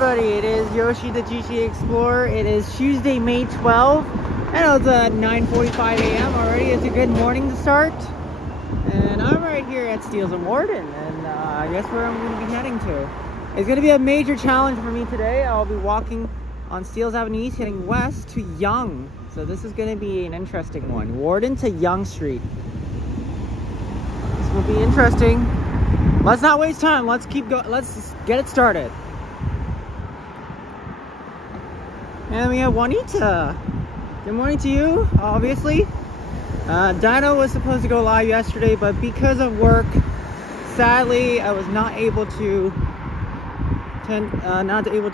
everybody, it is Yoshi the GTA Explorer. It is Tuesday, May 12th. I know it's 9:45 a.m. already. It's a good morning to start. And I'm right here at Steeles and Warden, and guess where I'm going to be heading to? It's going to be a major challenge for me today. I'll be walking on Steeles Avenue East, heading west to Yonge. So this is going to be an interesting one. Warden to Yonge Street. This will be interesting. Let's not waste time. Let's keep going. Let's get it started. And we have Juanita. Good morning to you, obviously. Dino was supposed to go live yesterday, but because of work, sadly, I was not able to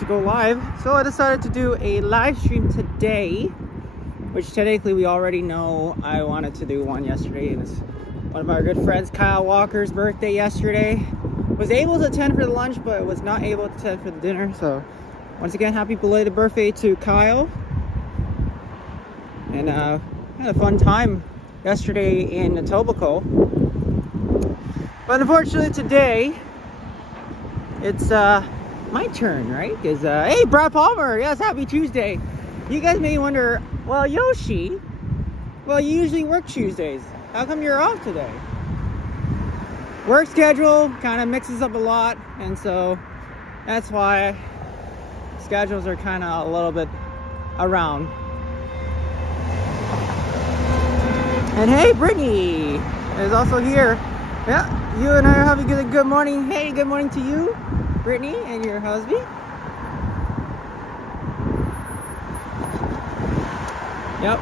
go live. So I decided to do a live stream today, which technically we already know I wanted to do one yesterday. And it's one of our good friends, Kyle Walker's birthday yesterday. Was able to attend for the lunch, but was not able to attend for the dinner. So once again, happy belated birthday to Kyle. And had a fun time yesterday in Etobicoke. But unfortunately today, it's my turn, right? Because, hey, Brad Palmer, yes, happy Tuesday. You guys may wonder, well, Yoshi, well, you usually work Tuesdays. How come you're off today? Work schedule kind of mixes up a lot, and so that's why schedules are kind of a little bit around. And hey, Brittany is also here. Yeah, you and I are having a good morning. Hey, good morning to you, Brittany, and your husband. Yep.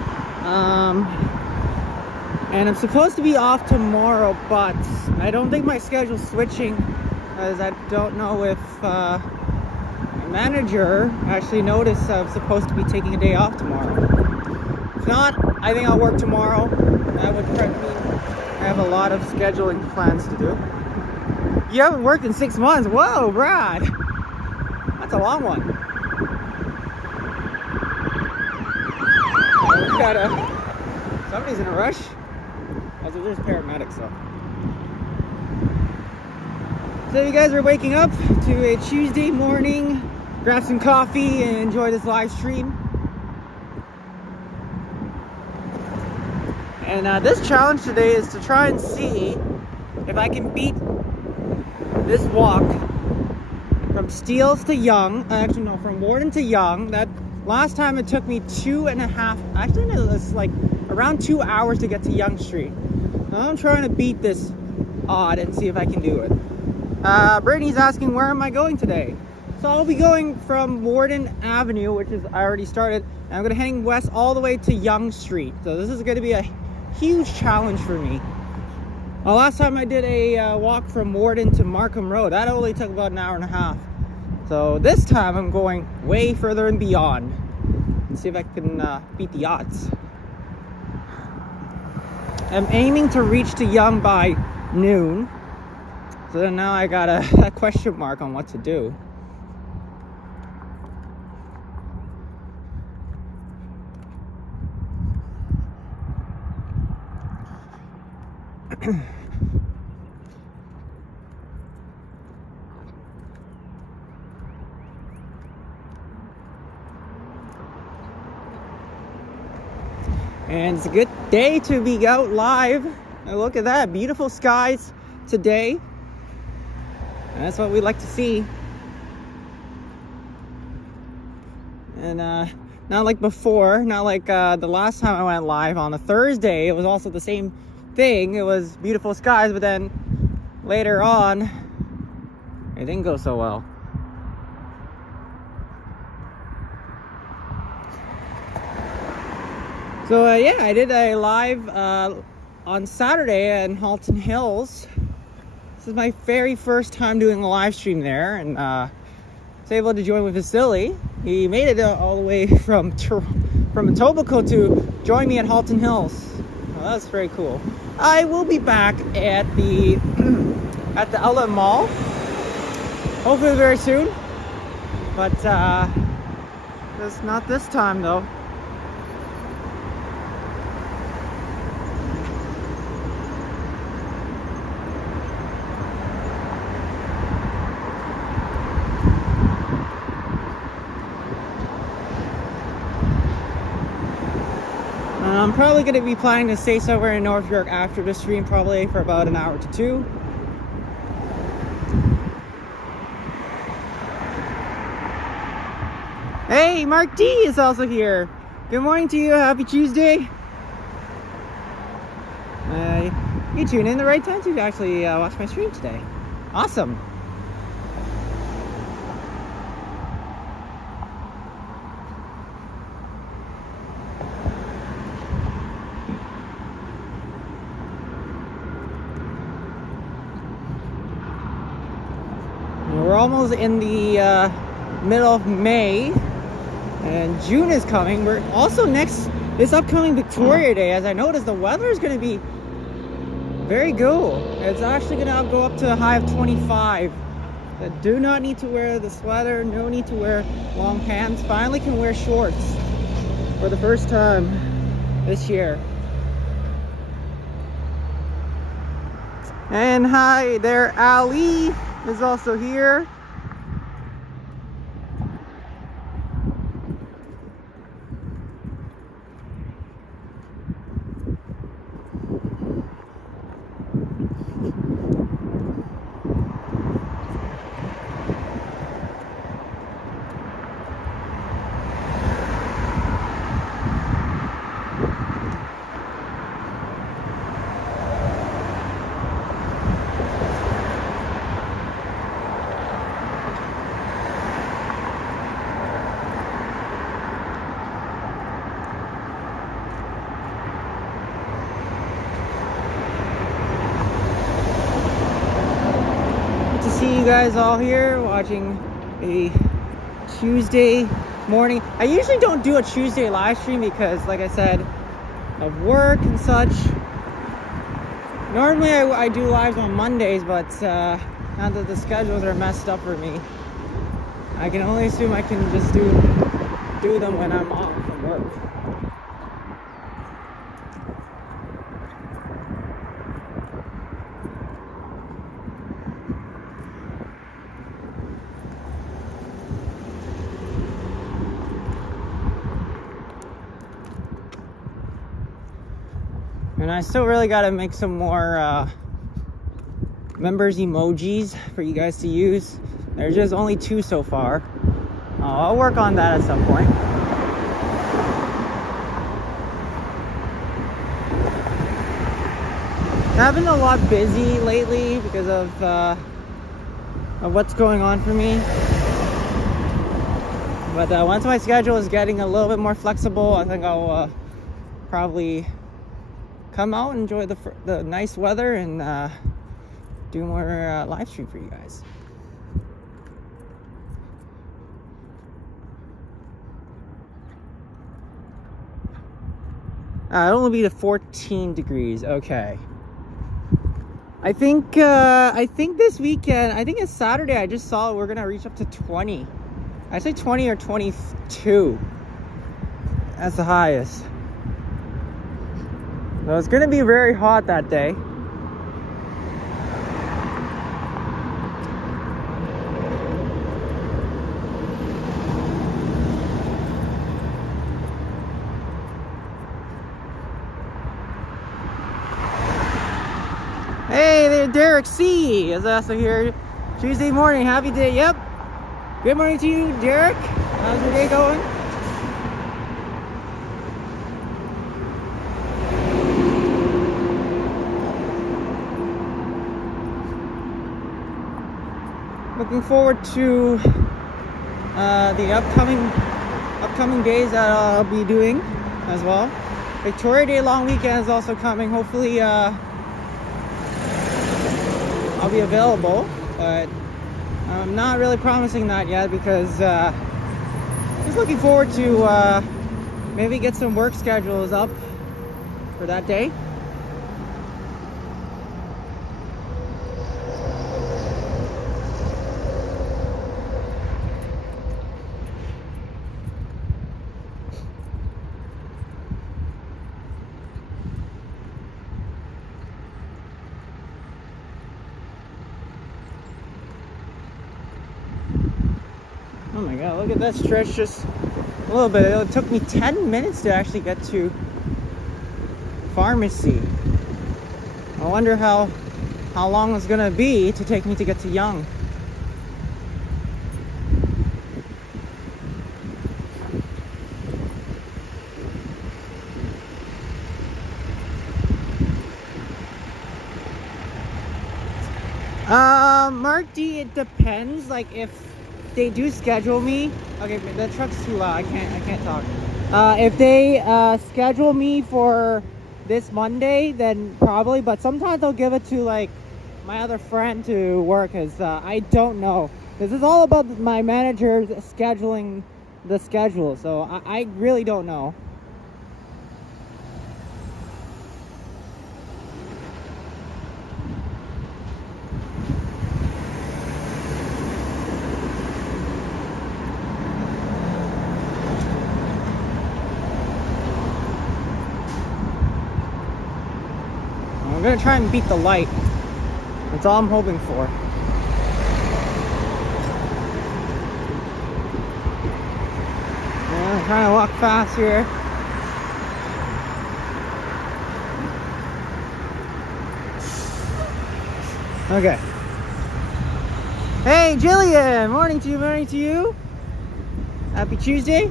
And I'm supposed to be off tomorrow, but I don't think my schedule's switching, because I don't know if my manager actually noticed I'm supposed to be taking a day off tomorrow. If not, I think I'll work tomorrow. That would mean I have a lot of scheduling plans to do. You haven't worked in 6 months. Whoa, Brad. That's a long one. Somebody's in a rush. Also, there's paramedics, so you guys are waking up to a Tuesday morning, grab some coffee and enjoy this live stream. And this challenge today is to try and see if I can beat this walk from Steeles to Yonge. Actually, no, from Warden to Yonge. That last time it took me 2.5. Actually, no, it's like around 2 hours to get to Yonge Street. Now I'm trying to beat this odd and see if I can do it. Brittany's asking, where am I going today? So I'll be going from Warden Avenue, which is I already started, and I'm going to heading west all the way to Yonge Street. So this is going to be a huge challenge for me. Last time I did a walk from Warden to Markham Road. That only took about an hour and a half. So this time I'm going way further and beyond. Let's see if I can beat the odds. I'm aiming to reach to Yonge by noon. So then now I got a question mark on what to do. And it's a good day to be out live. And look at that, beautiful skies today. And that's what we like to see. And not like before, not like the last time I went live on a Thursday. It was also the same thing. It was beautiful skies, but then later on, it didn't go so well. So yeah, I did a live on Saturday in Halton Hills. This is my very first time doing a live stream there, and was able to join with Vasily. He made it all the way from Etobicoke to join me at Halton Hills. Well, that's very cool. I will be back at the Outlet Mall, hopefully very soon. But it's not this time though. I'm probably going to be planning to stay somewhere in North York after the stream, probably for about an hour to two. Hey, Mark D is also here. Good morning to you. Happy Tuesday. You tuned in the right time to actually watch my stream today. Awesome. We're almost in the middle of May, and June is coming. We're also this upcoming Victoria Day. As I noticed, the weather is going to be very cool. It's actually going to go up to a high of 25. I do not need to wear the sweater, no need to wear long pants. Finally can wear shorts for the first time this year. And hi there, Ali is also here. See you guys all here watching a Tuesday morning. I usually don't do a Tuesday live stream because, like I said, of work and such. Normally I do lives on Mondays, but now that the schedules are messed up for me, I can only assume I can just do them when I'm off from work. And I still really got to make some more members emojis for you guys to use. There's just only 2 so far. I'll work on that at some point. I've been a lot busy lately because of what's going on for me. But once my schedule is getting a little bit more flexible, I think I'll probably come out and enjoy the nice weather and do more live stream for you guys. It'll only be the 14 degrees. Okay. I think this weekend, I think it's Saturday, I just saw we're gonna reach up to 20. I'd say 20 or 22. That's the highest. So it's gonna be very hot that day. Hey there, Derek C is also here. Tuesday morning, happy day. Yep. Good morning to you, Derek. How's your day going? Looking forward to the upcoming days that I'll be doing as well. Victoria Day long weekend is also coming. Hopefully I'll be available, but I'm not really promising that yet because just looking forward to maybe get some work schedules up for that day. Oh my god, look at that stretch just a little bit. It took me 10 minutes to actually get to pharmacy. I wonder how long it's gonna be to take me to get to Yonge. Mark D, it depends. Like if they do schedule me, okay, the truck's too loud. I can't talk. If they schedule me for this Monday, then probably. But sometimes they'll give it to like my other friend to work. Cause I don't know. This is all about my manager scheduling the schedule. So I really don't know. I'm gonna try and beat the light. That's all I'm hoping for. Yeah, I'm trying to walk fast here. Okay. Hey, Jillian! Morning to you, morning to you. Happy Tuesday.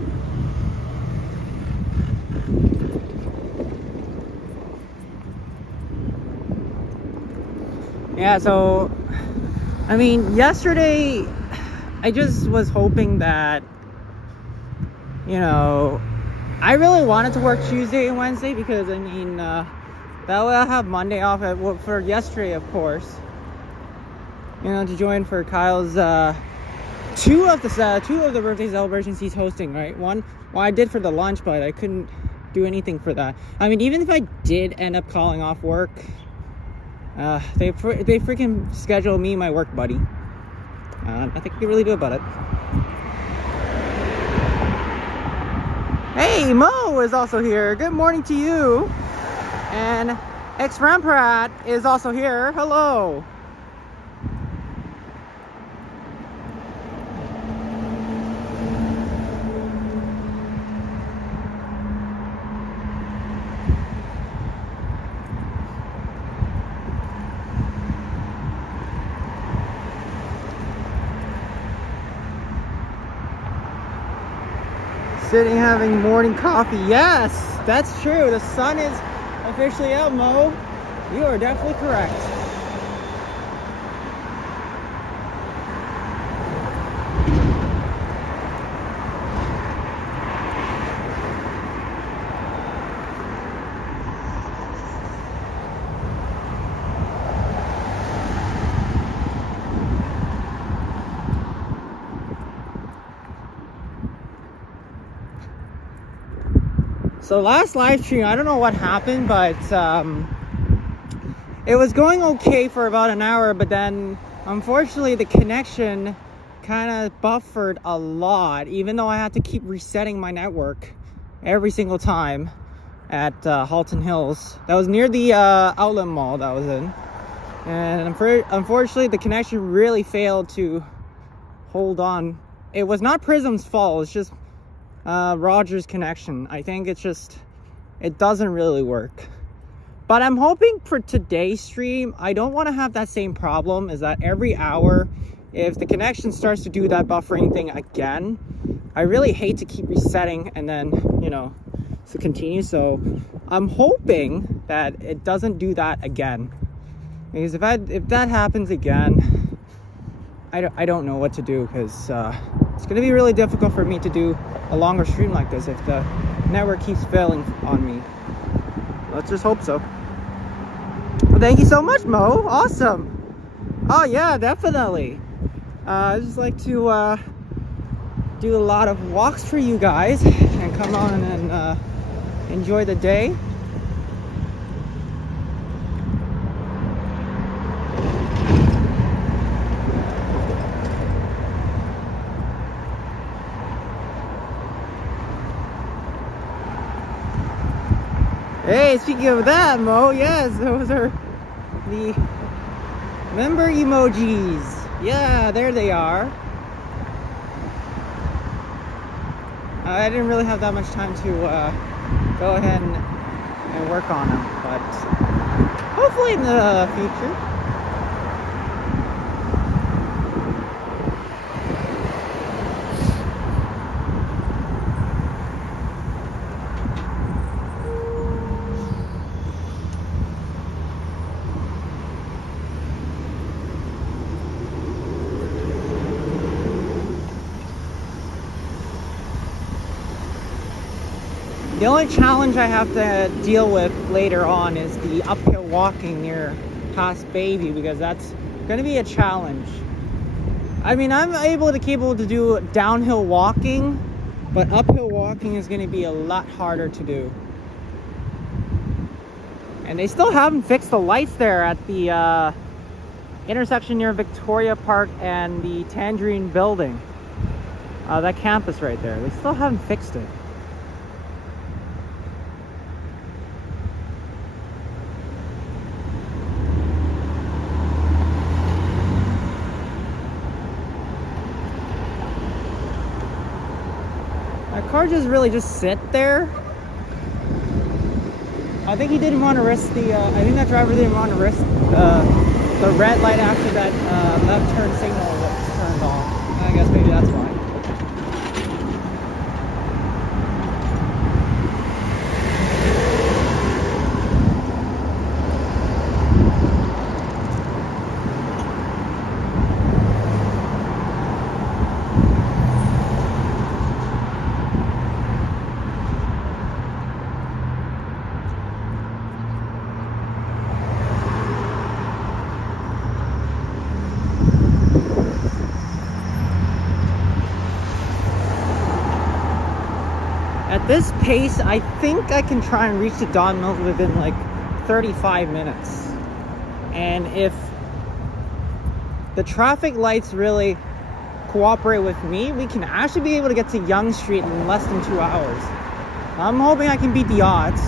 Yeah, so, I mean, yesterday, I just was hoping that, you know, I really wanted to work Tuesday and Wednesday because, I mean, that way I'll have Monday off for yesterday, of course. You know, to join for Kyle's, two of the birthday celebrations he's hosting, right? One, well, I did for the lunch, but I couldn't do anything for that. I mean, even if I did end up calling off work, they freaking schedule me my work buddy. Nothing I can really do about it. Hey, Mo is also here. Good morning to you. And X-Ramprat is also here. Hello. Sitting having morning coffee. Yes, that's true. The sun is officially out, Mo. You are definitely correct. So last live stream, I don't know what happened, but it was going okay for about an hour, but then unfortunately the connection kind of buffered a lot, even though I had to keep resetting my network every single time at Halton Hills. That was near the outlet mall that I was in. And unfortunately the connection really failed to hold on. It was not Prism's fault, it's just Roger's connection. I think it's just, it doesn't really work. But I'm hoping for today's stream, I don't want to have that same problem, is that every hour, if the connection starts to do that buffering thing again, I really hate to keep resetting and then, you know, to continue. So I'm hoping that it doesn't do that again. Because if that happens again, I don't know what to do, because it's going to be really difficult for me to do a longer stream like this if the network keeps failing on me. Let's just hope so. Well, thank you so much, Mo. Awesome. Oh yeah, definitely. I just like to do a lot of walks for you guys and come on and enjoy the day. Hey, speaking of that, Mo, yes, those are the member emojis. Yeah, there they are. I didn't really have that much time to go ahead and and work on them. But hopefully in the future. The only challenge I have to deal with later on is the uphill walking near past Baby, because that's going to be a challenge. I mean, I'm capable to do downhill walking, but uphill walking is going to be a lot harder to do. And they still haven't fixed the lights there at the intersection near Victoria Park and the Tangerine building. That campus right there. They still haven't fixed it. My car just sit there. I think he didn't want to risk I think that driver didn't want to risk the red light after that left turn signal was turned off. I guess maybe that's why. At this pace, I think I can try and reach the Don Mills within like 35 minutes. And if the traffic lights really cooperate with me, we can actually be able to get to Yonge Street in less than 2 hours. I'm hoping I can beat the odds.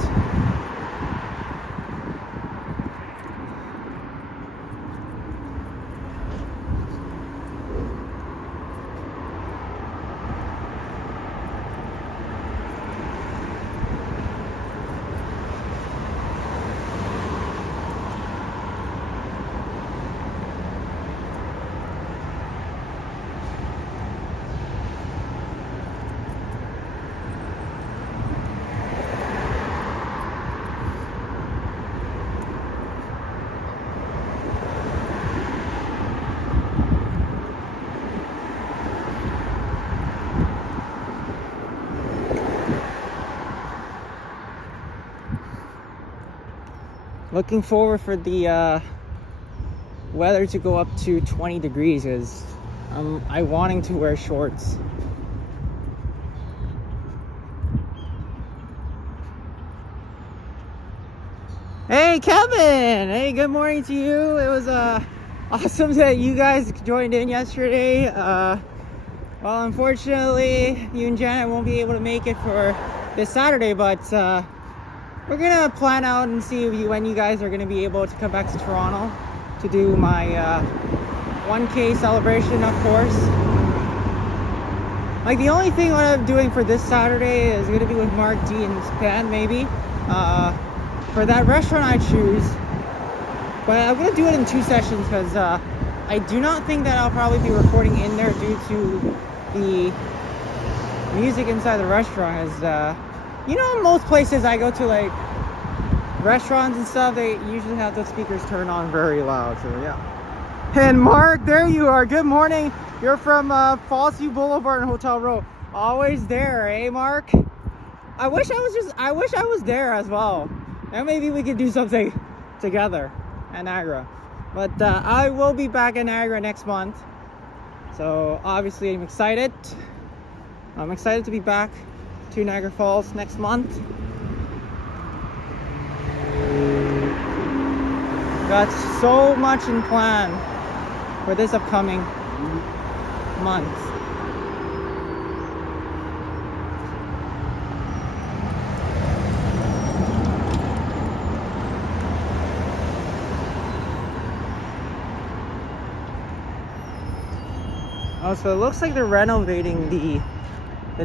Looking forward for the weather to go up to 20 degrees because I'm wanting to wear shorts. Hey Kevin! Hey, good morning to you. It was awesome that you guys joined in yesterday. Well, unfortunately, you and Janet won't be able to make it for this Saturday, but we're gonna plan out and see when you guys are gonna be able to come back to Toronto to do my 1K celebration, of course. Like, the only thing what I'm doing for this Saturday is gonna be with Mark D and his band, maybe. For that restaurant I choose. But I'm gonna do it in 2 sessions because I do not think that I'll probably be recording in there due to the music inside the restaurant is you know, most places I go to, like restaurants and stuff, they usually have the speakers turned on very loud, so yeah. And Mark, there you are. Good morning. You're from Fallsview Boulevard and Hotel Row. Always there, eh, Mark? I wish I was there as well. And maybe we could do something together at Niagara. But I will be back in Niagara next month. So obviously I'm excited. I'm excited to be back to Niagara Falls next month. Got so much in plan for this upcoming month. Oh, so it looks like they're renovating the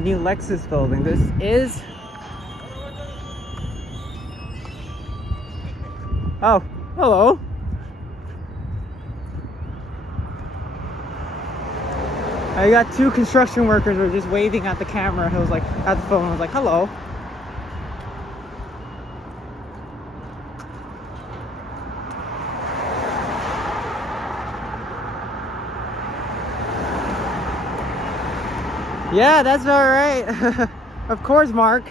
new Lexus building. This is Oh, hello. I got two construction workers who were just waving at the camera. I was like, at the phone. I was like, hello. Yeah, that's all right. Of course, Mark.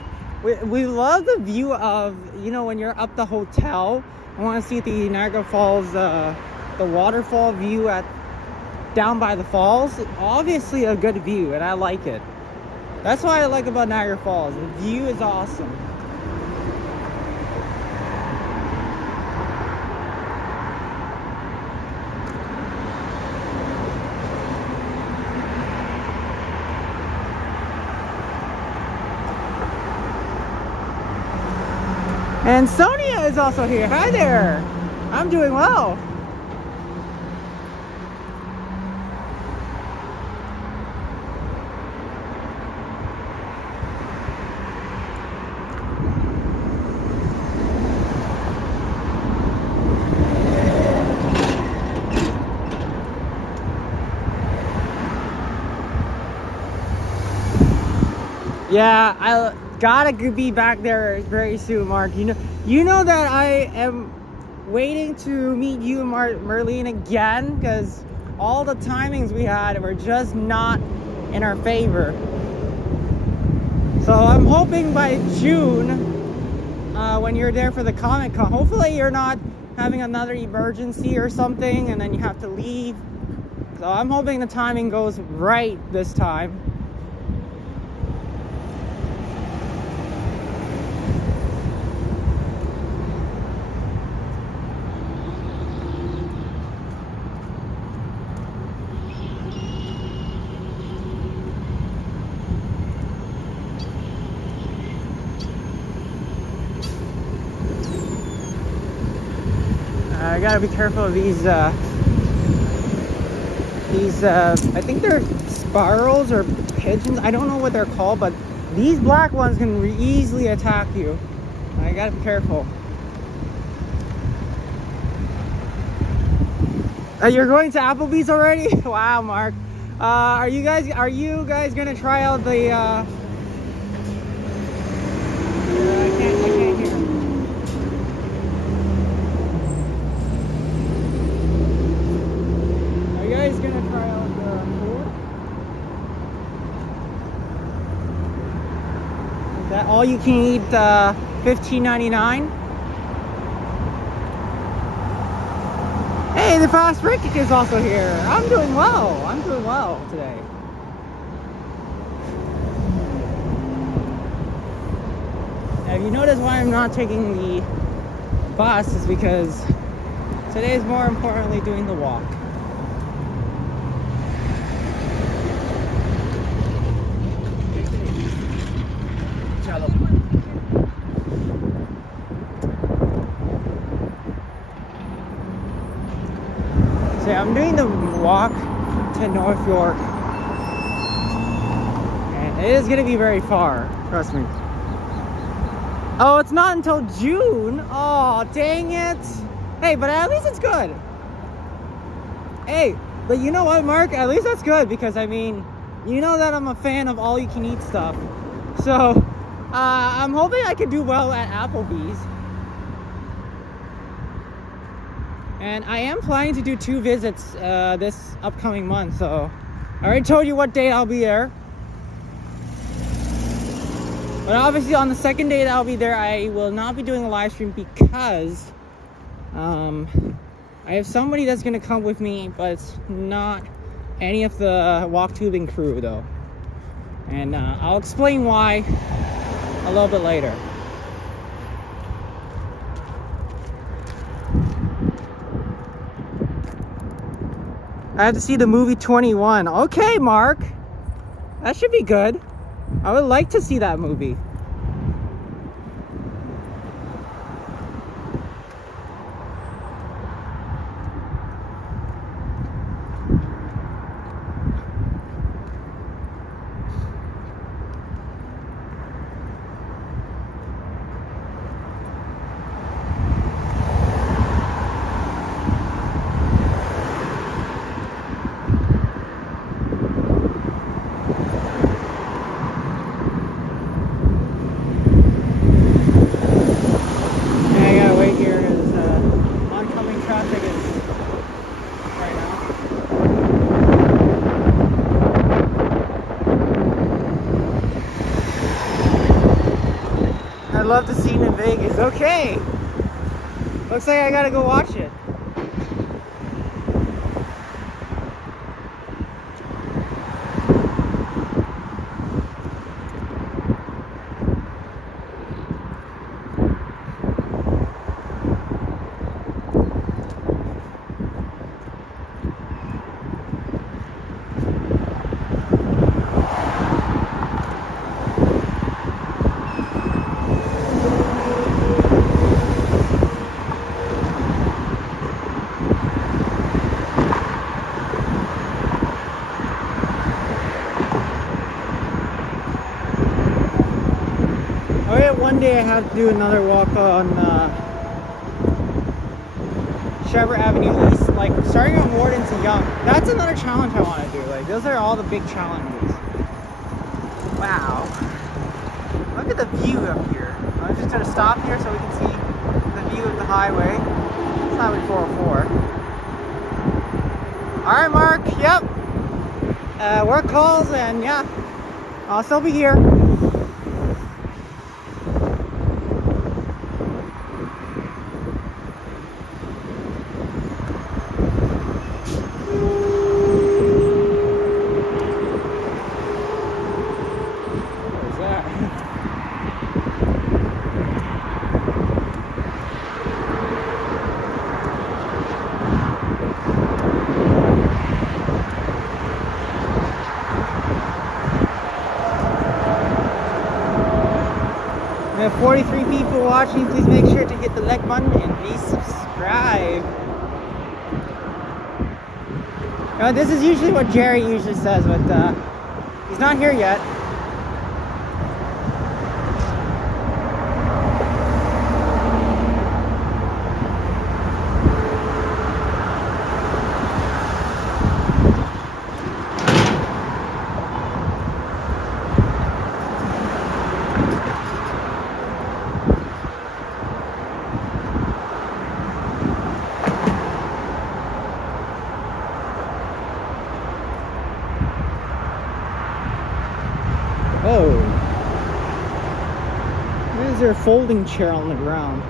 We love the view of, you know, when you're up the hotel. I want to see the Niagara Falls, the waterfall view at down by the falls. Obviously a good view, and I like it. That's what I like about Niagara Falls. The view is awesome. And Sonia is also here. Hi there. I'm doing well. Yeah, I gotta be back there very soon, Mark. You know that I am waiting to meet you and Marlene again, because all the timings we had were just not in our favor. So I'm hoping by June, when you're there for the Comic-Con, hopefully you're not having another emergency or something and then you have to leave. So I'm hoping the timing goes right this time. I gotta be careful of these, I think they're sparrows or pigeons. I don't know what they're called, but these black ones can easily attack you. I gotta be careful. You're going to Applebee's already? Wow, Mark. Are you guys gonna try out the, I can't hear. Are you guys gonna try out the food? Is that all you can eat, $15.99? Hey, the Fast Rick is also here. I'm doing well today. Have you noticed why I'm not taking the bus? Is because today is more importantly doing the walk. So I'm doing the walk to North York, and it is going to be very far, trust me. Oh, it's not until June? Oh, dang it. Hey, but at least it's good. Hey, but you know what, Mark? At least that's good, because I mean, you know that I'm a fan of all you can eat stuff. So, I'm hoping I can do well at Applebee's. And I am planning to do 2 visits this upcoming month, so I already told you what day I'll be there. But obviously on the second day that I'll be there, I will not be doing a live stream because I have somebody that's going to come with me, but it's not any of the walk tubing crew though. And I'll explain why a little bit later. I have to see the movie 21. Okay, Mark. That should be good. I would like to see that movie. the scene in Vegas. Okay. Looks like I gotta go watch it. One day I have to do another walk on Chevrolet Avenue East, like starting on Warden to Young. That's another challenge I want to do. Like those are all the big challenges. Wow, look at the view up here. I'm just gonna stop here so we can see the view of the highway. It's Highway 404. All right, Mark. Yep. Work calls, and yeah, I'll still be here. We have 43 people watching. Please make sure to hit the like button and please subscribe. You know, this is usually what Jerry usually says, but he's not here yet. Oh, why is there a folding chair on the ground?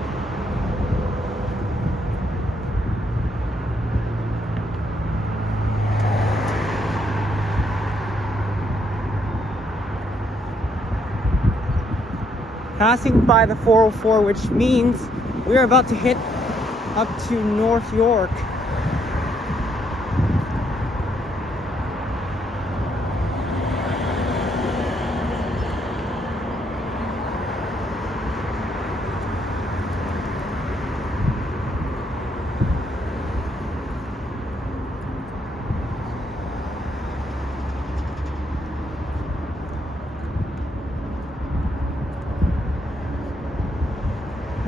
Passing by the 404, which means we are about to hit up to North York.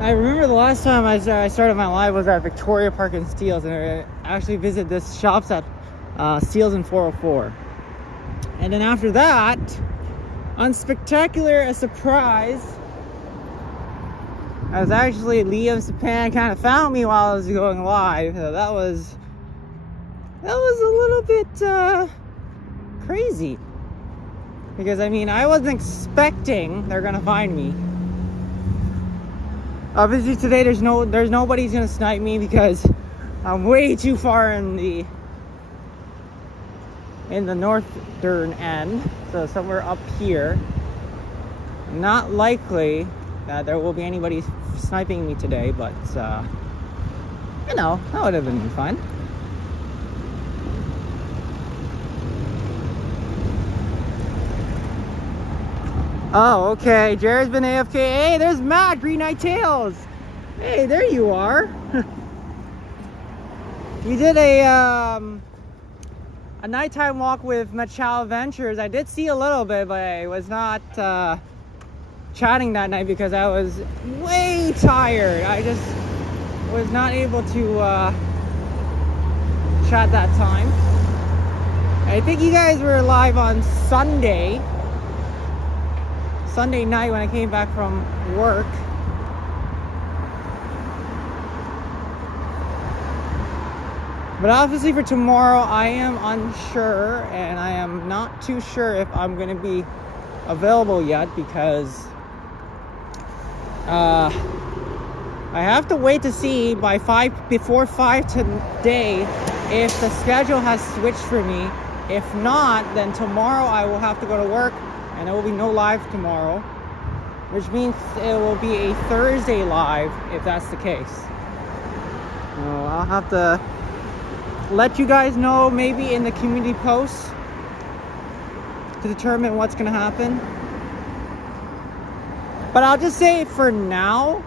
I remember the last time I started my live was at Victoria Park in Steeles, and I actually visited this shops at Steeles and 404. And then after that, unspectacular a surprise, I was actually Liam Sapan kind of found me while I was going live. So that was a little bit crazy, because I mean I wasn't expecting they're gonna find me. Obviously today there's nobody's gonna snipe me because I'm way too far in the northern end, so somewhere up here. Not likely that there will be anybody sniping me today, but you know, that would have been fun. Oh, okay. Jared's been AFK. Hey, there's Matt, Green Eye Tails. Hey, there you are. We did a nighttime walk with Machal Ventures. I did see a little bit, but I was not chatting that night because I was way tired. I just was not able to chat that time. I think you guys were live on Sunday night when I came back from work. But obviously for tomorrow I am unsure, and I am not too sure if I'm going to be available yet, because I have to wait to see before 5 today if the schedule has switched for me. If not, then tomorrow I will have to go to work and there will be no live tomorrow, which means it will be a Thursday live if that's the case. So I'll have to let you guys know maybe in the community posts to determine what's gonna happen. But I'll just say for now,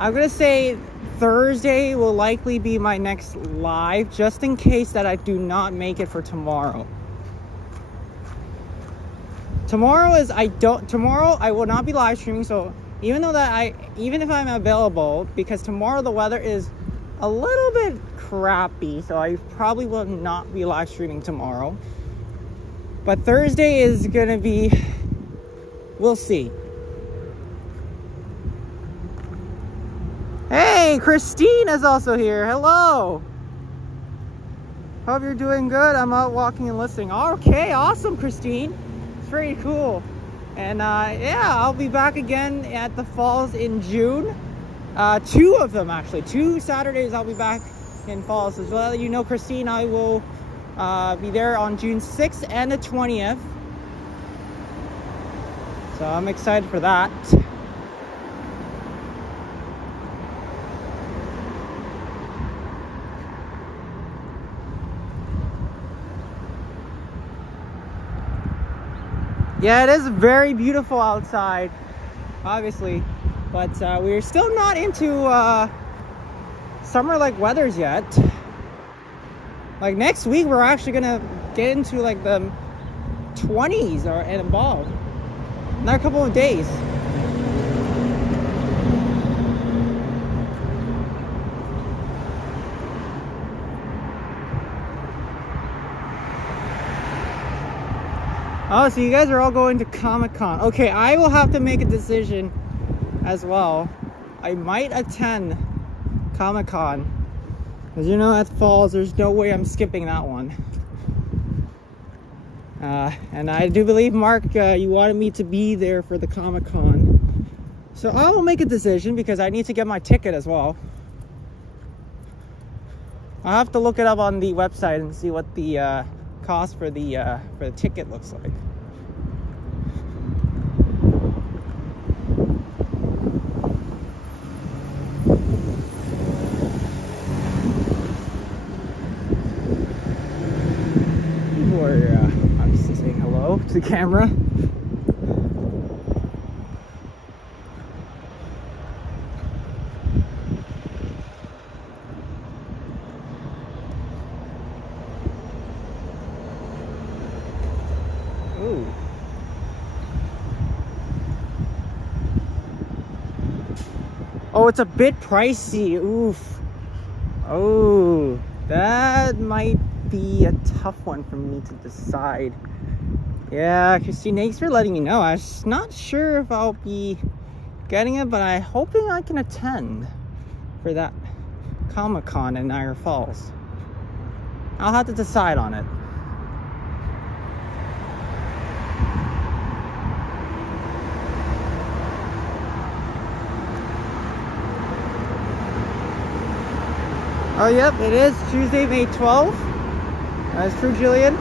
I'm gonna say Thursday will likely be my next live, just in case that I do not make it for tomorrow. Tomorrow I will not be live streaming, so even if I'm available, because tomorrow the weather is a little bit crappy, so I probably will not be live streaming tomorrow. But Thursday is gonna be, we'll see. Hey, Christine is also here. Hello. Hope you're doing good. I'm out walking and listening. Okay, awesome, Christine. It's pretty cool. And yeah, I'll be back again at the Falls in June. 2 of them actually. 2 Saturdays I'll be back in Falls. As well, you know, Christine, I will be there on June 6th and the 20th. So I'm excited for that. Yeah, it is very beautiful outside, obviously, but we're still not into summer-like weathers yet. Like next week, we're actually gonna get into like the 20s and above. In a couple of days. Oh, so you guys are all going to Comic-Con. Okay, I will have to make a decision as well. I might attend Comic-Con. Because you know at Falls, there's no way I'm skipping that one. And I do believe, Mark, you wanted me to be there for the Comic-Con. So I will make a decision because I need to get my ticket as well. I'll have to look it up on the website and see what the cost for the ticket looks like. I'm just saying hello to the camera. Ooh. Oh, it's a bit pricey. Oof. Oh, that might be a tough one for me to decide. Yeah, Christine, thanks for letting me know. I'm not sure if I'll be getting it, but I'm hoping I can attend for that Comic-Con in Niagara Falls. I'll have to decide on it. Oh, yep, it is Tuesday, May 12th. That's true, Jillian.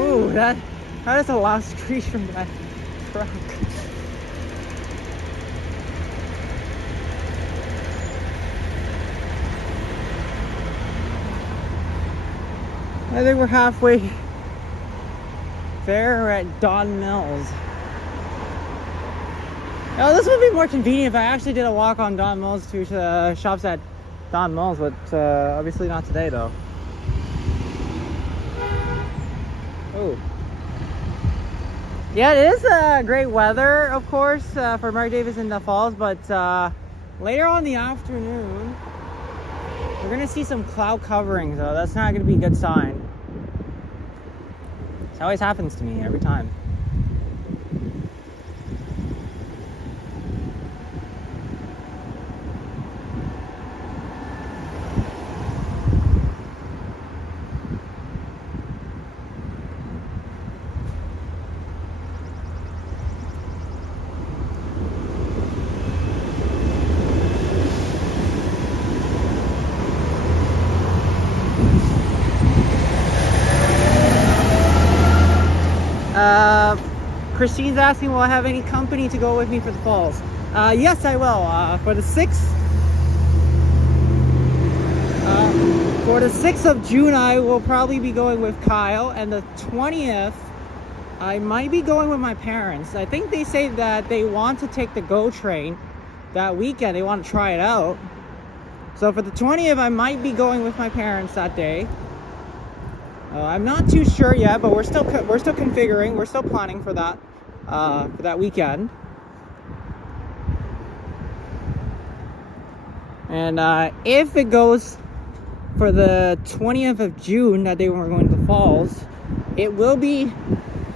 Ooh, that is a loud screech from that truck. I think we're halfway there. We're at Don Mills. Now, this would be more convenient if I actually did a walk on Don Mills to shops at Don Mills, but obviously not today, though. Oh. Yeah, it is great weather, of course, for Mary Davis in the Falls, but later on in the afternoon, we're gonna see some cloud covering, so that's not gonna be a good sign. It always happens to me every time. Christine's asking, will I have any company to go with me for the falls? Yes, I will. For the 6th of June, I will probably be going with Kyle, and the 20th, I might be going with my parents. I think they say that they want to take the GO train that weekend. They want to try it out. So for the 20th, I might be going with my parents that day. I'm not too sure yet, but we're still configuring. We're still planning for that weekend. And if it goes for the 20th of June, that day when we're going to the falls, it will be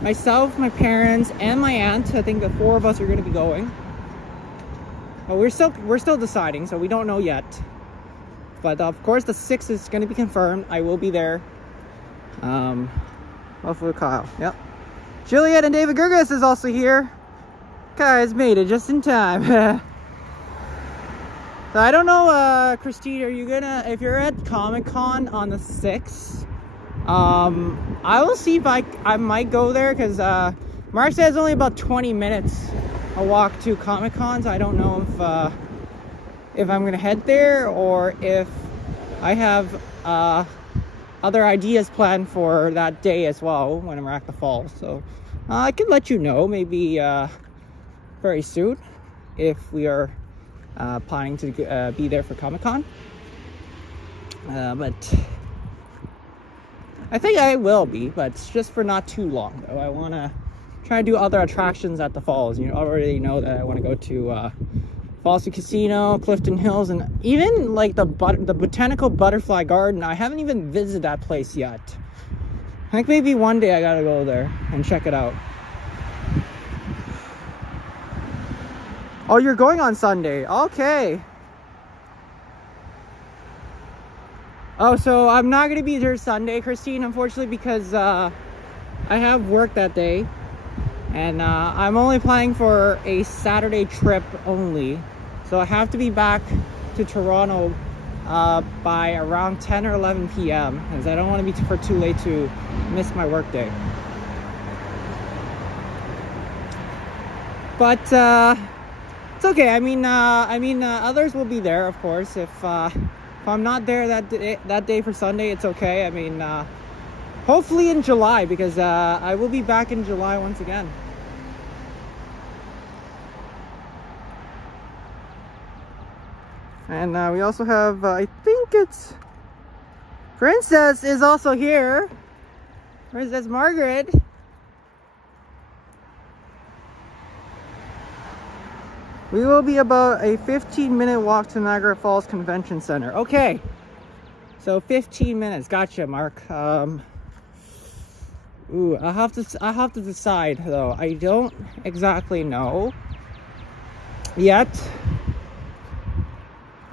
myself, my parents, and my aunt. I think the 4 of us are going to be going. But we're still deciding, so we don't know yet. But of course, the 6th is going to be confirmed. I will be there. Hopefully Kyle. Yep. Juliet and David Gerges is also here. Guys made it just in time. So I don't know, Christine, are you gonna, if you're at Comic-Con on the 6th, I will see if I might go there, because Mark says only about 20 minutes a walk to Comic-Con, so I don't know if I'm gonna head there, or if I have other ideas planned for that day as well when we're at the falls. So I can let you know maybe very soon if we are planning to be there for Comic-Con. But I think I will be, but it's just for not too long though. I want to try to do other attractions at the falls. You already know that I want to go to Falls Casino, Clifton Hills, and even like the Botanical Butterfly Garden. I haven't even visited that place yet. I think maybe one day I gotta go there and check it out. Oh, you're going on Sunday. Okay. Oh, so I'm not gonna be there Sunday, Christine, unfortunately, because I have work that day. And I'm only planning for a Saturday trip only. So I have to be back to Toronto by around 10 or 11 p.m. because I don't want to be too late to miss my work day. But it's okay. I mean, others will be there, of course. If I'm not there that day for Sunday, it's okay. I mean, hopefully in July, because I will be back in July once again. And we also have, I think it's Princess is also here. Princess Margaret. We will be about a 15-minute walk to Niagara Falls Convention Center. Okay, so 15 minutes. Gotcha, Mark. Ooh, I have to decide though. I don't exactly know yet.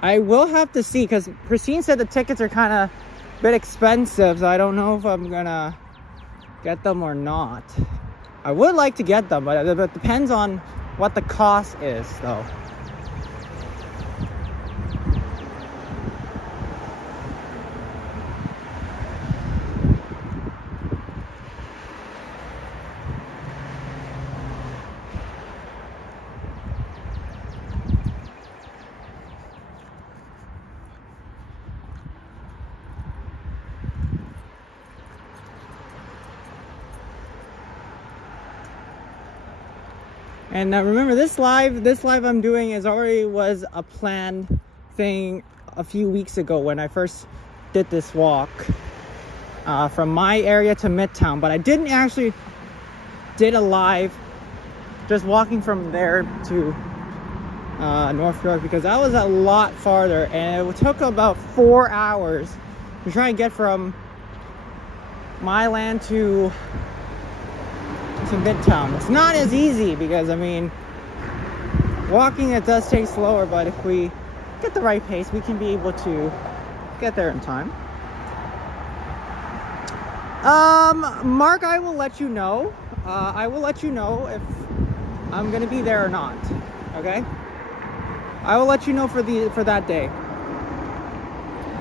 I will have to see, because Christine said the tickets are kind of a bit expensive, so I don't know if I'm gonna get them or not. I would like to get them, but it depends on what the cost is though. And remember, this live I'm doing was a planned thing a few weeks ago when I first did this walk from my area to Midtown, but I didn't actually did a live just walking from there to North York, because that was a lot farther and it took about 4 hours to try and get from my land to Midtown. It's not as easy because, I mean, walking it does take slower, but if we get the right pace, we can be able to get there in time. Mark, I will let you know. I will let you know if I'm gonna be there or not. Okay? I will let you know for that day.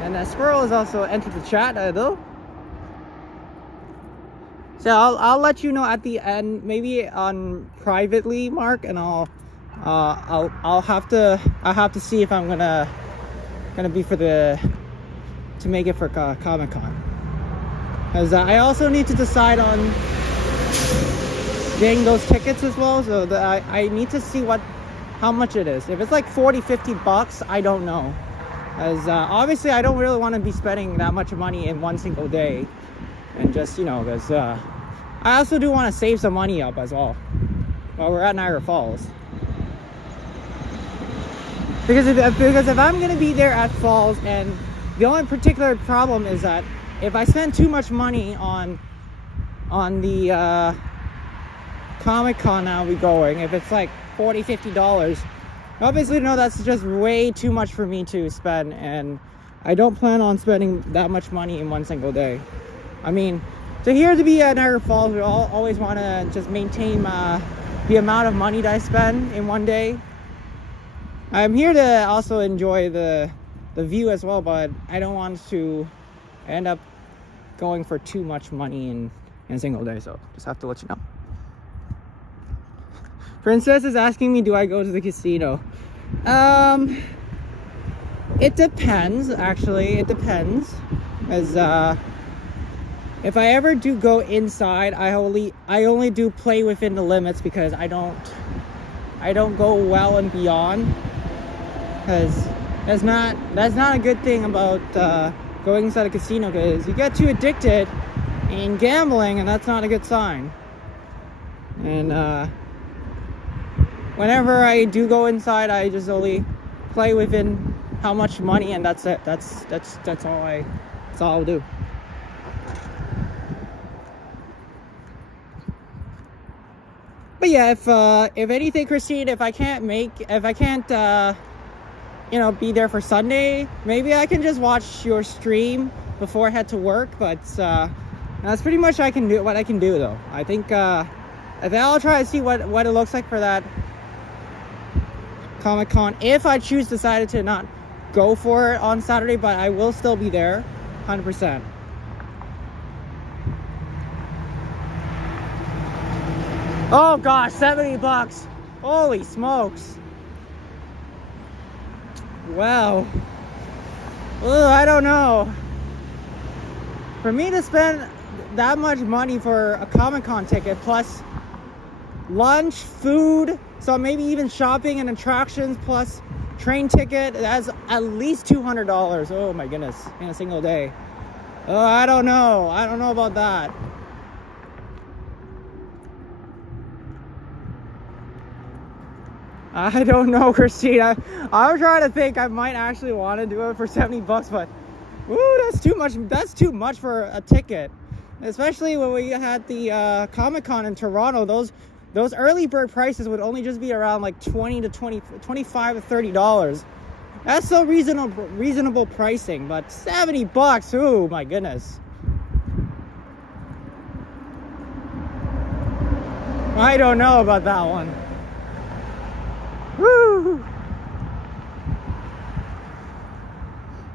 And Squirrel has also entered the chat, though. So I'll let you know at the end, maybe on privately, Mark, and I'll have to see if I'm gonna be to make it for Comic-Con, because I also need to decide on getting those tickets as well. So that I need to see how much it is. If it's like $40-50, I don't know. As obviously I don't really want to be spending that much money in one single day, and just, you know, because I also do want to save some money up as well while we're at Niagara Falls. Because if I'm gonna be there at Falls, and the only particular problem is that if I spend too much money on the Comic-Con I'll be going, if it's like $40-50, obviously no, that's just way too much for me to spend, and I don't plan on spending that much money in one single day. I mean, to be at Niagara Falls, we always want to just maintain the amount of money that I spend in one day. I'm here to also enjoy the view as well, but I don't want to end up going for too much money in a single day, so just have to let you know. Princess is asking me, do I go to the casino? It depends, actually. It depends. As if I ever do go inside, I only do play within the limits, because I don't go well and beyond, because that's not a good thing about going inside a casino, because you get too addicted in gambling, and that's not a good sign. And whenever I do go inside, I just only play within how much money, and that's it. That's all I'll do. But yeah, if anything, Christine, if I can't be there for Sunday, maybe I can just watch your stream before I head to work. But that's pretty much what I can do, though. I think I'll try to see what it looks like for that Comic-Con, if I decided to not go for it on Saturday, but I will still be there 100%. Oh gosh, $70. Holy smokes. Well, I don't know. For me to spend that much money for a Comic-Con ticket, plus lunch, food, so maybe even shopping and attractions, plus train ticket, that's at least $200. Oh my goodness, in a single day. Oh, I don't know about that. I don't know, Christina. I'm trying to think. I might actually want to do it for $70, but that's too much. That's too much for a ticket, especially when we had the Comic-Con in Toronto. Those early bird prices would only just be around like $25 to $30. That's so reasonable pricing, but $70. Oh my goodness. I don't know about that one. Woo!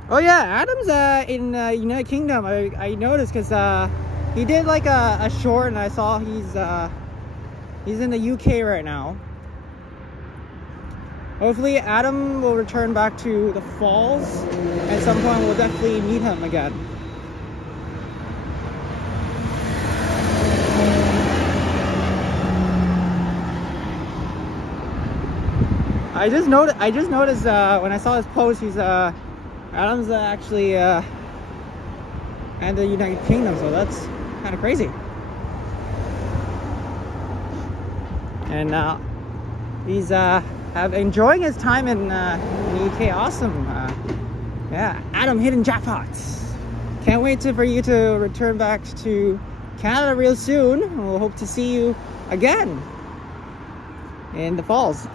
Oh yeah, Adam's in United Kingdom. I noticed, because he did like a short, and I saw he's in the UK right now. Hopefully Adam will return back to the Falls at some point. We'll definitely meet him again. I just noticed when I saw his post, Adam's actually in the United Kingdom, so that's kind of crazy. and he's enjoying his time in the UK. Awesome. Yeah, Adam hitting jackpots. Can't wait for you to return back to Canada real soon. We'll hope to see you again in the falls.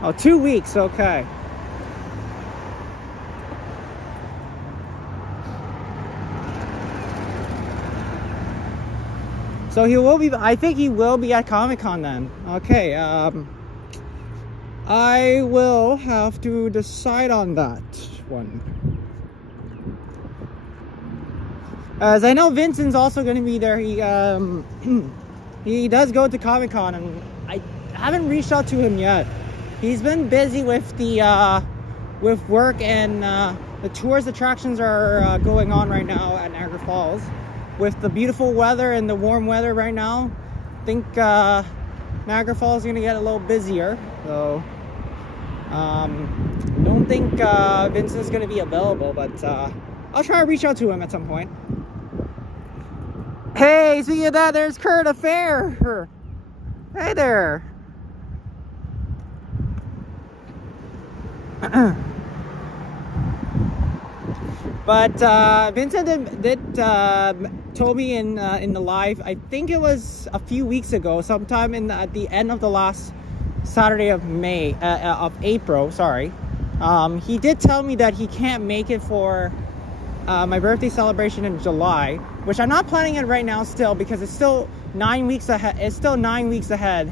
Oh, 2 weeks, okay. So he will be, I think he will be at Comic-Con then. Okay, I will have to decide on that one. As I know Vincent's also going to be there. He he does go to Comic-Con, and I haven't reached out to him yet. He's been busy with the with work, and the tourist attractions are going on right now at Niagara Falls. With the beautiful weather and the warm weather right now, I think Niagara Falls is going to get a little busier. So don't think Vincent's going to be available, but I'll try to reach out to him at some point. Hey, see you that? There's Kurt Affair. Hey there. But Vincent did told me in the live, I think it was a few weeks ago, sometime at the end of the last Saturday of April. Sorry, he did tell me that he can't make it for my birthday celebration in July, which I'm not planning it right now still, because it's still 9 weeks ahead. It's still 9 weeks ahead,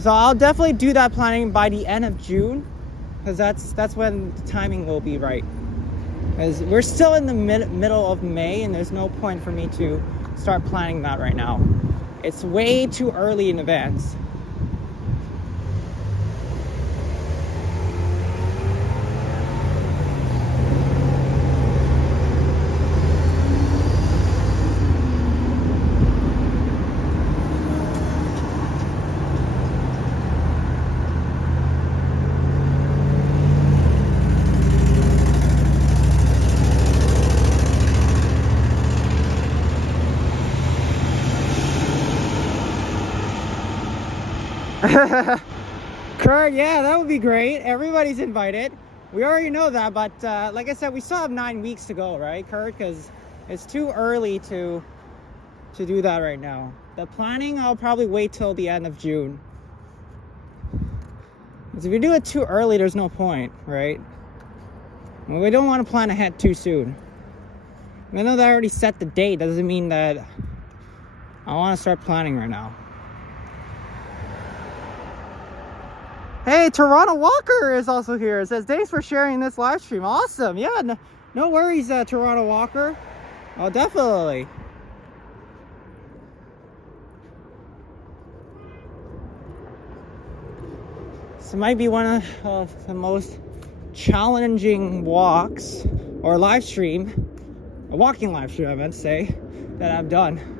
so I'll definitely do that planning by the end of June, because that's when the timing will be right. Because we're still in the middle of May, and there's no point for me to start planning that right now. It's way too early in advance. Kurt, yeah, that would be great. Everybody's invited. We already know that, but like I said, we still have 9 weeks to go, right, Kurt? Because it's too early to do that right now. The planning, I'll probably wait till the end of June. Because if you do it too early, there's no point, right? Well, we don't want to plan ahead too soon. Even though they already set the date, doesn't mean that I want to start planning right now. Hey, Toronto Walker is also here. It says, thanks for sharing this live stream. Awesome. Yeah, no worries, Toronto Walker. Oh, definitely. This might be one of the most challenging walks, or live stream, a walking live stream, I meant to say, that I've done.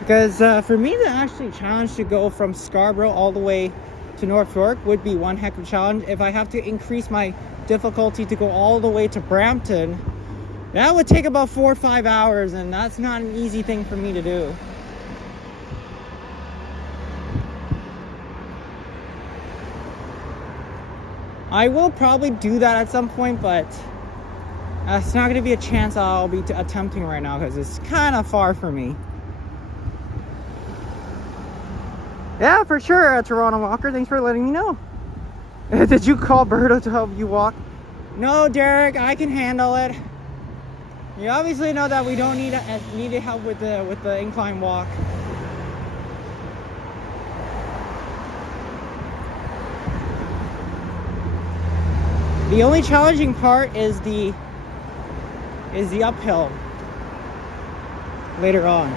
Because for me to actually challenge to go from Scarborough all the way to North York would be one heck of a challenge. If I have to increase my difficulty to go all the way to Brampton, that would take about 4 or 5 hours, and that's not an easy thing for me to do. I will probably do that at some point, but it's not going to be a chance I'll be attempting right now, because it's kind of far for me. Yeah, for sure, Toronto Walker. Thanks for letting me know. Did you call Berto to help you walk? No, Derek, I can handle it. You obviously know that we don't need help with the incline walk. The only challenging part is the uphill later on.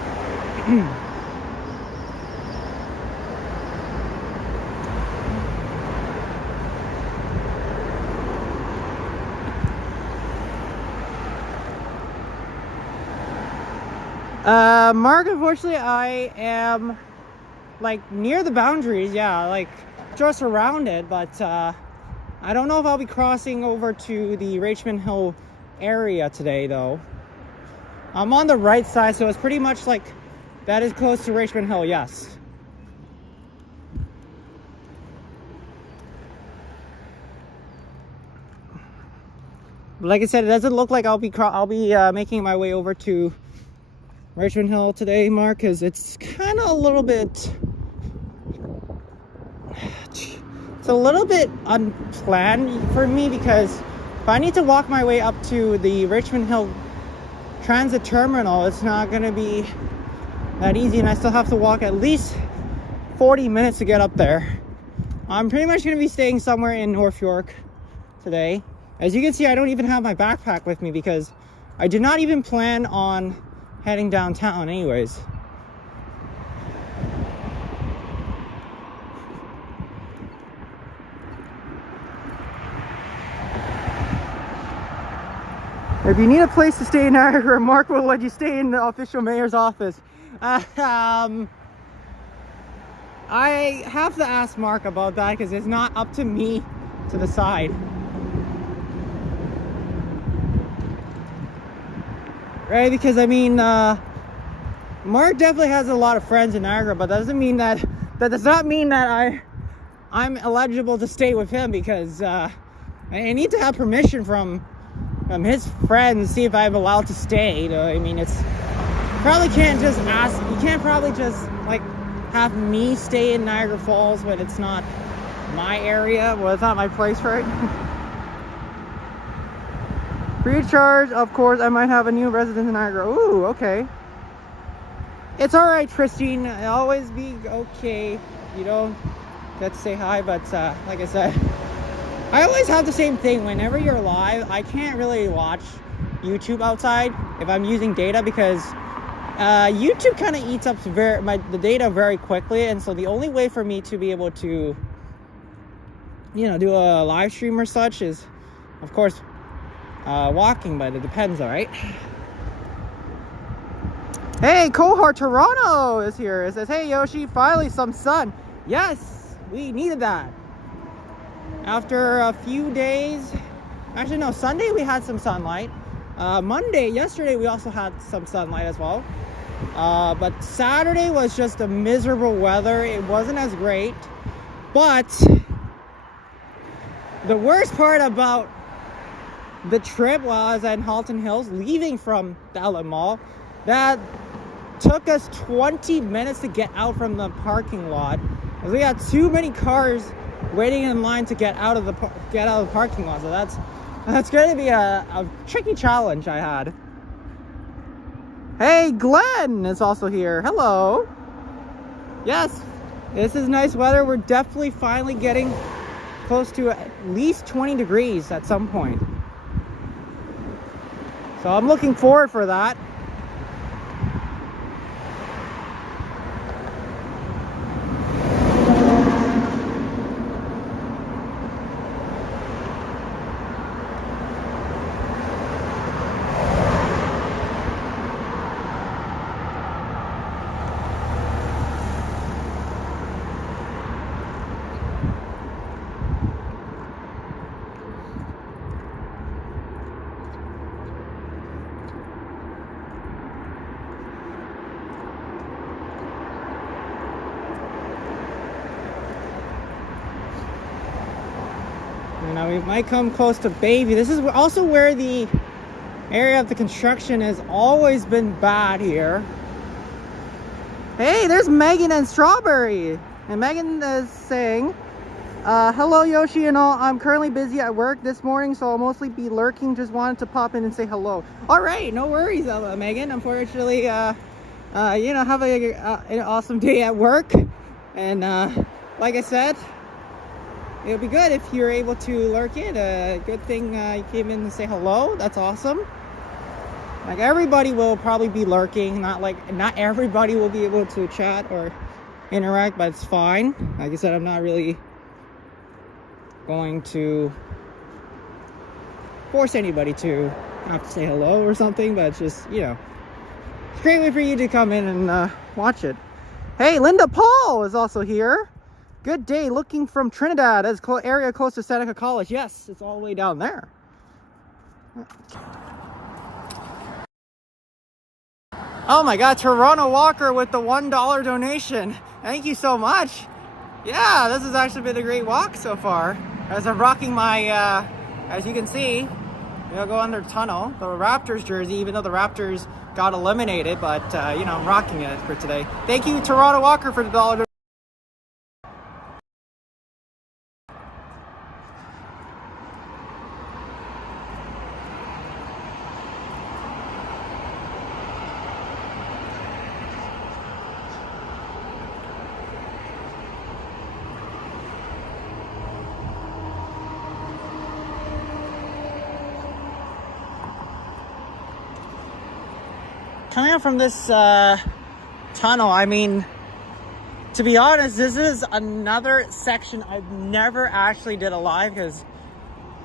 Mark, unfortunately, I am like near the boundaries, yeah, like just around it, but I don't know if I'll be crossing over to the Richmond Hill area today, though. I'm on the right side, so it's pretty much like That is close to Richmond Hill, yes. Like I said, it doesn't look like I'll be making my way over to Richmond Hill today, Mark, because it's kind of a little bit unplanned for me, because if I need to walk my way up to the Richmond Hill Transit Terminal, it's not going to be that easy, and I still have to walk at least 40 minutes to get up there. I'm pretty much going to be staying somewhere in North York today. As you can see, I don't even have my backpack with me because I did not even plan on heading downtown anyways. If you need a place to stay in Niagara, Mark will let you stay in the official mayor's office. I have to ask Mark about that because it's not up to me to decide. Right? Because I mean, Mark definitely has a lot of friends in Niagara, but that does not mean that I'm eligible to stay with him, because I need to have permission from his friends, see if I'm allowed to stay. You know, I mean, it's probably can't just ask. You can't probably just like have me stay in Niagara Falls when it's not my area. Well, it's not my place, right? Free of charge, of course. I might have a new resident in Niagara. Ooh, okay. It's all right, Christine. It'll always be okay. You don't get to say hi, but like I said, I always have the same thing. Whenever you're live, I can't really watch YouTube outside if I'm using data, because YouTube kind of eats up the data very quickly, and so the only way for me to be able to, you know, do a live stream or such is, of course, walking, but it depends, all right? Hey, Cohort Toronto is here. It says, hey, Yoshi, finally some sun. Yes, we needed that. After a few days, actually no, Sunday we had some sunlight. Yesterday we also had some sunlight as well. But Saturday was just a miserable weather. It wasn't as great. But the worst part about the trip while I was at Halton Hills, leaving from the outlet mall, that took us 20 minutes to get out from the parking lot, because we had too many cars waiting in line to get out of the parking lot. So that's going to be a tricky challenge I had. Hey, Glenn is also here. Hello. Yes, this is nice weather. We're definitely finally getting close to at least 20 degrees at some point. So I'm looking forward for that. Now we might come close to Bayview. This is also where the area of the construction has always been bad here. Hey, there's Megan and Strawberry. And Megan is saying, hello Yoshi and all. I'm currently busy at work this morning, so I'll mostly be lurking. Just wanted to pop in and say hello. All right, no worries, Megan. Unfortunately, have an awesome day at work. And like I said, it'll be good if you're able to lurk in. Good thing you came in to say hello. That's awesome. Like, everybody will probably be lurking. Not everybody will be able to chat or interact, but it's fine. Like I said, I'm not really going to force anybody to have to say hello or something, but it's just, you know, it's a great way for you to come in and watch it. Hey, Linda Paul is also here. Good day, looking from Trinidad, as area close to Seneca College. Yes, it's all the way down there. Oh my God, Toronto Walker with the $1 donation. Thank you so much. Yeah, this has actually been a great walk so far. As I'm rocking my, as you can see, we'll go under tunnel, the Raptors jersey, even though the Raptors got eliminated, but you know, I'm rocking it for today. Thank you, Toronto Walker, for the $1. Coming up from this tunnel, I mean, to be honest, this is another section I've never actually did a live because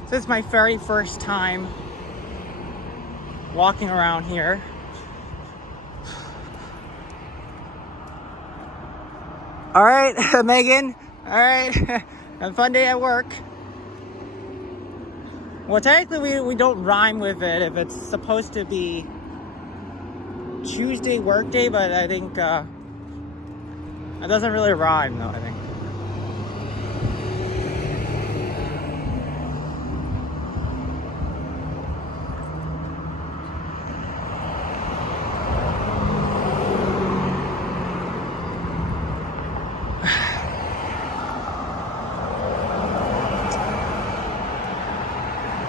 this is my very first time walking around here. All right, Megan. All right, have a fun day at work. Well, technically we don't rhyme with it if it's supposed to be Tuesday work day, but I think it doesn't really rhyme though, I think.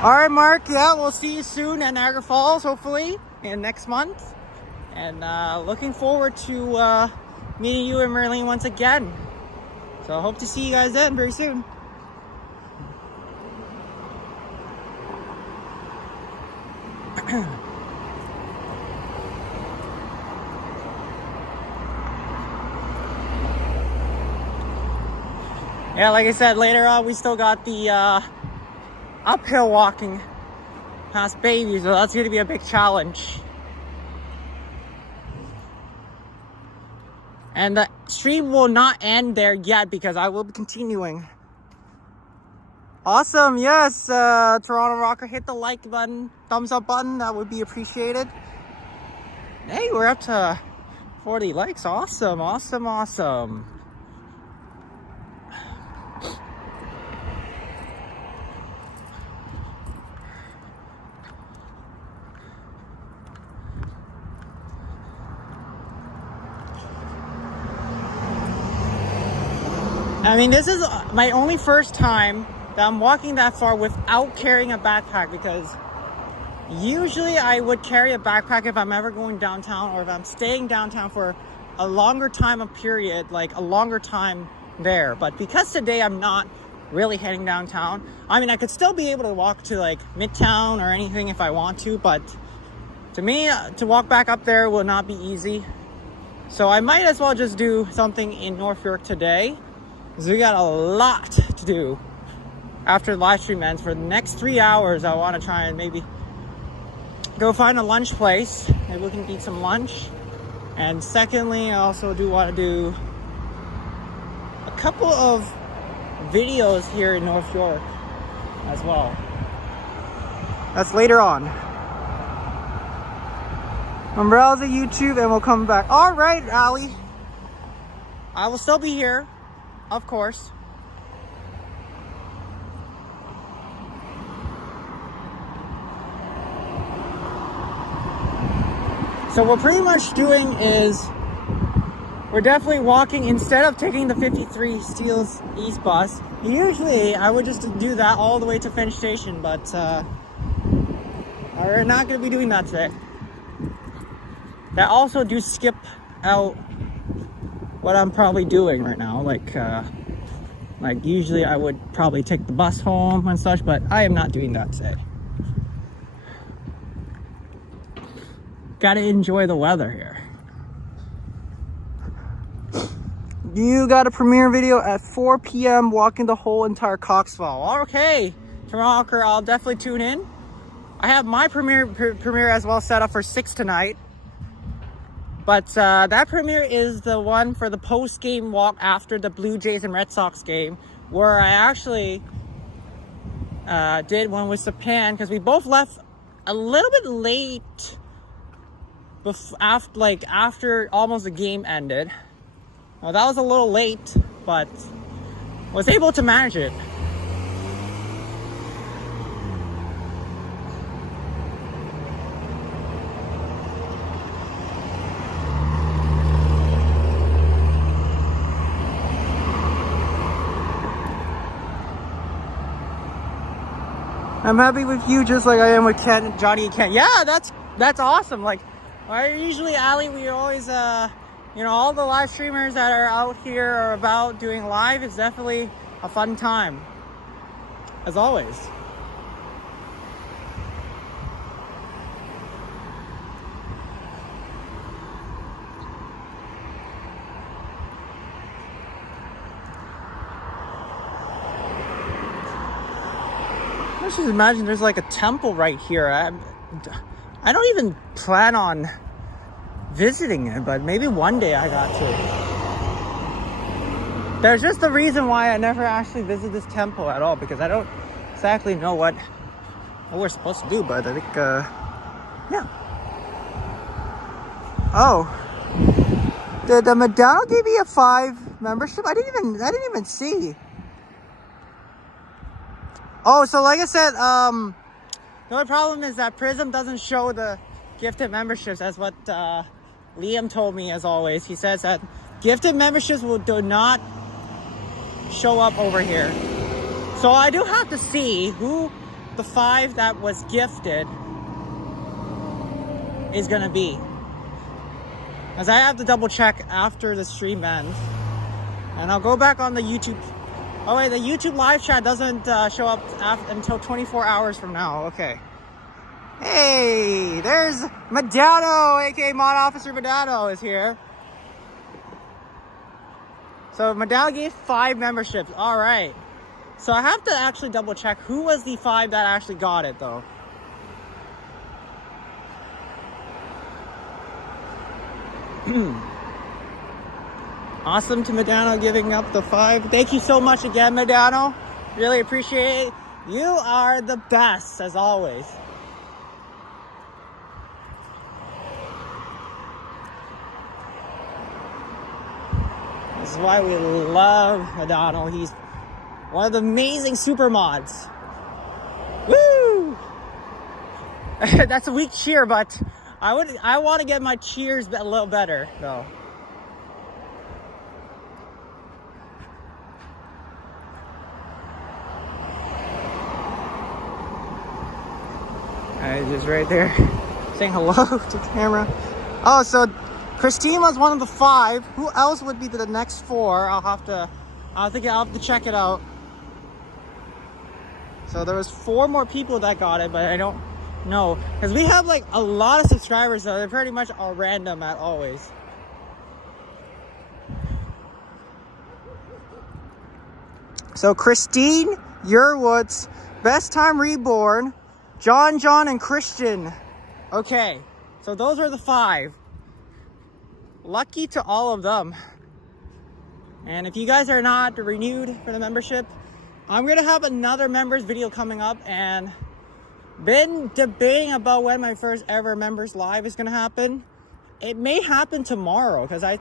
All right, Mark, yeah, we'll see you soon at Niagara Falls, hopefully, in next month. And looking forward to meeting you and Marlene once again. So I hope to see you guys then very soon. Yeah, like I said, later on we still got the uphill walking past Bayview, so that's going to be a big challenge. And the stream will not end there yet because I will be continuing. Awesome, yes, Toronto Rocker, hit the like button, thumbs up button, that would be appreciated. Hey, we're up to 40 likes, awesome, awesome, awesome. I mean, this is my only first time that I'm walking that far without carrying a backpack, because usually I would carry a backpack if I'm ever going downtown or if I'm staying downtown for a longer time of period, like a longer time there. But because today I'm not really heading downtown, I mean, I could still be able to walk to like Midtown or anything if I want to, but to me, to walk back up there will not be easy. So I might as well just do something in North York today, because we got a lot to do after the live stream ends. For the next 3 hours, I want to try and maybe go find a lunch place. Maybe we can eat some lunch. And secondly, I also do want to do a couple of videos here in North York as well. That's later on. I'm browsing YouTube and we'll come back. All right, Ali. I will still be here. Of course. So what we're pretty much doing is we're definitely walking instead of taking the 53 Steeles East bus. Usually I would just do that all the way to Finch Station, but we're not going to be doing that today. I also do skip out what I'm probably doing right now, like usually I would probably take the bus home and such, but I am not doing that today. Gotta enjoy the weather here. You got a premiere video at 4 p.m. walking the whole entire Coxwell. Okay, Toronto, I'll definitely tune in. I have my premiere as well set up for 6 tonight. But that premiere is the one for the post-game walk after the Blue Jays and Red Sox game, where I actually did one with Sapan, because we both left a little bit late after almost the game ended. Well, that was a little late, but was able to manage it. I'm happy with you just like I am with Ken, Johnny and Ken. Yeah, that's awesome. Like, usually, Ali, we always, all the live streamers that are out here or about doing live is definitely a fun time, as always. I just imagine there's like a temple right here. I don't even plan on visiting it, but maybe one day I got to. There's just the reason why I never actually visit this temple at all, because I don't exactly know what we're supposed to do, but I think, yeah. Oh. Did the Medal give me a 5 membership? I didn't even see. Oh, so like I said, the only problem is that Prism doesn't show the gifted memberships, as what Liam told me, as always. He says that gifted memberships do not show up over here. So I do have to see who the 5 that was gifted is going to be. As I have to double check after the stream ends. And I'll go back on the YouTube. Oh wait, the YouTube live chat doesn't show up until 24 hours from now. Okay. Hey, there's Medano, aka Mod Officer Medano is here. So Medano gave 5 memberships. All right. So I have to actually double check who was the 5 that actually got it though. Awesome to Medano giving up the 5. Thank you so much again, Medano. Really appreciate it. You are the best, as always. This is why we love Medano. He's one of the amazing super mods. Woo! That's a weak cheer, but I want to get my cheers a little better, though. Just right there saying hello to the camera. Oh, so Christine was one of the 5. Who else would be the next 4? I'll have to check it out. So there was 4 more people that got it, but I don't know, because we have like a lot of subscribers, so they're pretty much all random at always. So Christine Yearwoods, Best Time Reborn, John, and Christian. Okay, so those are the 5. Lucky to all of them. And if you guys are not renewed for the membership, I'm gonna have another members video coming up, and been debating about when my first ever members live is gonna happen. It may happen tomorrow, because I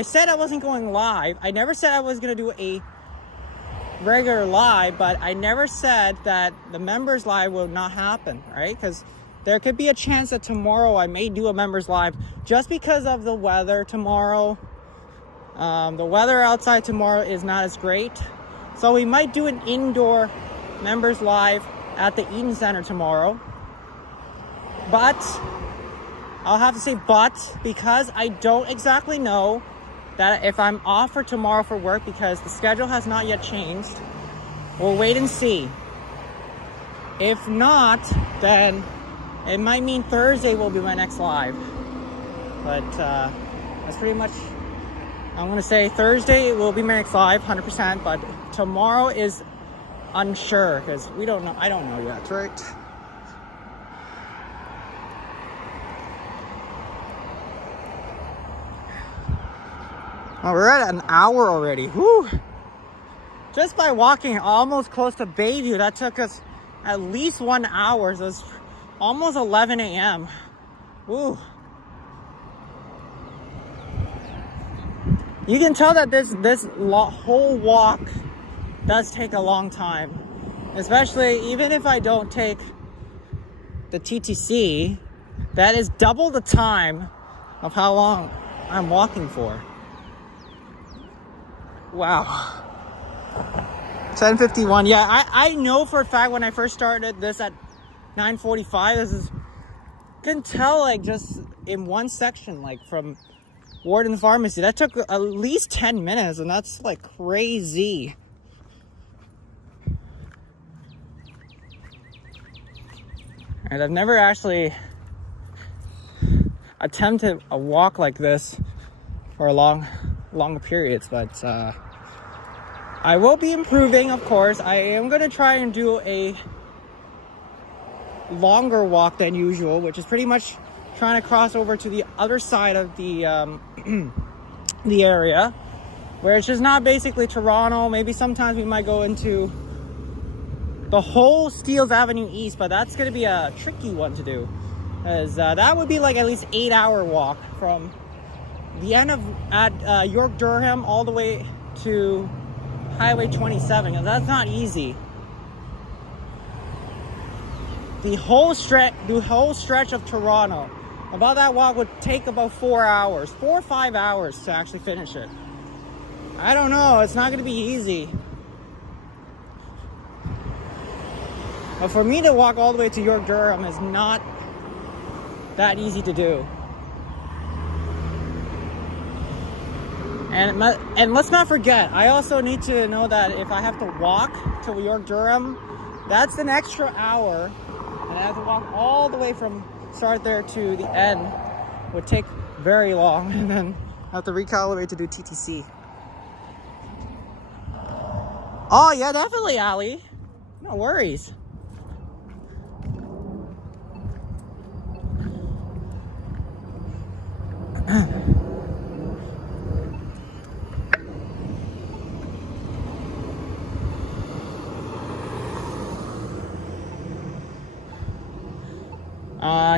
said I wasn't going live. I never said I was gonna do a regular live, but I never said that the members live will not happen, right? Because there could be a chance that tomorrow I may do a members live, just because of the weather tomorrow. The weather outside tomorrow is not as great, so we might do an indoor members live at the Eden Center tomorrow. But I'll have to say because I don't exactly know that if I'm off for tomorrow for work, because the schedule has not yet changed. We'll wait and see. If not, then it might mean Thursday will be my next live. But that's pretty much, I'm gonna say Thursday will be my next live, 100%, but tomorrow is unsure, because we don't know, I don't know yet, right? Oh, we're at an hour already. Whew. Just by walking almost close to Bayview, that took us at least 1 hour. So it's almost 11 a.m. Woo. You can tell that this whole walk does take a long time, especially even if I don't take the TTC. That is double the time of how long I'm walking for. Wow. 10:51. Yeah, I know for a fact when I first started this at 9:45, this is, can tell like just in one section, like from Warden Pharmacy, that took at least 10 minutes, and that's like crazy. And I've never actually attempted a walk like this for a long periods, but I will be improving, of course. I am going to try and do a longer walk than usual, which is pretty much trying to cross over to the other side of the the area, where it's just not basically Toronto. Maybe sometimes we might go into the whole Steeles Avenue East, but that's going to be a tricky one to do, as that would be like at least 8-hour walk from the end of at York Durham all the way to Highway 27, and that's not easy. The whole stretch of Toronto, about that walk would take about 4 hours, 4 or 5 hours to actually finish it. I don't know, it's not going to be easy. But for me to walk all the way to York Durham is not that easy to do. And let's not forget, I also need to know that if I have to walk to York Durham, that's an extra hour. And I have to walk all the way from start there to the end. Would take very long, and then I have to recalibrate to do TTC. Oh yeah, definitely, Ali. No worries.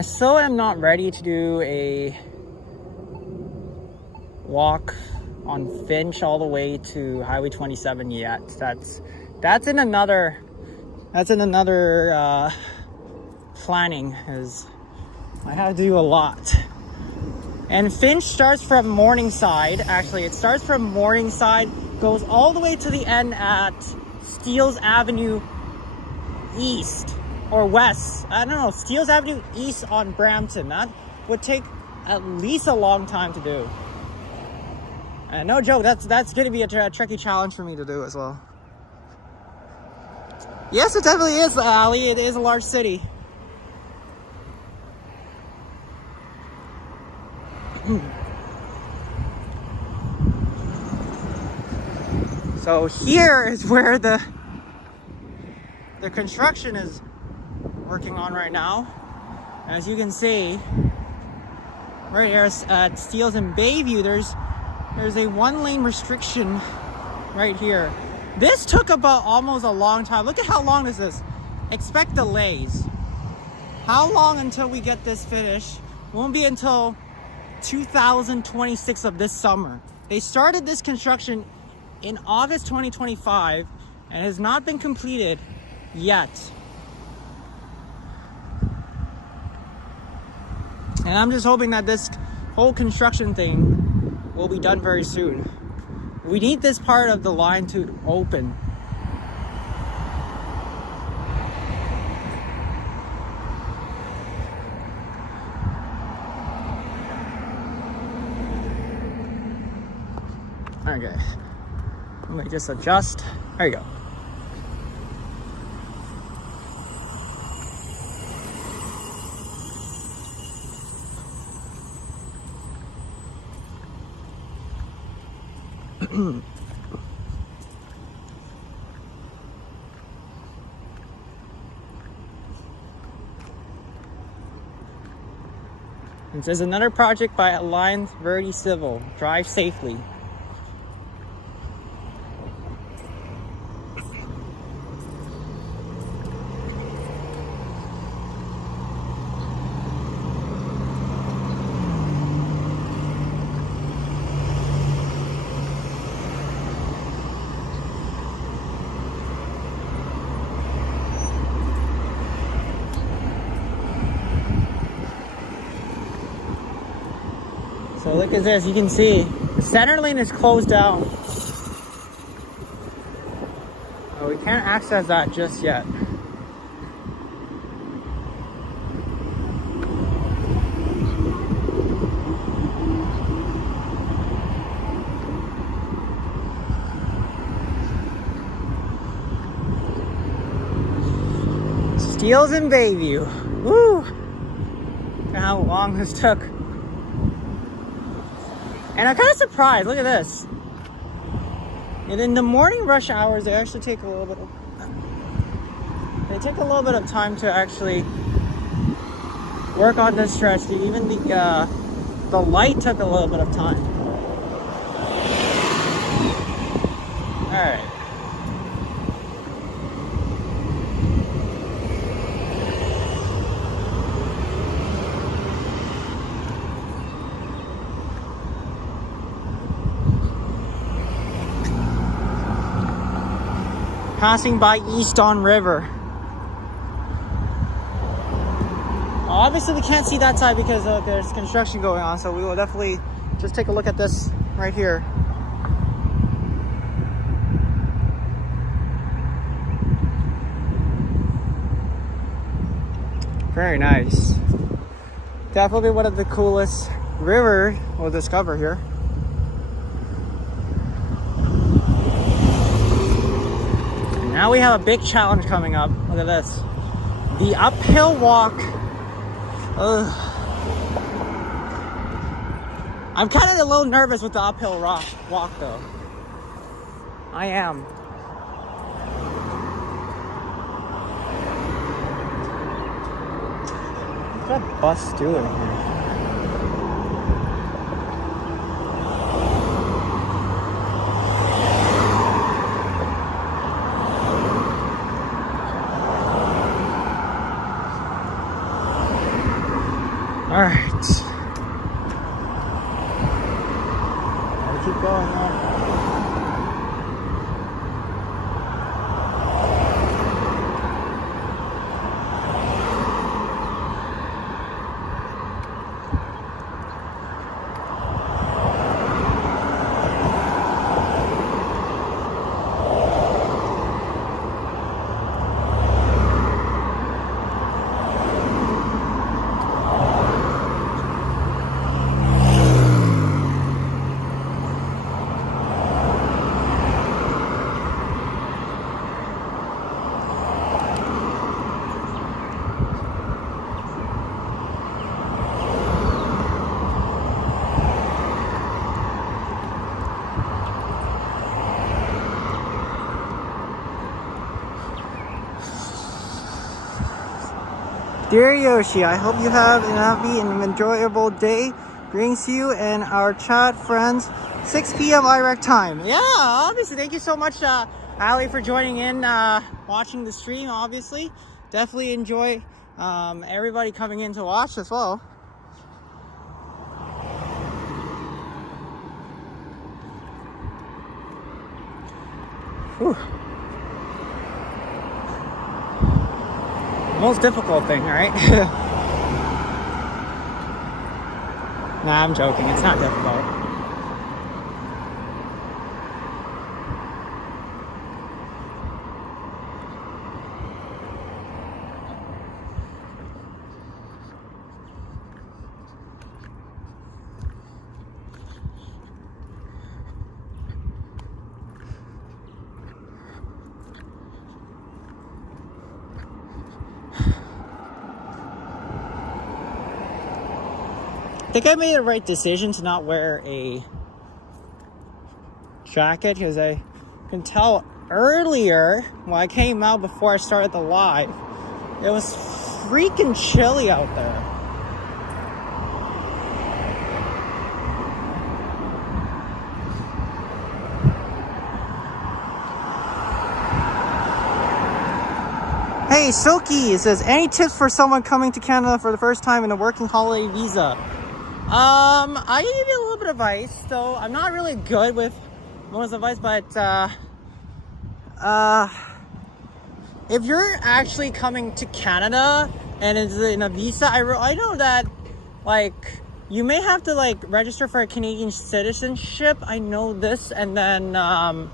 So I'm not ready to do a walk on Finch all the way to Highway 27 yet. That's in another planning, as I have to do a lot. And Finch starts from Morningside. Actually, it starts from Morningside, goes all the way to the end at Steeles Avenue East. Or west, I don't know, Steeles Avenue East on Brampton. That would take at least a long time to do. And no joke, that's going to be a tricky challenge for me to do as well. Yes, it definitely is, Ali. It is a large city. So here is where the construction is working on right now. As you can see, right here at Steeles and Bayview, there's a 1-lane restriction right here. This took about almost a long time. Look at how long this is. Expect delays. How long until we get this finished? Won't be until 2026 of this summer. They started this construction in August 2025 and has not been completed yet. And I'm just hoping that this whole construction thing will be done very soon. We need this part of the line to open. Okay. Let me just adjust. There you go. It says another project by Alliance Verde Civil. Drive safely. Look at this, you can see the center lane is closed down. Oh, we can't access that just yet. Steeles in Bayview. Woo! Look at how long this took. And I'm kind of surprised. Look at this. And in the morning rush hours, they actually take a little bit of, time to actually work on this stretch. Even the light took a little bit of time. All right. Passing by East Don River. Obviously we can't see that side because there's construction going on, so we will definitely just take a look at this right here. Very nice. Definitely one of the coolest rivers we'll discover here. Now we have a big challenge coming up. Look at this. The uphill walk. Ugh. I'm kind of a little nervous with the uphill walk though. I am. What's that bus doing here? All right. Gotta keep going now. Dear Yoshi, I hope you have an happy and enjoyable day. Greetings to you and our chat friends. 6 p.m. IREC time. Yeah, obviously. Thank you so much, Ali, for joining in, watching the stream, obviously. Definitely enjoy everybody coming in to watch as well. Whew. Most difficult thing, right? Nah, I'm joking. It's not difficult. I think I made the right decision to not wear a jacket because I can tell earlier when I came out before I started the live, it was freaking chilly out there. Hey, Silky says, any tips for someone coming to Canada for the first time in a working holiday visa? I can give you a little bit of advice, though I'm not really good with most advice, but if you're actually coming to Canada and it's in a visa, I know that like you may have to like register for a Canadian citizenship. I know this, and then I'm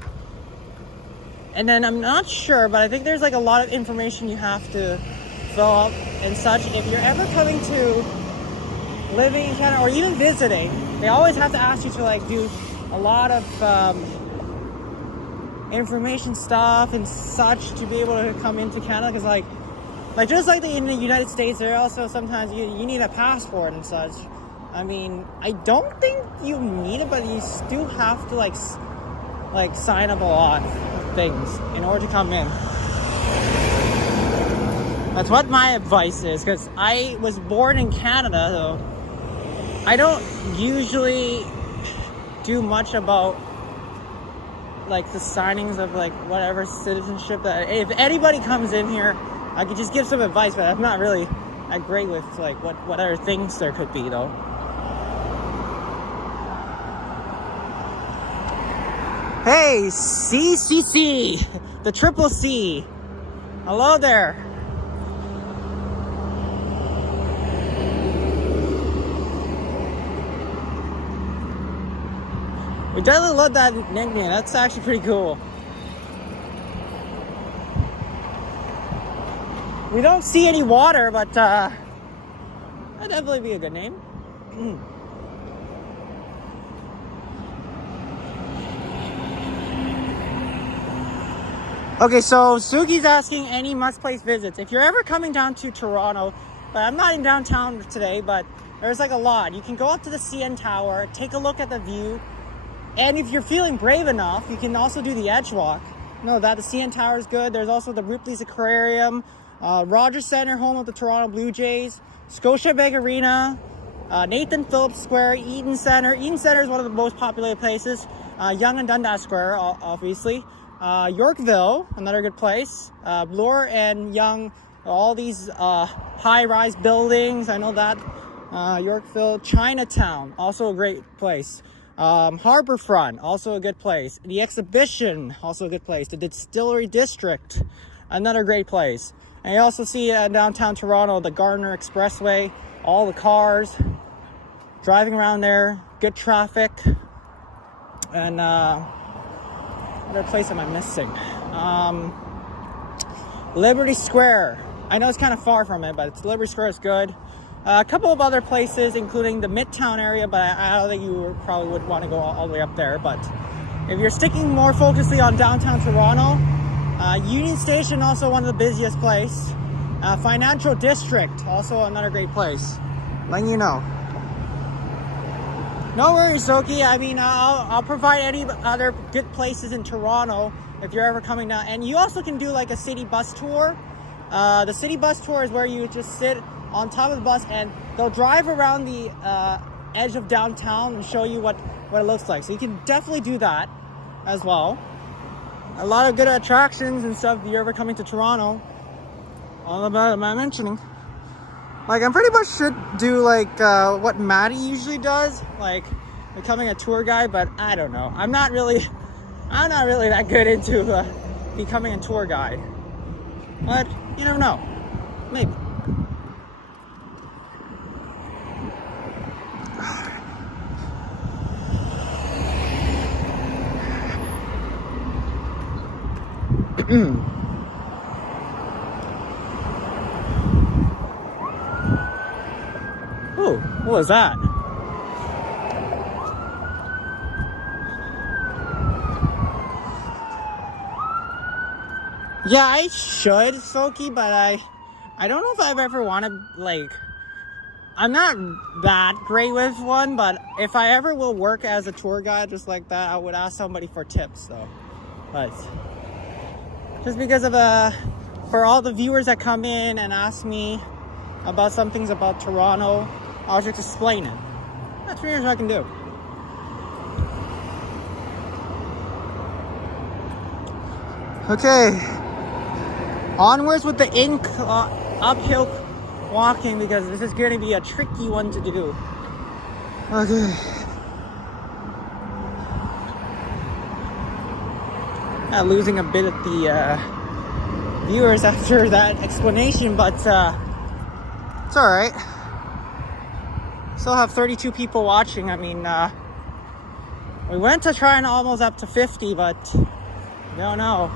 not sure, but I think there's like a lot of information you have to fill up and such. If you're ever coming to living in Canada or even visiting, they always have to ask you to like do a lot of information stuff and such to be able to come into Canada, because like just like in the United States, there also sometimes you need a passport and such. I mean, I don't think you need it, but you still have to like sign up a lot of things in order to come in. That's what my advice is, because I was born in Canada, so I don't usually do much about like the signings of like whatever citizenship that if anybody comes in here, I could just give some advice, but I'm not really that great with like what other things there could be though. Hey, CCC, the triple C. Hello there. We definitely love that nickname. That's actually pretty cool. We don't see any water, but that'd definitely be a good name. Okay, so Suki's asking any must-place visits. If you're ever coming down to Toronto, but I'm not in downtown today, but there's like a lot. You can go up to the CN Tower, take a look at the view, and if you're feeling brave enough, you can also do the Edge Walk. No, the CN Tower is good. There's also the Ripley's Aquarium, Rogers Centre, home of the Toronto Blue Jays, Scotiabank Arena, Nathan Phillips Square, Eaton Centre. Eaton Centre is one of the most populated places. Yonge and Dundas Square, obviously. Yorkville, another good place. Bloor and Yonge, all these high-rise buildings. I know that. Yorkville, Chinatown, also a great place. Harbourfront, also a good place. The Exhibition, also a good place. The Distillery District, another great place. And you also see downtown Toronto, the Gardiner Expressway, all the cars driving around there, good traffic. And other place am I missing? Liberty Square. I know it's kind of far from it, but Liberty Square is good. A couple of other places, including the Midtown area, but I don't think you probably would want to go all the way up there. But if you're sticking more focusedly on downtown Toronto, Union Station, also one of the busiest places. Financial District, also another great place. Letting you know. No worries, Soki. I mean, I'll provide any other good places in Toronto if you're ever coming down. And you also can do like a city bus tour. The city bus tour is where you just sit on top of the bus and they'll drive around the edge of downtown and show you what it looks like. So you can definitely do that as well. A lot of good attractions and stuff if you're ever coming to Toronto. All about am I mentioning? Like, I'm pretty much should do like what Maddie usually does, like becoming a tour guide, but I don't know. I'm not really that good into becoming a tour guide. But you never know. Maybe. Ooh, what was that? Yeah, I should, Soki, but I don't know if I've ever wanted, like, I'm not that great with one, but if I ever will work as a tour guide just like that, I would ask somebody for tips, though. But just because of for all the viewers that come in and ask me about some things about Toronto, I'll just explain it. That's pretty much what I can do. Okay, onwards with the uphill walking, because this is going to be a tricky one to do. Okay. Losing a bit of the viewers after that explanation, but it's alright. Still have 32 people watching. I mean, we went to try and almost up to 50, but don't know.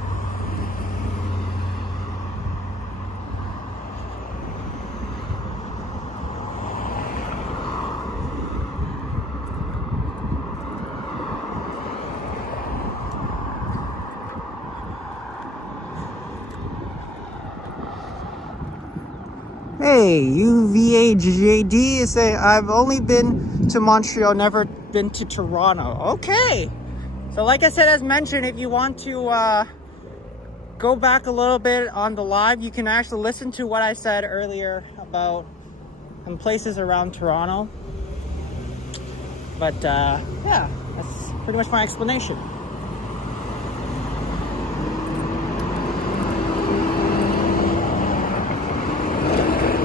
Hey, UVAJD is saying, I've only been to Montreal, never been to Toronto. Okay. So like I said, as mentioned, if you want to go back a little bit on the live, you can actually listen to what I said earlier about some places around Toronto. But yeah, that's pretty much my explanation.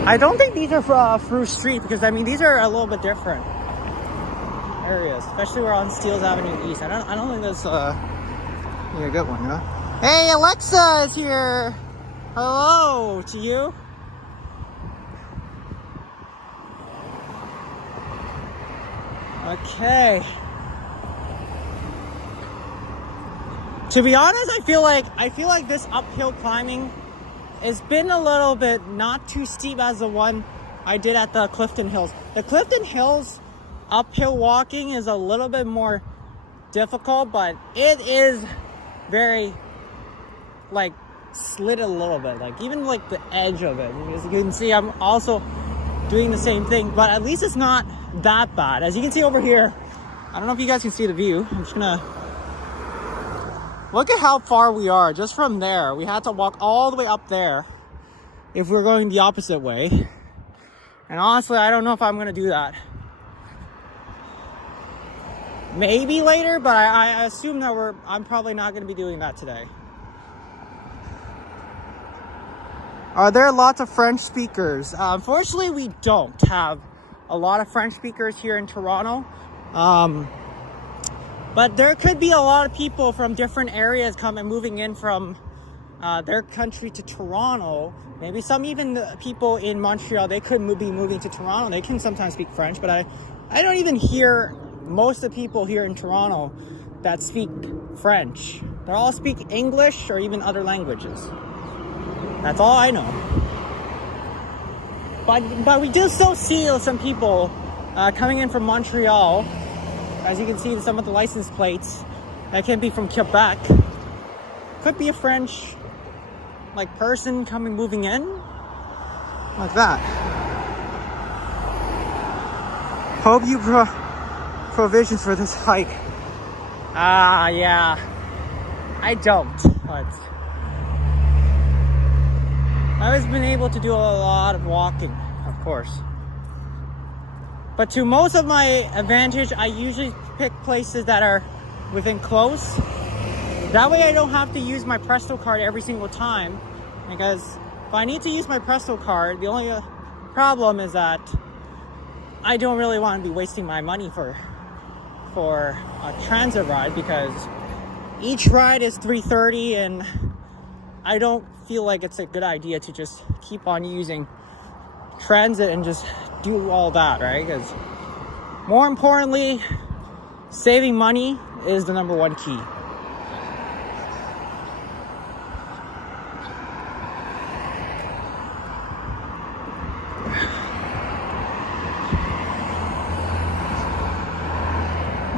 I don't think these are through street, because I mean these are a little bit different areas, especially we're on Steeles Avenue East. I don't think that's a good one, huh? Hey, Alexa is here. Hello to you. Okay. To be honest, I feel like this uphill climbing, it's been a little bit not too steep as the one I did at the Clifton Hills. The Clifton Hills uphill walking is a little bit more difficult, but it is very like slid a little bit, like even like the edge of it. As you can see, I'm also doing the same thing, but at least it's not that bad. As you can see over here, I don't know if you guys can see the view. I'm just gonna look at how far we are just from there. We had to walk all the way up there if we're going the opposite way. And honestly, I don't know if I'm gonna do that. Maybe later, but I assume that I'm probably not gonna be doing that today. Are there lots of French speakers? Unfortunately, we don't have a lot of French speakers here in Toronto. But there could be a lot of people from different areas moving in from their country to Toronto. Maybe some even people in Montreal, they could be moving to Toronto. They can sometimes speak French, but I don't even hear most of the people here in Toronto that speak French. They all speak English or even other languages. That's all I know. But we do still see some people coming in from Montreal. As you can see, some of the license plates that can be from Quebec. Could be a French person moving in like that. Hope you provisions for this hike. Yeah, I don't, but I've been able to do a lot of walking, of course. But to most of my advantage, I usually pick places that are within close. That way I don't have to use my Presto card every single time. Because if I need to use my Presto card, the only problem is that I don't really want to be wasting my money for a transit ride, because each ride is $3.30 and I don't feel like it's a good idea to just keep on using transit and just do all that, right? Because more importantly, saving money is the number one key.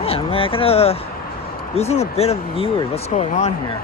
Man, I gotta losing a bit of viewers. What's going on here?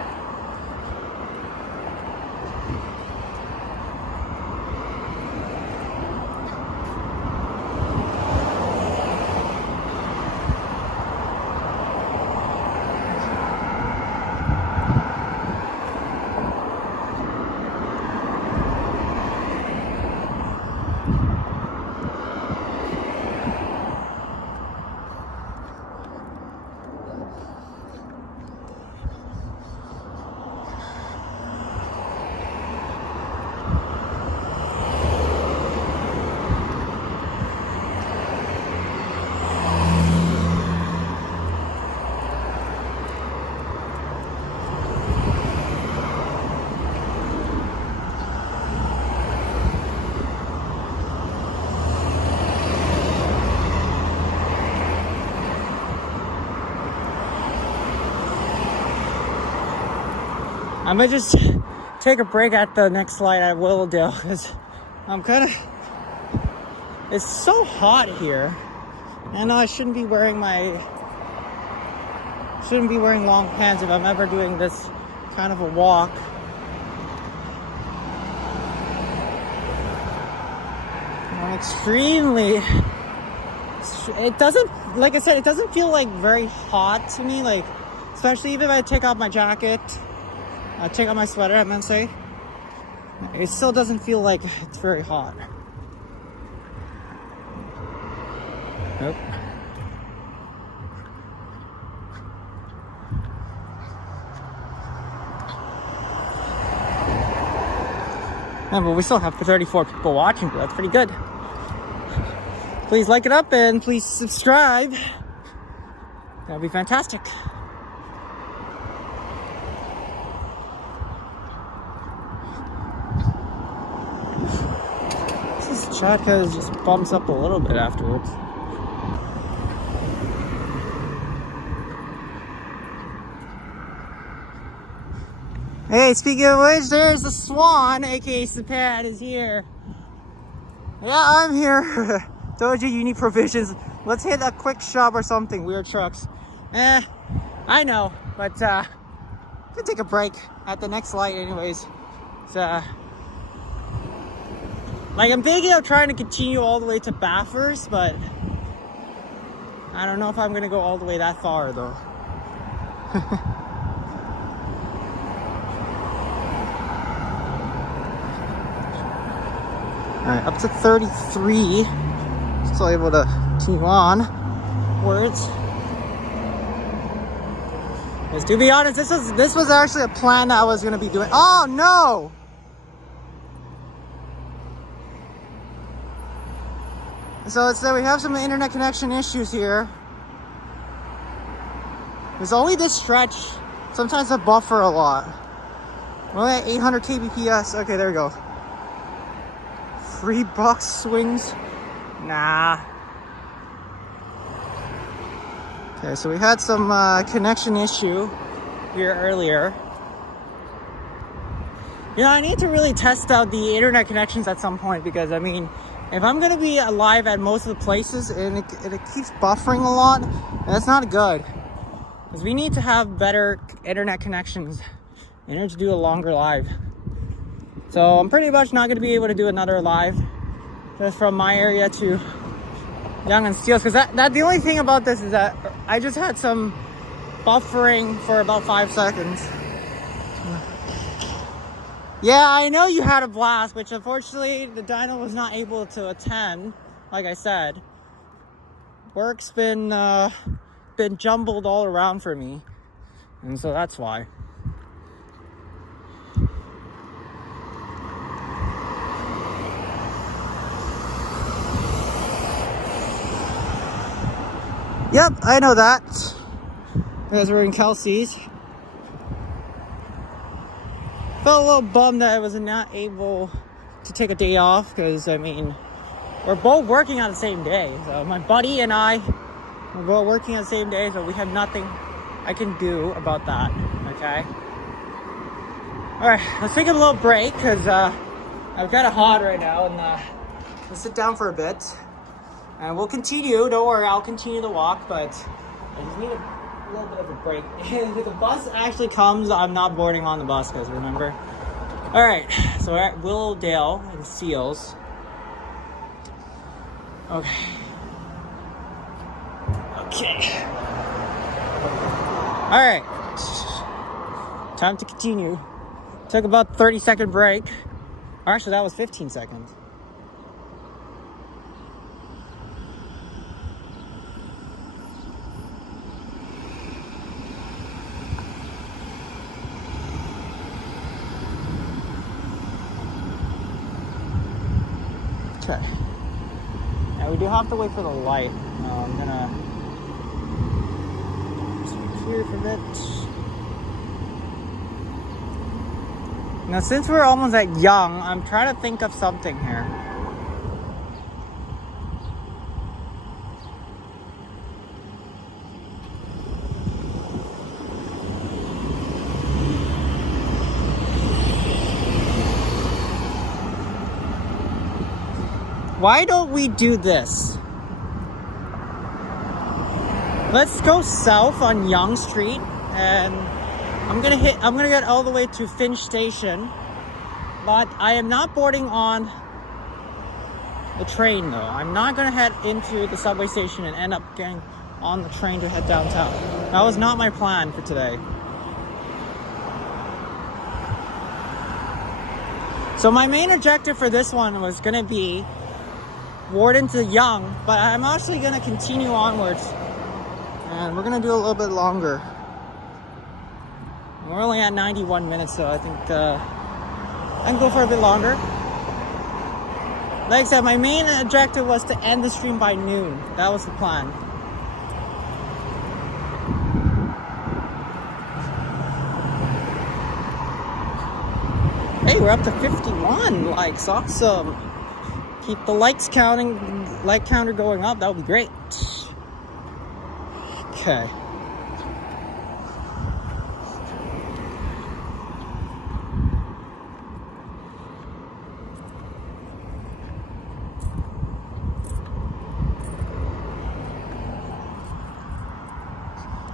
I'm gonna just take a break at the next light at Willowdale because I'm kind of. It's so hot here. I know I shouldn't be wearing long pants if I'm ever doing this kind of a walk. I'm extremely. It doesn't, like I said, it doesn't feel like very hot to me. Like, especially even if I take off my jacket, I take off my sweater. I meant to say, it still doesn't feel like it's very hot. Nope. Yeah, but we still have 34 people watching, but that's pretty good. Please like it up and please subscribe. That would be fantastic. This Chatka just bumps up a little bit afterwards. Hey, speaking of which, there's the Swan, aka Sapad, is here. Yeah, I'm here. Told you need provisions. Let's hit a quick shop or something. Weird trucks. I know, but we'll take a break at the next light anyways. It's, like, I'm thinking of trying to continue all the way to Bathurst, but I don't know if I'm gonna go all the way that far though. Alright, up to 33. Still able to continue on. Words. Because to be honest, this was actually a plan that I was gonna be doing. Oh no! So it's that we have some internet connection issues here. There's only this stretch. Sometimes I buffer a lot. We're only at 800 kbps. Okay, there we go. Free box swings. Nah. Okay, so we had some connection issue here earlier. You know, I need to really test out the internet connections at some point because, I mean, if I'm going to be live at most of the places and it keeps buffering a lot, that's not good. Because we need to have better internet connections in order to do a longer live. So I'm pretty much not going to be able to do another live just from my area to Yonge and Steeles, because that the only thing about this is that I just had some buffering for about 5 seconds. Yeah, I know you had a blast, which unfortunately the dyno was not able to attend. Like I said, work's been jumbled all around for me, and so that's why. Yep, I know that. Because we're in Kelsey's. Felt a little bummed that I was not able to take a day off because, I mean, we're both working on the same day. So my buddy and I, we're both working on the same day, so we have nothing I can do about that, okay? Alright, let's take a little break because I'm kind of hot right now, and let's sit down for a bit. And we'll continue, don't worry, I'll continue the walk, but I just need a little bit of a break. If the bus actually comes, I'm not boarding on the bus, guys, remember? Alright, so we're at Willowdale and Steeles. Okay. Alright. Time to continue. Took about 30-second break. Or actually, that was 15 seconds. Okay. Now we do have to wait for the light. I'm gonna switch here for a bit. Now, since we're almost at Yonge, I'm trying to think of something here. Why don't we do this? Let's go south on Yonge Street, and I'm gonna get all the way to Finch Station, but I am not boarding on the train though. I'm not gonna head into the subway station and end up getting on the train to head downtown. That was not my plan for today. So my main objective for this one was gonna be Warden to Yonge, but I'm actually gonna continue onwards, and we're gonna do a little bit longer. We're only at 91 minutes, so I think I can go for a bit longer. Like I said, my main objective was to end the stream by noon. That was the plan. Hey, we're up to 51 likes. Awesome. Keep the like counter going up. That would be great. Okay.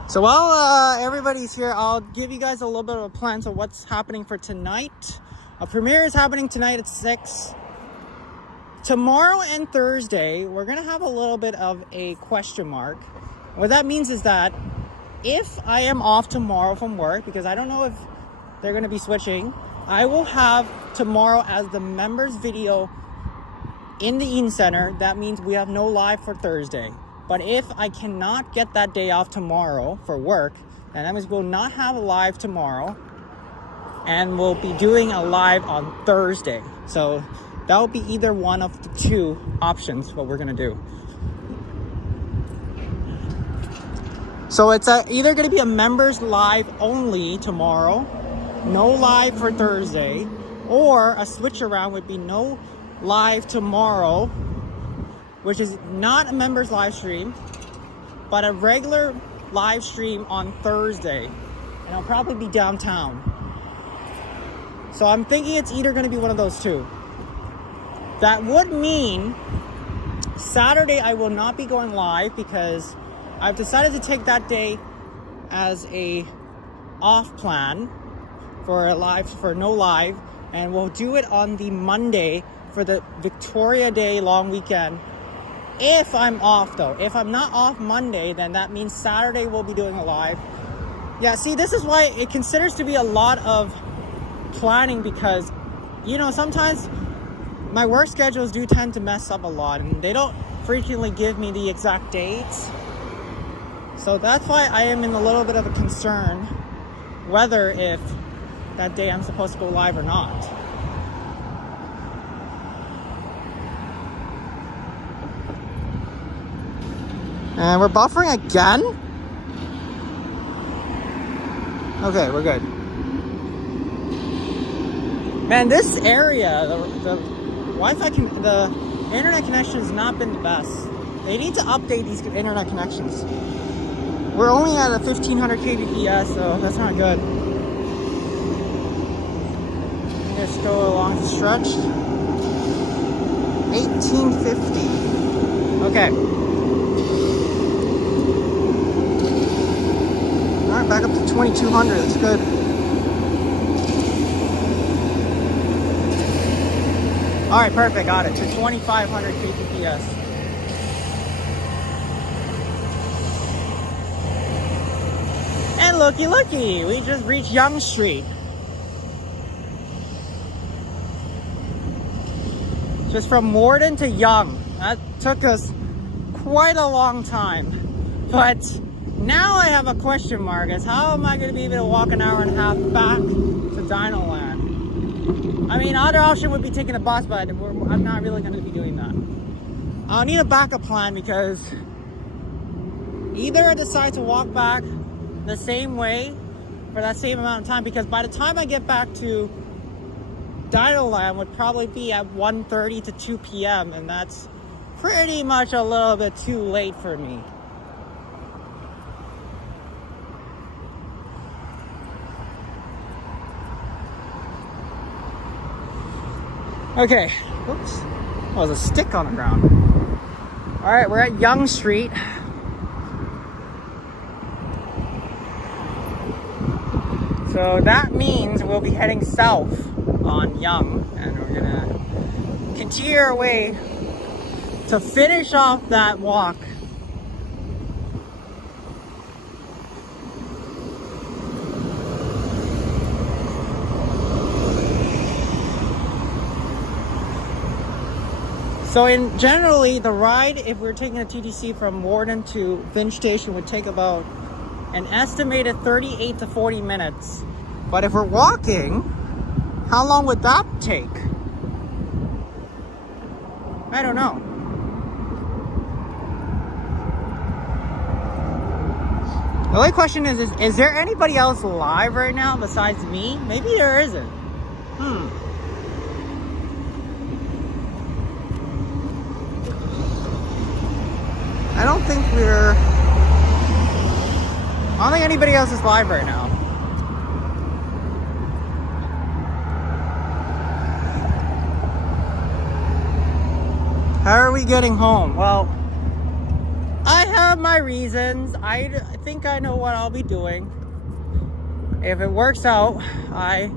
So while everybody's here, I'll give you guys a little bit of a plan to what's happening for tonight. A premiere is happening tonight at 6. Tomorrow and Thursday, we're gonna have a little bit of a question mark. What that means is that if I am off tomorrow from work, because I don't know if they're gonna be switching, I will have tomorrow as the members video in the Eaton Center. That means we have no live for Thursday. But if I cannot get that day off tomorrow for work, then that means we'll not have a live tomorrow, and we'll be doing a live on Thursday. So that will be either one of the two options what we're gonna do. So it's either gonna be a members live only tomorrow, no live for Thursday, or a switch around would be no live tomorrow, which is not a members live stream, but a regular live stream on Thursday. And I'll probably be downtown. So I'm thinking it's either gonna be one of those two. That would mean Saturday I will not be going live because I've decided to take that day as a off plan for no live, and we'll do it on the Monday for the Victoria Day long weekend. If I'm off though. If I'm not off Monday, then that means Saturday we'll be doing a live. Yeah, see, this is why it considers to be a lot of planning, because, you know, sometimes my work schedules do tend to mess up a lot, and they don't frequently give me the exact dates. So that's why I am in a little bit of a concern whether if that day I'm supposed to go live or not. And we're buffering again? Okay, we're good. Man, this area, the Wi-Fi, the internet connection has not been the best. They need to update these internet connections. We're only at a 1500 kbps, so that's not good. Let's go along the stretch. 1850. Okay. Alright, back up to 2200. That's good. Alright, perfect. Got it. To 2500 kbps. And looky, we just reached Yonge Street. Just from Warden to Yonge. That took us quite a long time. But now I have a question mark as how am I going to be able to walk an hour and a half back to Dinoland? I mean, other option would be taking a bus, but I'm not really going to be doing that. I'll need a backup plan because either I decide to walk back the same way for that same amount of time, because by the time I get back to Dinoland would probably be at 1:30 to 2 p.m. and that's pretty much a little bit too late for me. Okay, oops. Oh, there's a stick on the ground. All right, we're at Yonge Street. So that means we'll be heading south on Yonge, and we're gonna continue our way to finish off that walk. So generally, the ride, if we're taking a TTC from Warden to Finch Station, would take about an estimated 38 to 40 minutes. But if we're walking, how long would that take? I don't know. The only question is there anybody else live right now besides me? Maybe there isn't. I don't think anybody else is live right now. How are we getting home? Well, I have my reasons. I think I know what I'll be doing. If it works out, I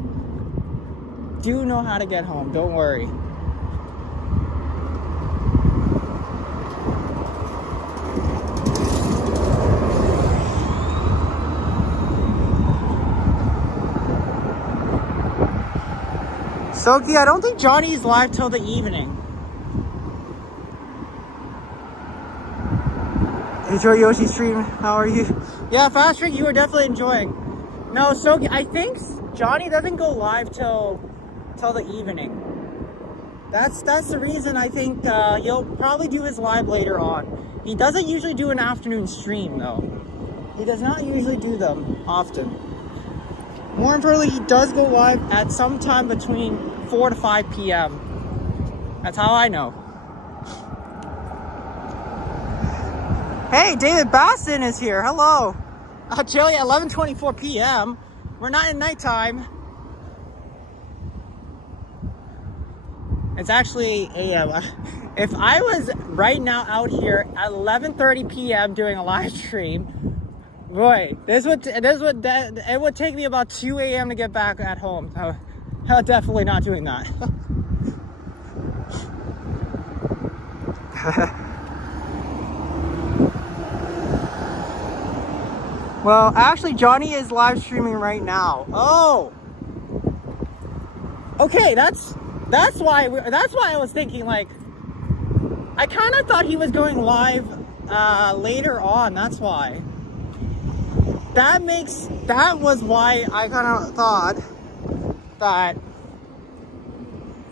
do know how to get home. Don't worry. Soki, I don't think Johnny's live till the evening. Enjoy Yoshi's stream. How are you? Yeah, Fast Trick, you were definitely enjoying. No, Soki, I think Johnny doesn't go live till the evening. That's the reason I think he'll probably do his live later on. He doesn't usually do an afternoon stream though. He does not usually do them often. More importantly, he does go live at some time between 4 to 5 p.m. That's how I know. Hey, David Basson is here. Hello. Chile at 11:24 p.m. We're not in nighttime. It's actually a.m. If I was right now out here at 11:30 p.m. doing a live stream, boy, it would take me about 2 a.m. to get back at home. So, definitely not doing that. Well, actually, Johnny is live streaming right now. Oh, okay. That's why I was thinking, like, I kind of thought he was going live later on. That's why. That was why I kind of thought that,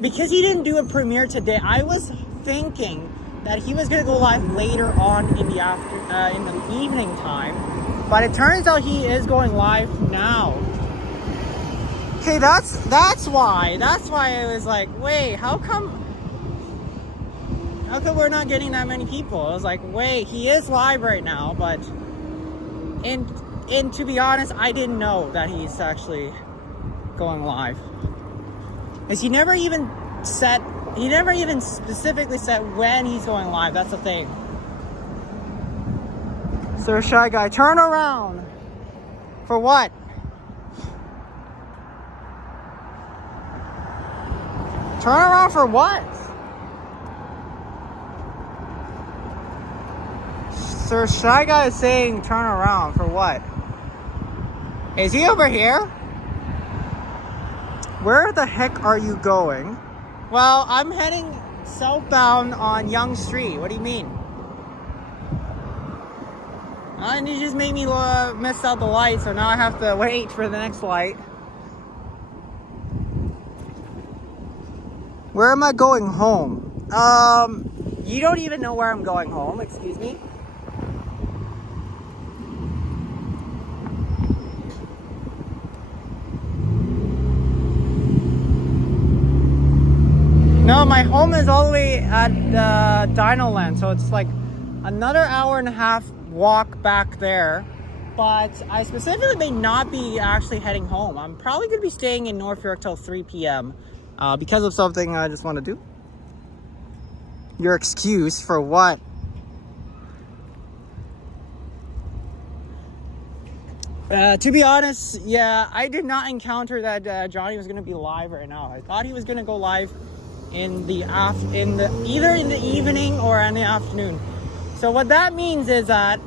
because he didn't do a premiere today, I was thinking that he was gonna go live later on in the evening time. But it turns out he is going live now. Okay, that's why I was like, wait, how come we're not getting that many people? I was like, wait, he is live right now, but and to be honest, I didn't know that he's actually going live. Because he never even specifically said when he's going live. That's the thing. Sir Shy Guy, turn around. For what? Turn around for what? Sir Shy Guy is saying turn around for what? Is he over here? Where the heck are you going? Well, I'm heading southbound on Yonge Street. What do you mean? And you just made me miss out the light, so now I have to wait for the next light. Where am I going home? You don't even know where I'm going home, excuse me. No, my home is all the way at Dino Land, so it's like another hour and a half walk back there. But I specifically may not be actually heading home. I'm probably going to be staying in North York till 3 p.m. Because of something I just want to do. Your excuse for what? To be honest, yeah, I did not encounter that Johnny was gonna be live right now. I thought he was gonna go live either in the evening or in the afternoon. So what that means is that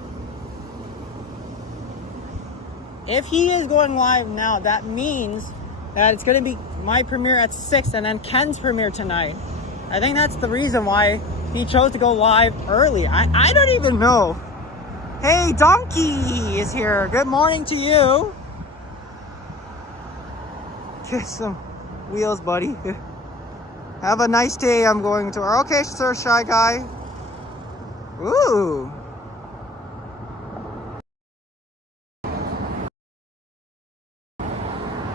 if he is going live now, that means that it's gonna be my premiere at 6 and then Ken's premiere tonight. I think that's the reason why he chose to go live early. I don't even know. Hey, Donkey is here. Good morning to you. Get some wheels, buddy. Have a nice day. I'm going to... Okay, sir, Shy Guy. Ooh.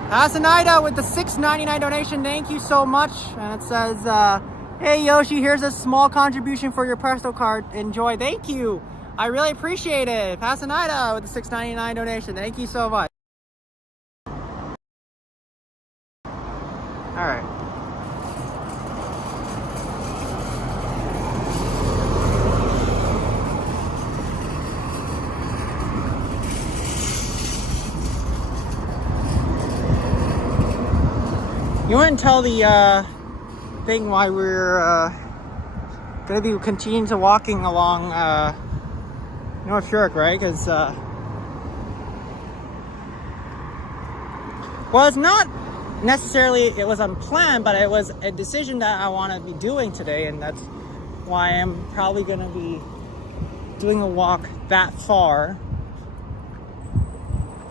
Hasanida with the $6.99 donation. Thank you so much. And it says, hey, Yoshi, here's a small contribution for your Presto card. Enjoy. Thank you. I really appreciate it. Hasanida with the $6.99 donation. Thank you so much. All right. You wouldn't tell the thing why we're gonna be continuing to walking along North York, right? Because well, it's not necessarily it was unplanned, but it was a decision that I want to be doing today, and that's why I'm probably gonna be doing a walk that far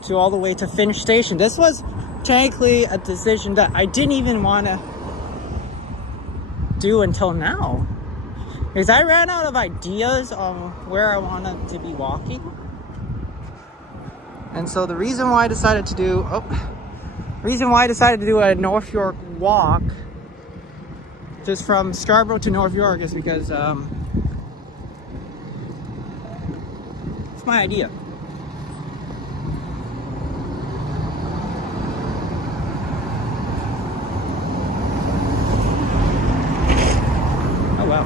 to all the way to Finch Station. This was technically a decision that I didn't even want to do until now, because I ran out of ideas on where I wanted to be walking. And so the reason why I decided to do a North York walk just from Scarborough to North York is because it's my idea. Oh wow.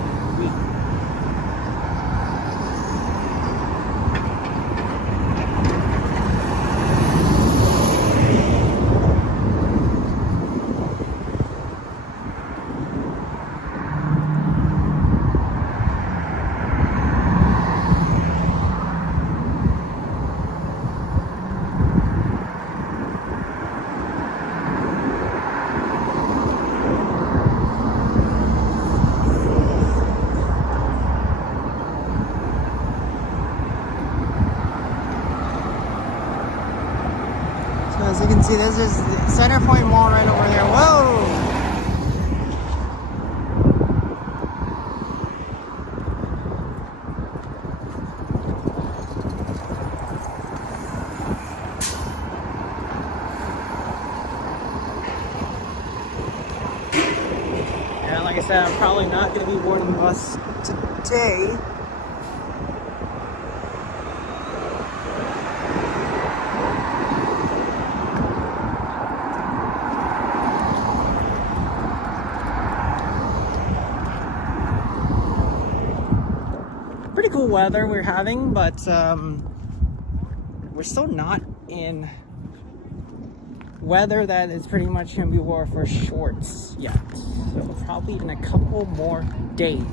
As you can see, this is the Center Point Mall right over there. Whoa! And like I said, I'm probably not going to be boarding the bus today. Pretty cool weather we're having, but we're still not in weather that is pretty much gonna be wore for shorts yet. So probably in a couple more days.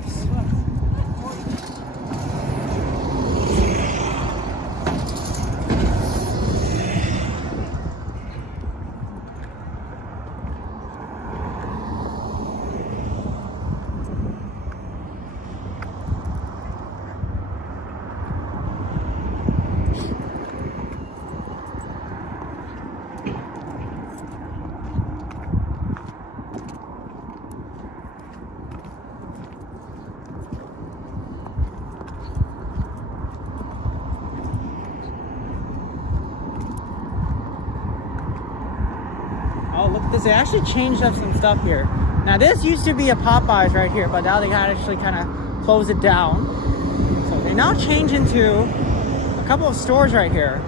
Oh, look at this. They actually changed up some stuff here. Now, this used to be a Popeyes right here, but now they actually kind of closed it down. So they now change into a couple of stores right here.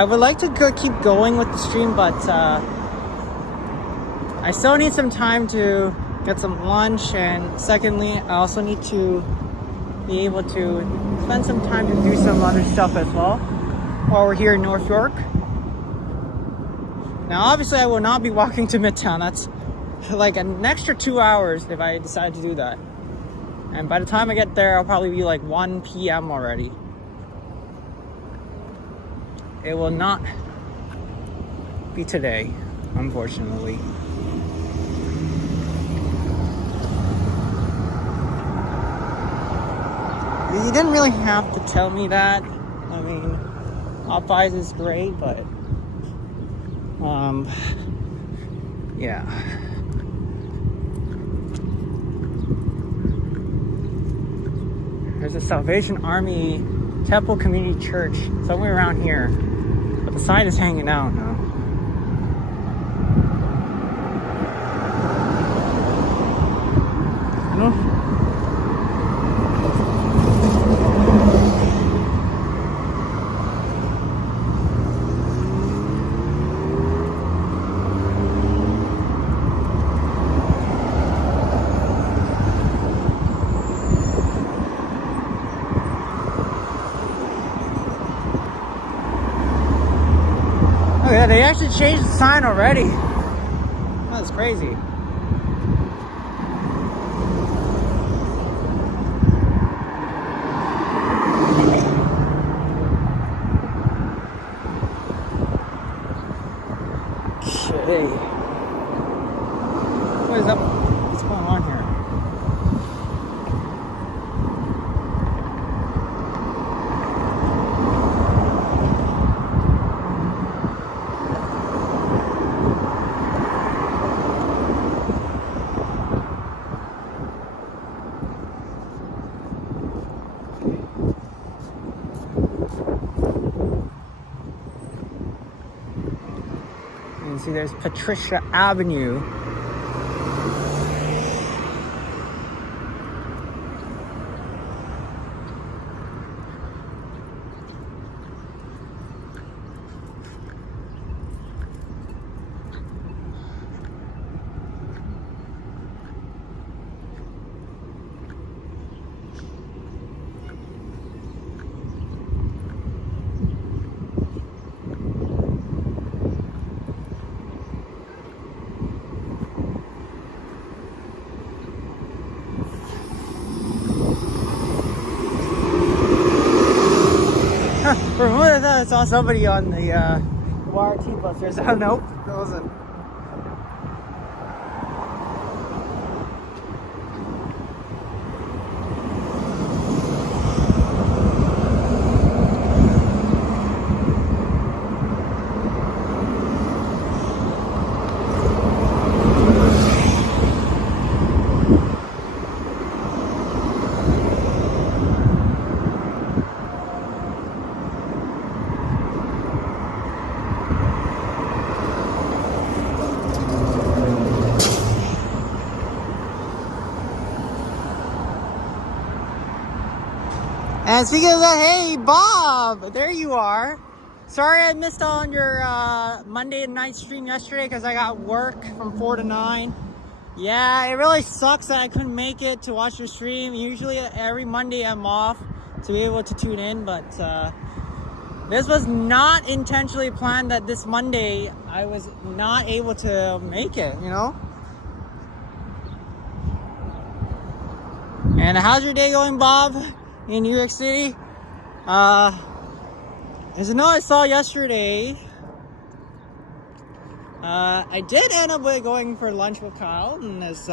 I would like to keep going with the stream, but I still need some time to get some lunch, and secondly, I also need to be able to spend some time to do some other stuff as well while we're here in North York. Now, obviously, I will not be walking to Midtown. That's like an extra 2 hours if I decide to do that. And by the time I get there, I'll probably be like 1 p.m. already. It will not be today, unfortunately. You didn't really have to tell me that. I mean, Popeyes is great, but yeah. There's a Salvation Army Temple Community Church somewhere around here, but the sign is hanging out now. Oh yeah, they actually changed the sign already. That's crazy. Okay. What is up? What's going on here? You see, there's Patricia Avenue. For a moment I thought I saw somebody on the YRT bus there, so nope, that wasn't. And speaking of that, hey Bob, there you are. Sorry I missed on your Monday night stream yesterday because I got work from 4 to 9. Yeah, it really sucks that I couldn't make it to watch your stream. Usually every Monday I'm off to be able to tune in, but this was not intentionally planned that this Monday I was not able to make it, you know? And how's your day going, Bob? In New York City? As you know, I saw yesterday, I did end up going for lunch with Kyle and his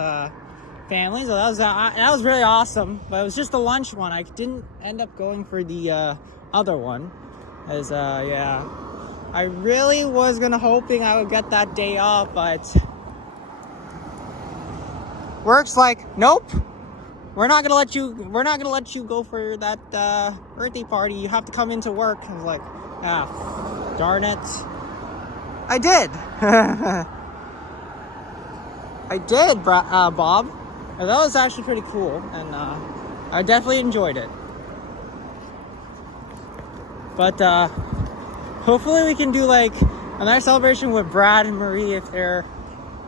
family, so that was really awesome. But it was just the lunch one. I didn't end up going for the other one, as yeah, I really was hoping I would get that day off, but work's like, nope. We're not gonna let you go for that birthday party. You have to come into work. I was like, ah, darn it. I did. I did, Bob. And that was actually pretty cool, and I definitely enjoyed it. But hopefully we can do like a nice celebration with Brad and Marie if they're...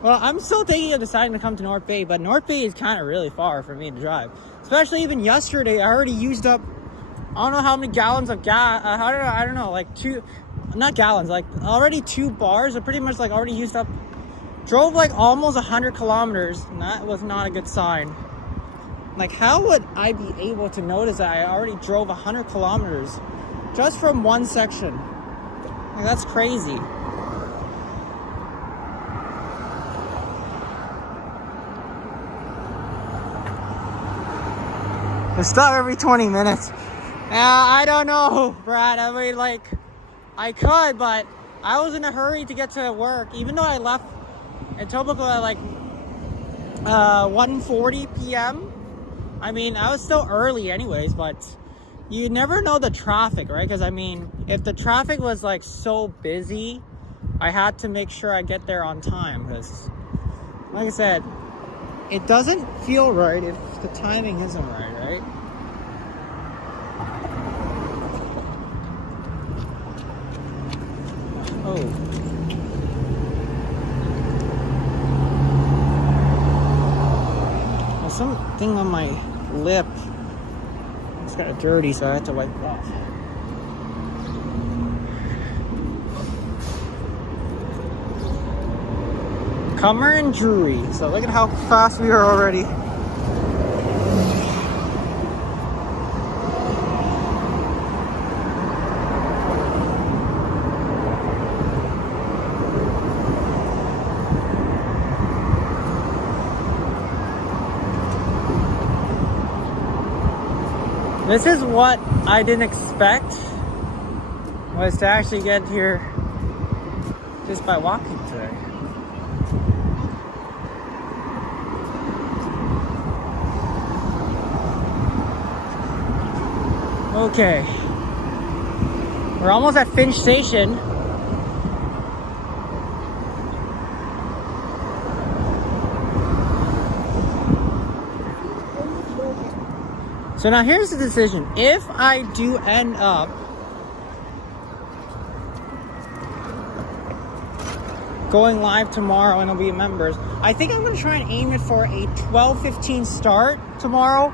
Well, I'm still thinking of deciding to come to North Bay, but North Bay is kind of really far for me to drive. Especially even yesterday, I already used up, I don't know how many gallons of gas, I don't know, like not gallons, like already 2 bars. I pretty much like already used up, drove like almost 100 kilometers, and that was not a good sign. Like, how would I be able to notice that I already drove 100 kilometers just from one section? Like, that's crazy. They stop every 20 minutes. I don't know, Brad. I mean, like, I could, but I was in a hurry to get to work. Even though I left Etobicoke at like 1:40 p.m. I mean, I was still early anyways, but you never know the traffic, right? Because, I mean, if the traffic was like so busy, I had to make sure I get there on time. Because, like I said, it doesn't feel right if the timing isn't right, right? Oh. There's something on my lip. It's kind of dirty, so I had to wipe it off. Comer and Drury. So look at how fast we are already. This is what I didn't expect, was to actually get here just by walking today. Okay, we're almost at Finch Station. So now here's the decision. If I do end up going live tomorrow and I'll be members, I think I'm going to try and aim it for a 12:15 start tomorrow.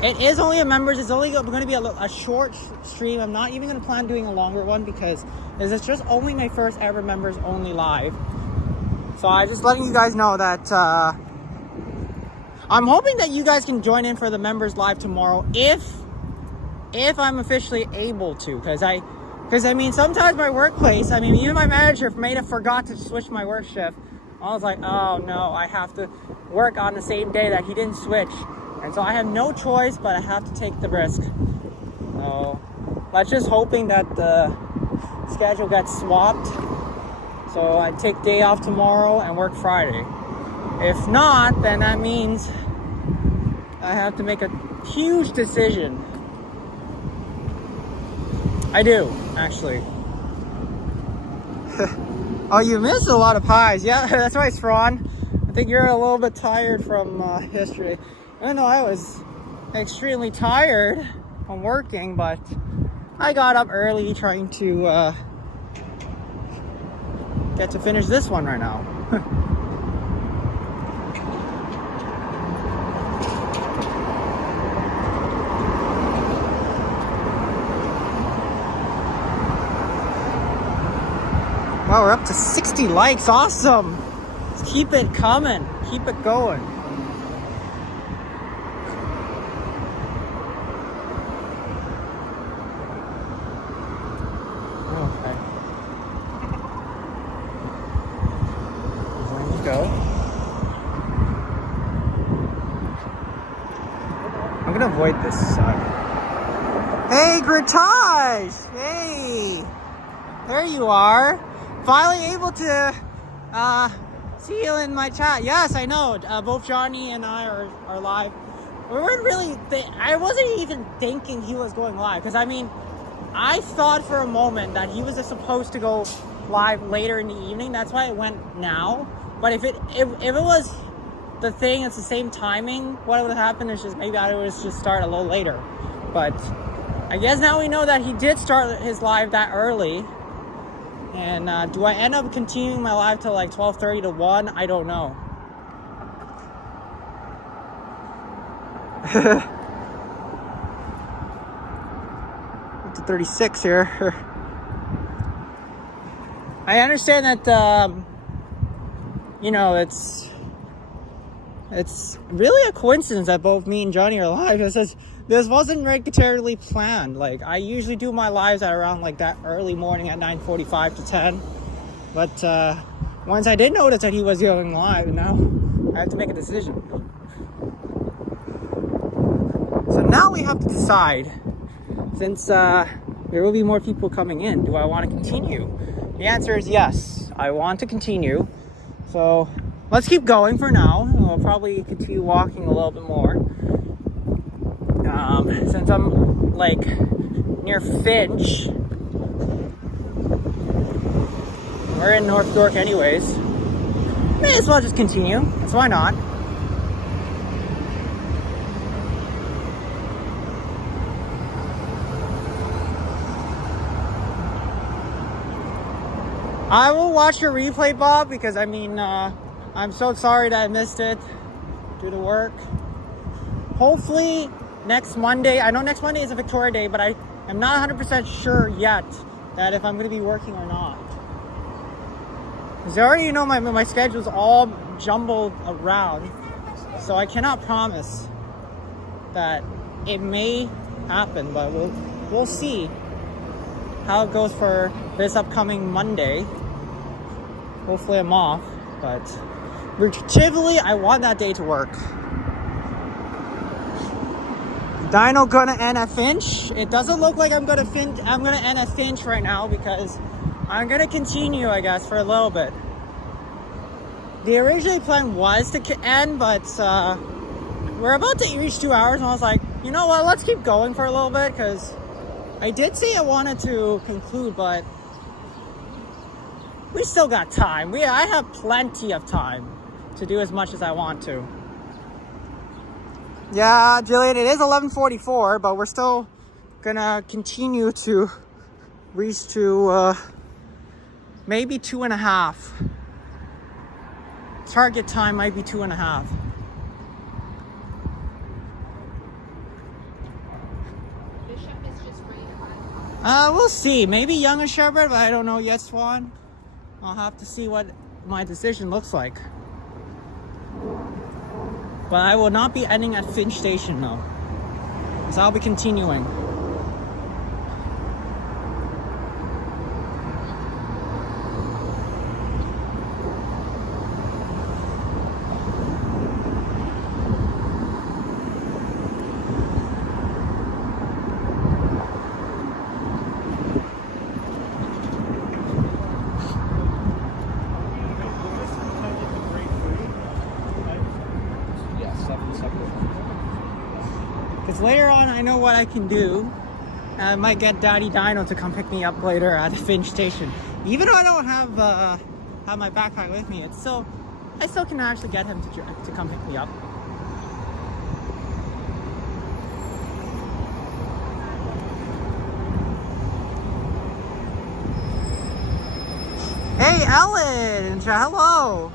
It is only a members. It's only going to be a short stream. I'm not even going to plan doing a longer one because this is just only my first ever members only live. So I'm just letting you guys know that I'm hoping that you guys can join in for the members live tomorrow if I'm officially able to, because I mean, sometimes my workplace, I mean, even my manager may have forgot to switch my work shift. I was like, oh no, I have to work on the same day that he didn't switch. And so I have no choice, but I have to take the risk. So let's just hoping that the schedule gets swapped. So I take day off tomorrow and work Friday. If not, then that means I have to make a huge decision. I do, actually. Oh, you missed a lot of pies. Yeah, that's right, Strawn. I think you're a little bit tired from yesterday. I know I was extremely tired from working, but I got up early trying to get to finish this one right now. Wow, we're up to 60 likes. Awesome. Let's keep it coming. Keep it going. Okay. There we go. I'm gonna avoid this side. Hey, Gritage! Hey! There you are. Finally able to see you in my chat. Yes, I know. Both Johnny and I are live. We weren't really... I wasn't even thinking he was going live. Because, I mean, I thought for a moment that he was supposed to go live later in the evening. That's why it went now. But if it was the thing, it's the same timing, what would happen is just maybe I would just start a little later. But I guess now we know that he did start his live that early. And do I end up continuing my live till like 12:30 to 1? I don't know. Up to 36 here. I understand that, you know, it's really a coincidence that both me and Johnny are live. It says this wasn't regularly planned. Like, I usually do my lives at around like that early morning at 9:45 to 10. But once I did notice that he was going live, and now I have to make a decision. So now we have to decide, since there will be more people coming in, do I want to continue? The answer is yes, I want to continue. So let's keep going for now. I'll probably continue walking a little bit more. Since I'm like near Finch, we're in North York anyways, may as well just continue. So why not? I will watch your replay, Bob, because I mean, I'm so sorry that I missed it due to work. Hopefully next Monday, I know next Monday is a Victoria Day, but I am not 100% sure yet that if I'm going to be working or not. Because I already know my schedule's all jumbled around, so I cannot promise that it may happen, but we'll see how it goes for this upcoming Monday. Hopefully I'm off, but relatively I want that day to work. Dyno gonna end at Finch. It doesn't look like I'm gonna end at Finch right now because I'm gonna continue, I guess, for a little bit. The original plan was to end, but we're about to reach 2 hours, and I was like, you know what? Let's keep going for a little bit, because I did say I wanted to conclude, but we still got time. I have plenty of time to do as much as I want to. Yeah, Jillian, it is 11:44, but we're still gonna continue to reach to maybe 2.5. Target time might be 2.5. We'll see. Maybe Yonge and Sherbert, but I don't know yet, Swan. I'll have to see what my decision looks like. But I will not be ending at Finch Station, though. So I'll be continuing. Because later on, I know what I can do. I might get Daddy Dyno to come pick me up later at the Finch Station. Even though I don't have my backpack with me, I still can actually get him to come pick me up. Hey, Ellen! Hello!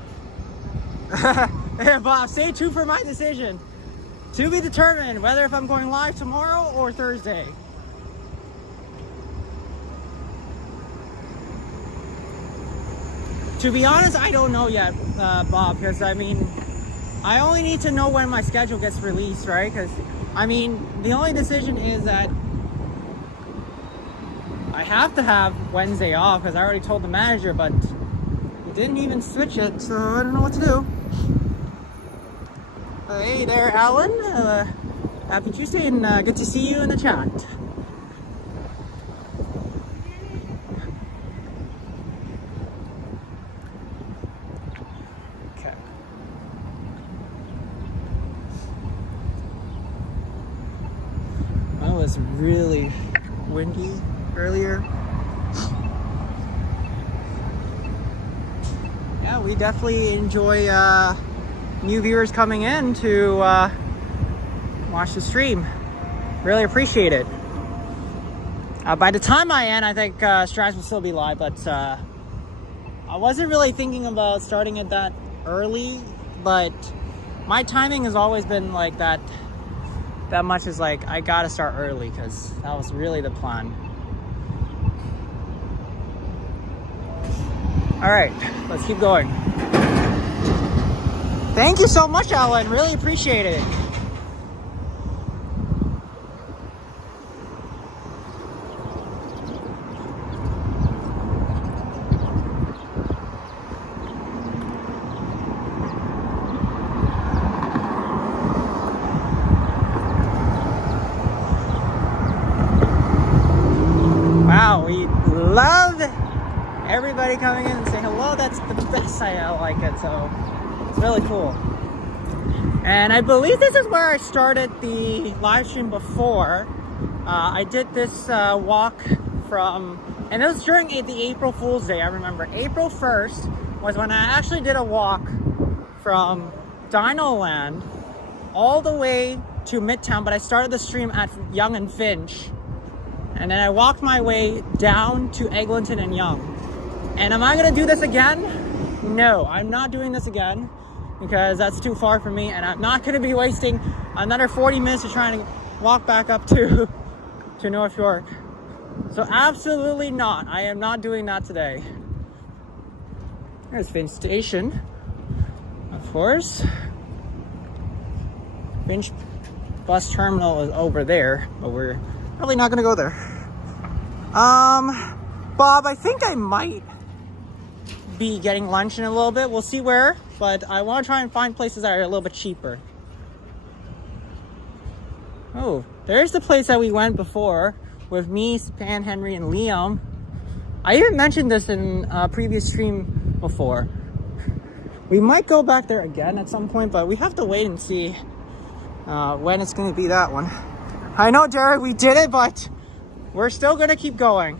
Hey, Bob, stay tuned for my decision. To be determined whether if I'm going live tomorrow or Thursday. To be honest, I don't know yet, Bob, because I mean, I only need to know when my schedule gets released, right? Because, I mean, the only decision is that I have to have Wednesday off, because I already told the manager, but he didn't even switch it, so I don't know what to do. Hey there, Alan. Happy Tuesday, and good to see you in the chat. Okay. Well, it was really windy earlier. Yeah, we definitely enjoy new viewers coming in to watch the stream. Really appreciate it. By the time I end, I think Strax will still be live, but I wasn't really thinking about starting it that early, but my timing has always been like that much is like, I gotta start early because that was really the plan. All right, let's keep going. Thank you so much, Alan. Really appreciate it. Wow, we love everybody coming in and saying hello. That's the best. I like it. So it's really cool. And I believe this is where I started the live stream before. I did this walk from, and it was during the April Fool's Day. I remember April 1st was when I actually did a walk from Dino Land all the way to Midtown, but I started the stream at Yonge and Finch. And then I walked my way down to Eglinton and Yonge. And am I gonna do this again? No, I'm not doing this again because that's too far for me, and I'm not gonna be wasting another 40 minutes to try to walk back up to North York. So absolutely not. I am not doing that today. There's Finch Station, of course. Finch bus terminal is over there, but we're probably not gonna go there. Bob, I think I might be getting lunch in a little bit. We'll see where, but I want to try and find places that are a little bit cheaper. Oh, there's the place that we went before with me, Span, Henry, and Liam. I even mentioned this in a previous stream before. We might go back there again at some point, but we have to wait and see when it's going to be that one. I know, Jared, we did it, but we're still going to keep going.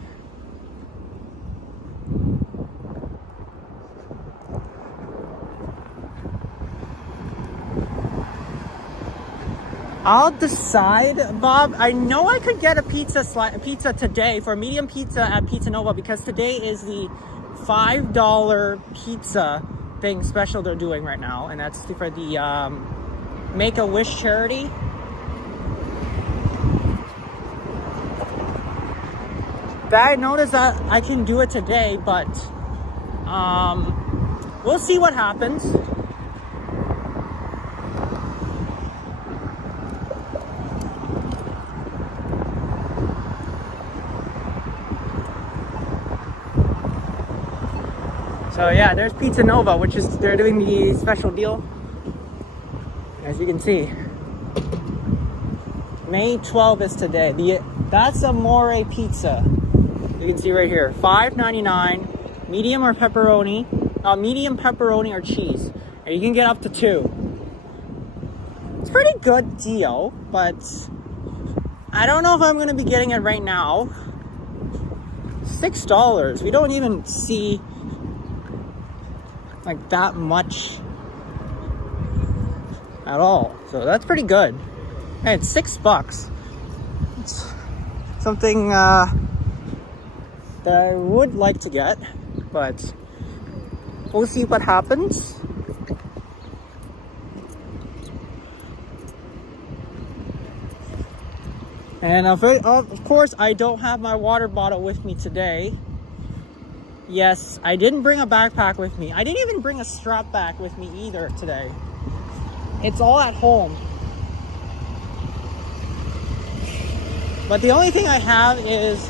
I'll decide, Bob. I know I could get a pizza today for a medium pizza at Pizza Nova because today is the $5 pizza thing special they're doing right now, and that's for the Make-A-Wish charity. I noticed that I can do it today, but we'll see what happens. So yeah, there's Pizza Nova, which is, they're doing the special deal. As you can see, May 12th is today. That's Amore Pizza. You can see right here, $5.99, medium or pepperoni, medium pepperoni or cheese. And you can get up to 2. It's a pretty good deal, but I don't know if I'm gonna be getting it right now. $6. We don't even see like that much at all, so that's pretty good. Hey, it's $6. It's something that I would like to get, but we'll see what happens. And of course, I don't have my water bottle with me today. Yes, I didn't bring a backpack with me. I didn't even bring a strap back with me either today. It's all at home. But the only thing I have is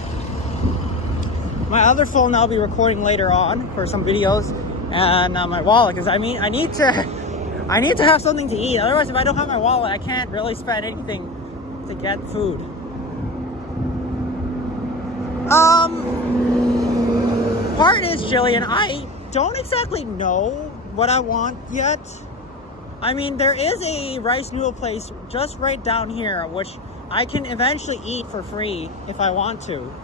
my other phone that I'll be recording later on for some videos, and my wallet, because I need to have something to eat. Otherwise, if I don't have my wallet, I can't really spend anything to get food. Part is, Jillian, I don't exactly know what I want yet. I mean, there is a rice noodle place just right down here, which I can eventually eat for free if I want to,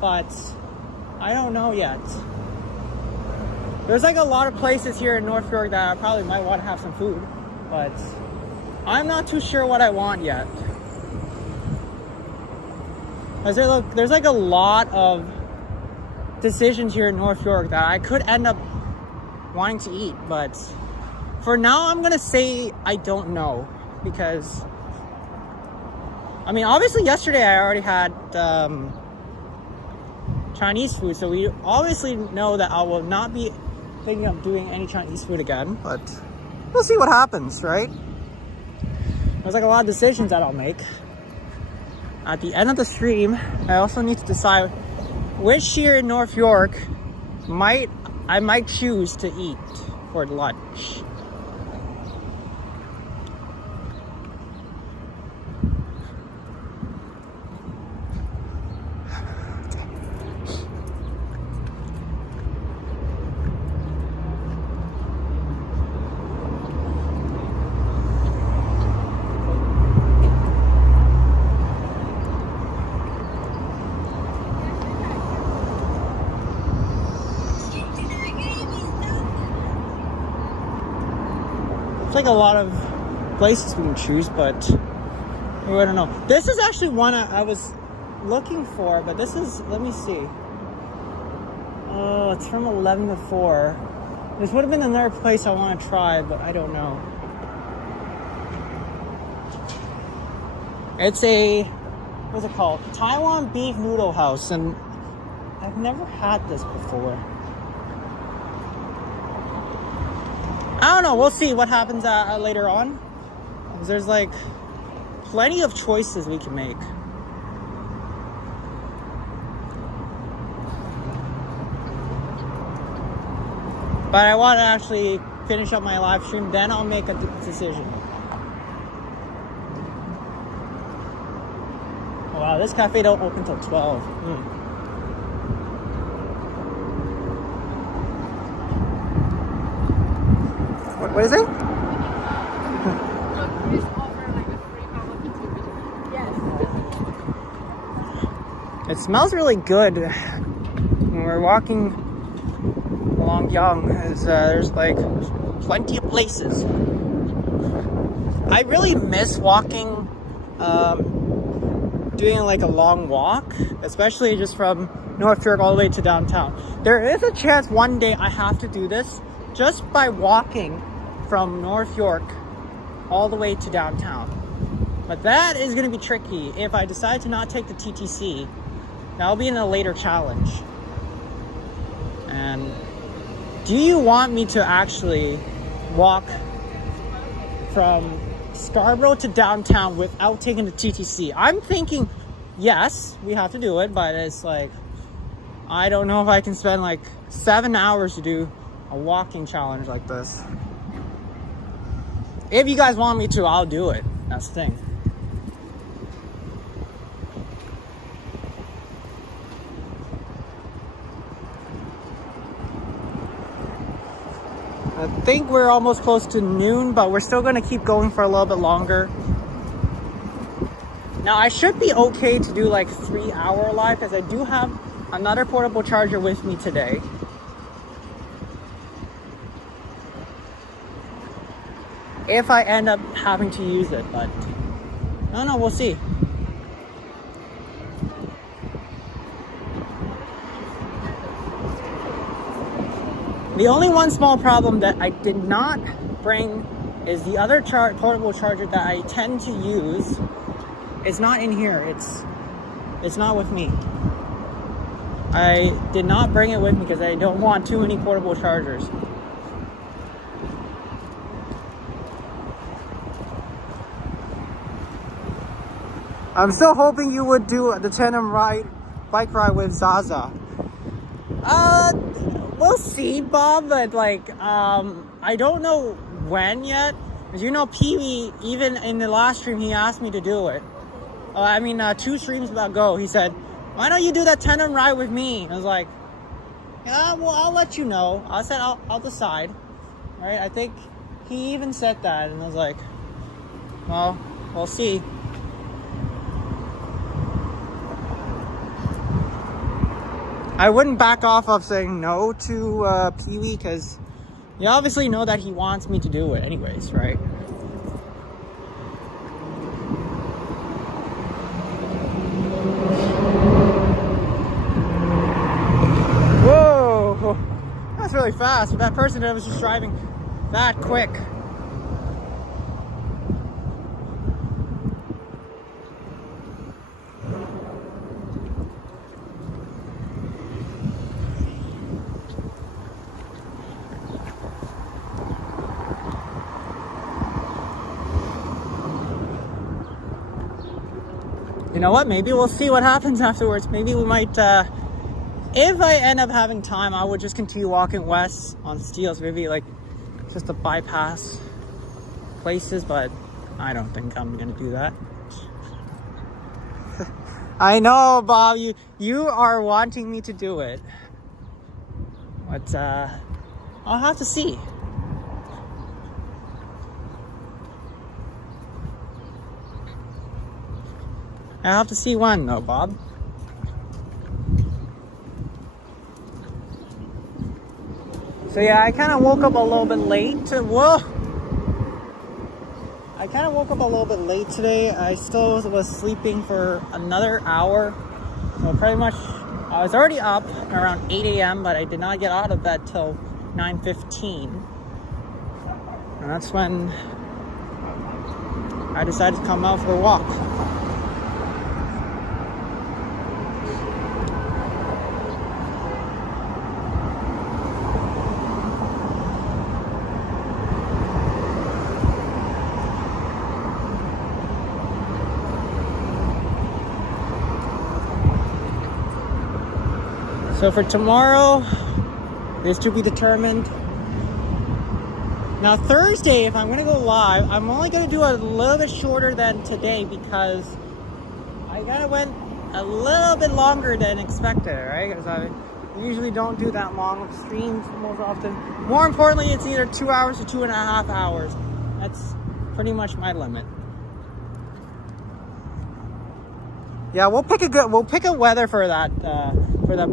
but I don't know yet. There's like a lot of places here in North York that I probably might want to have some food, but I'm not too sure what I want yet. There's like a lot of decisions here in North York that I could end up wanting to eat, but for now I'm gonna say I don't know, because I mean, obviously yesterday I already had Chinese food, so we obviously know that I will not be thinking of doing any Chinese food again, but we'll see what happens, right? There's like a lot of decisions that I'll make. At the end of the stream, I also need to decide which here in North York I might choose to eat for lunch. It's like a lot of places we can choose, but I don't know. This is actually one I was looking for, but this is, let me see. Oh, it's from 11 to 4. This would have been another place I want to try, but I don't know. It's a, what's it called? Taiwan Beef Noodle House, and I've never had this before. I don't know, we'll see what happens later on. There's like plenty of choices we can make. But I want to actually finish up my live stream, then I'll make a decision. Oh, wow, this cafe don't open till 12. What is it? It smells really good when we're walking along Yonge. There's like plenty of places. I really miss walking, doing like a long walk, especially just from North York all the way to downtown. There is a chance one day I have to do this just by walking from North York all the way to downtown. But that is going to be tricky. If I decide to not take the TTC, that'll be in a later challenge. And do you want me to actually walk from Scarborough to downtown without taking the TTC? I'm thinking, yes, we have to do it, but it's like, I don't know if I can spend like 7 hours to do a walking challenge like this. If you guys want me to, I'll do it. That's the thing. I think we're almost close to noon, but we're still going to keep going for a little bit longer. Now, I should be okay to do like 3-hour live, because I do have another portable charger with me today. If I end up having to use it, but I don't know, we'll see. The only one small problem that I did not bring is the other portable charger that I tend to use. It's not in here. It's not with me. I did not bring it with me because I don't want too many portable chargers. I'm still hoping you would do the tandem bike ride with Zaza. We'll see, Bob, but like, I don't know when yet. As you know, Pee-wee, even in the last stream, he asked me to do it. 2 streams ago, he said, why don't you do that tandem ride with me? I was like, yeah, well, I'll let you know. I said, I'll decide. All right, I think he even said that, and I was like, well, we'll see. I wouldn't back off of saying no to Pee-wee, because you obviously know that he wants me to do it anyways, right? was really fast, but that person that was just driving that quick. You know what? Maybe we'll see what happens afterwards. Maybe we might, if I end up having time, I would just continue walking west on Steeles. Maybe like just to bypass places, but I don't think I'm gonna do that. I know, Bob, you are wanting me to do it. But I'll have to see. I'll have to see when though, Bob. So yeah, I kind of woke up a little bit late. I kind of woke up a little bit late today. I still was sleeping for another hour. So pretty much, I was already up around 8 a.m., but I did not get out of bed till 9:15. And that's when I decided to come out for a walk. So for tomorrow, is to be determined. Now Thursday, if I'm gonna go live, I'm only gonna do a little bit shorter than today because I kind of went a little bit longer than expected, right? Because I usually don't do that long of streams most often. More importantly, it's either 2 hours to 2.5 hours. That's pretty much my limit. Yeah, we'll pick a weather for that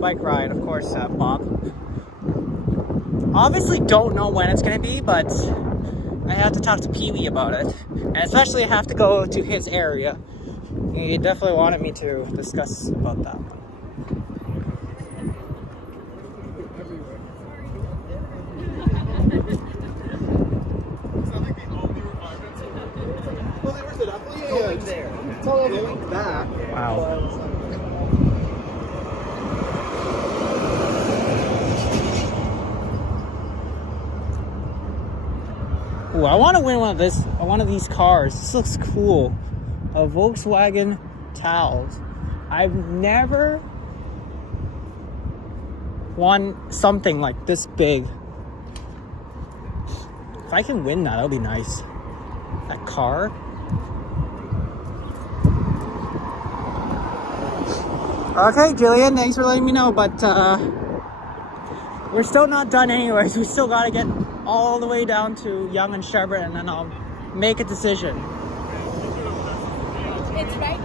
bike ride, of course, Bob. Obviously don't know when it's gonna be, but I have to talk to Pee-wee about it. And especially I have to go to his area. He definitely wanted me to discuss about that one. Wow. Ooh, I want to win one of these cars. This looks cool. A Volkswagen Taos. I've never won something like this big. If I can win that, that'll be nice. That car. Okay, Jillian, thanks for letting me know, but we're still not done anyways. We still gotta get all the way down to Yonge and Sherbourne, and then I'll make a decision. It's right.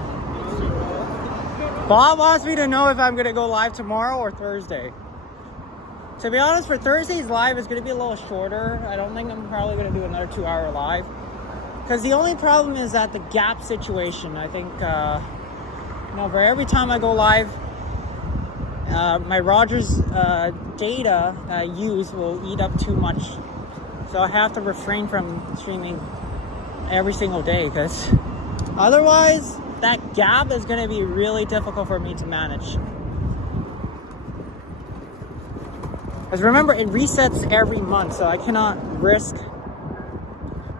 Bob wants me to know if I'm gonna go live tomorrow or Thursday. To be honest, for Thursday's live, it's gonna be a little shorter. I don't think I'm probably gonna do another 2-hour live. Because the only problem is that the gap situation. I think, for every time I go live, my Rogers data that I use will eat up too much. So I have to refrain from streaming every single day, because otherwise that gap is going to be really difficult for me to manage. Because remember, it resets every month, so I cannot risk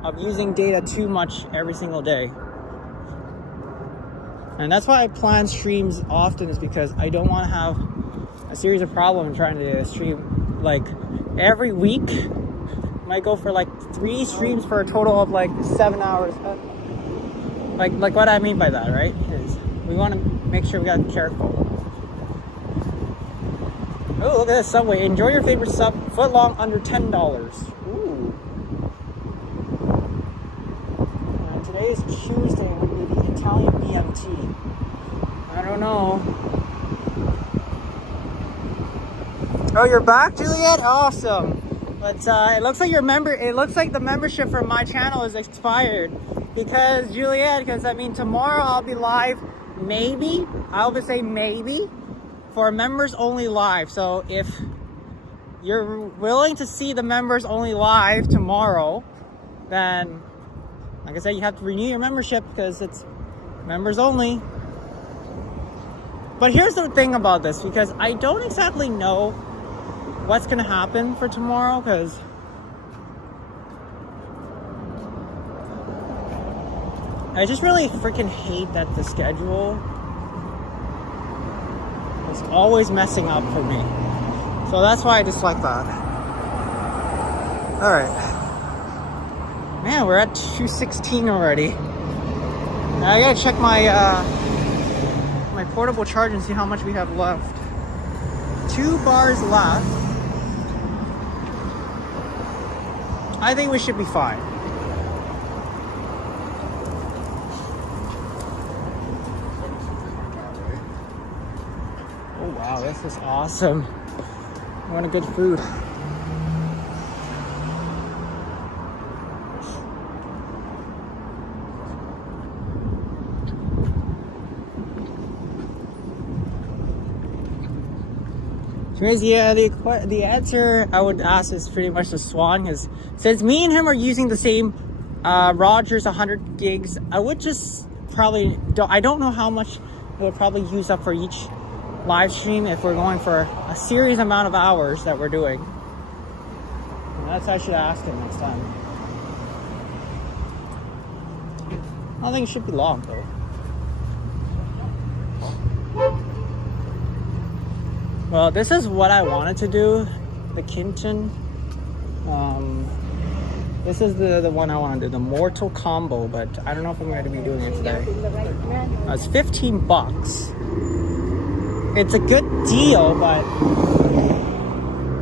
of using data too much every single day. And that's why I plan streams often, is because I don't want to have a series of problems trying to stream like every week. Might go for like 3 streams for a total of like 7 hours. Like what I mean by that, right? Is we want to make sure we got careful. Oh, look at this Subway. Enjoy your favorite sub. Foot long, under $10. Ooh. Today is Tuesday. We'll be the Italian BMT. I don't know. Oh, you're back, Juliet? Awesome. But it looks like the membership for my channel is expired. Because Juliet, tomorrow I'll be live, maybe, I will say maybe, for members only live. So if you're willing to see the members only live tomorrow, then like I said, you have to renew your membership because it's members only. But here's the thing about this, because I don't exactly know what's gonna happen for tomorrow, because I just really freaking hate that the schedule is always messing up for me. So that's why I dislike that. Alright. Man, we're at 2:16 already. Now I gotta check my my portable charge and see how much we have left. 2 bars left. I think we should be fine. Oh wow, this is awesome. What a good food. Yeah, the answer I would ask is pretty much the Swan, is since me and him are using the same Rogers 100 gigs, I would just probably I don't know how much it would probably use up for each live stream if we're going for a serious amount of hours that we're doing. And that's I should ask him next time. I don't think it should be long though. Well, this is what I wanted to do, the Kinton. This is the one I want to do, the Mortal Combo, but I don't know if I'm going to be doing it today. It's $15. It's a good deal, but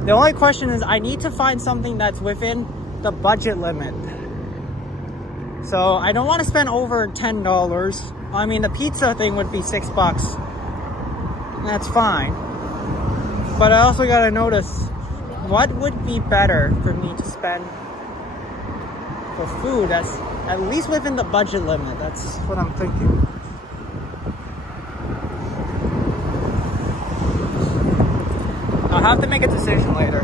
the only question is I need to find something that's within the budget limit. So I don't want to spend over $10. I mean, the pizza thing would be $6. That's fine. But I also gotta notice what would be better for me to spend for food that's at least within the budget limit. That's what I'm thinking. I'll have to make a decision later.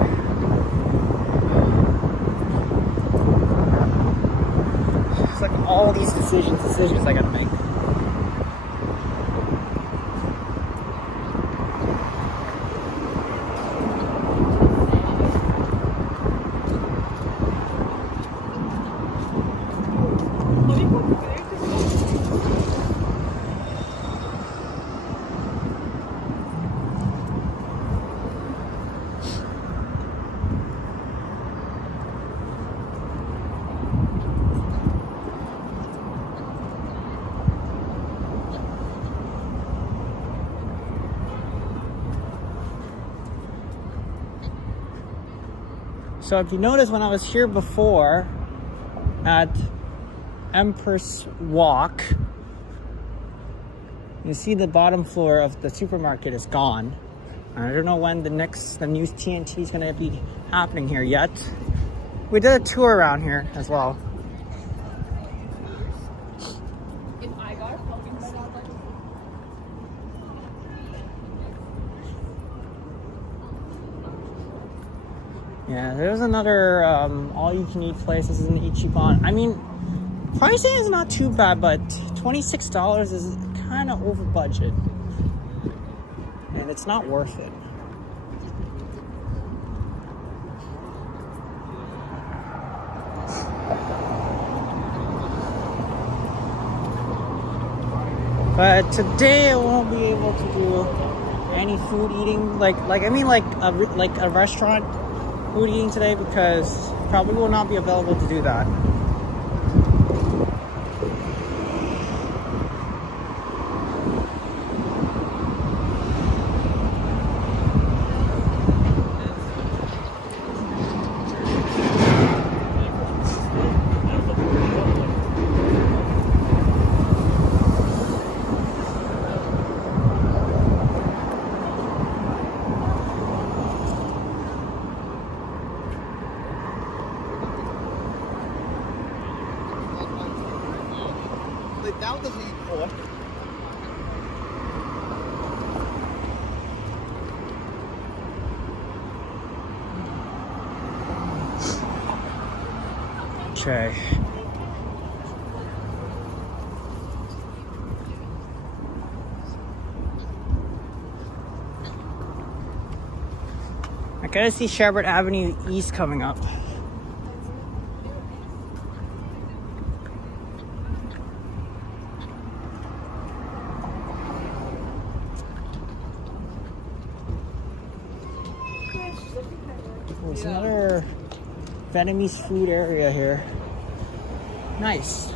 It's like all these decisions I gotta make. So if you notice, when I was here before at Empress Walk, you see the bottom floor of the supermarket is gone. I don't know when the new TNT is going to be happening here yet. We did a tour around here as well. Yeah, there's another all-you-can-eat place. This is in Ichiban. I mean, pricing is not too bad, but $26 is kind of over budget. And it's not worth it. But today I won't be able to do any food eating, like a restaurant food eating today, because probably will not be available to do that. ceviche. I gotta see Sherbert Avenue East coming up. There's another Vietnamese food area here. Nice.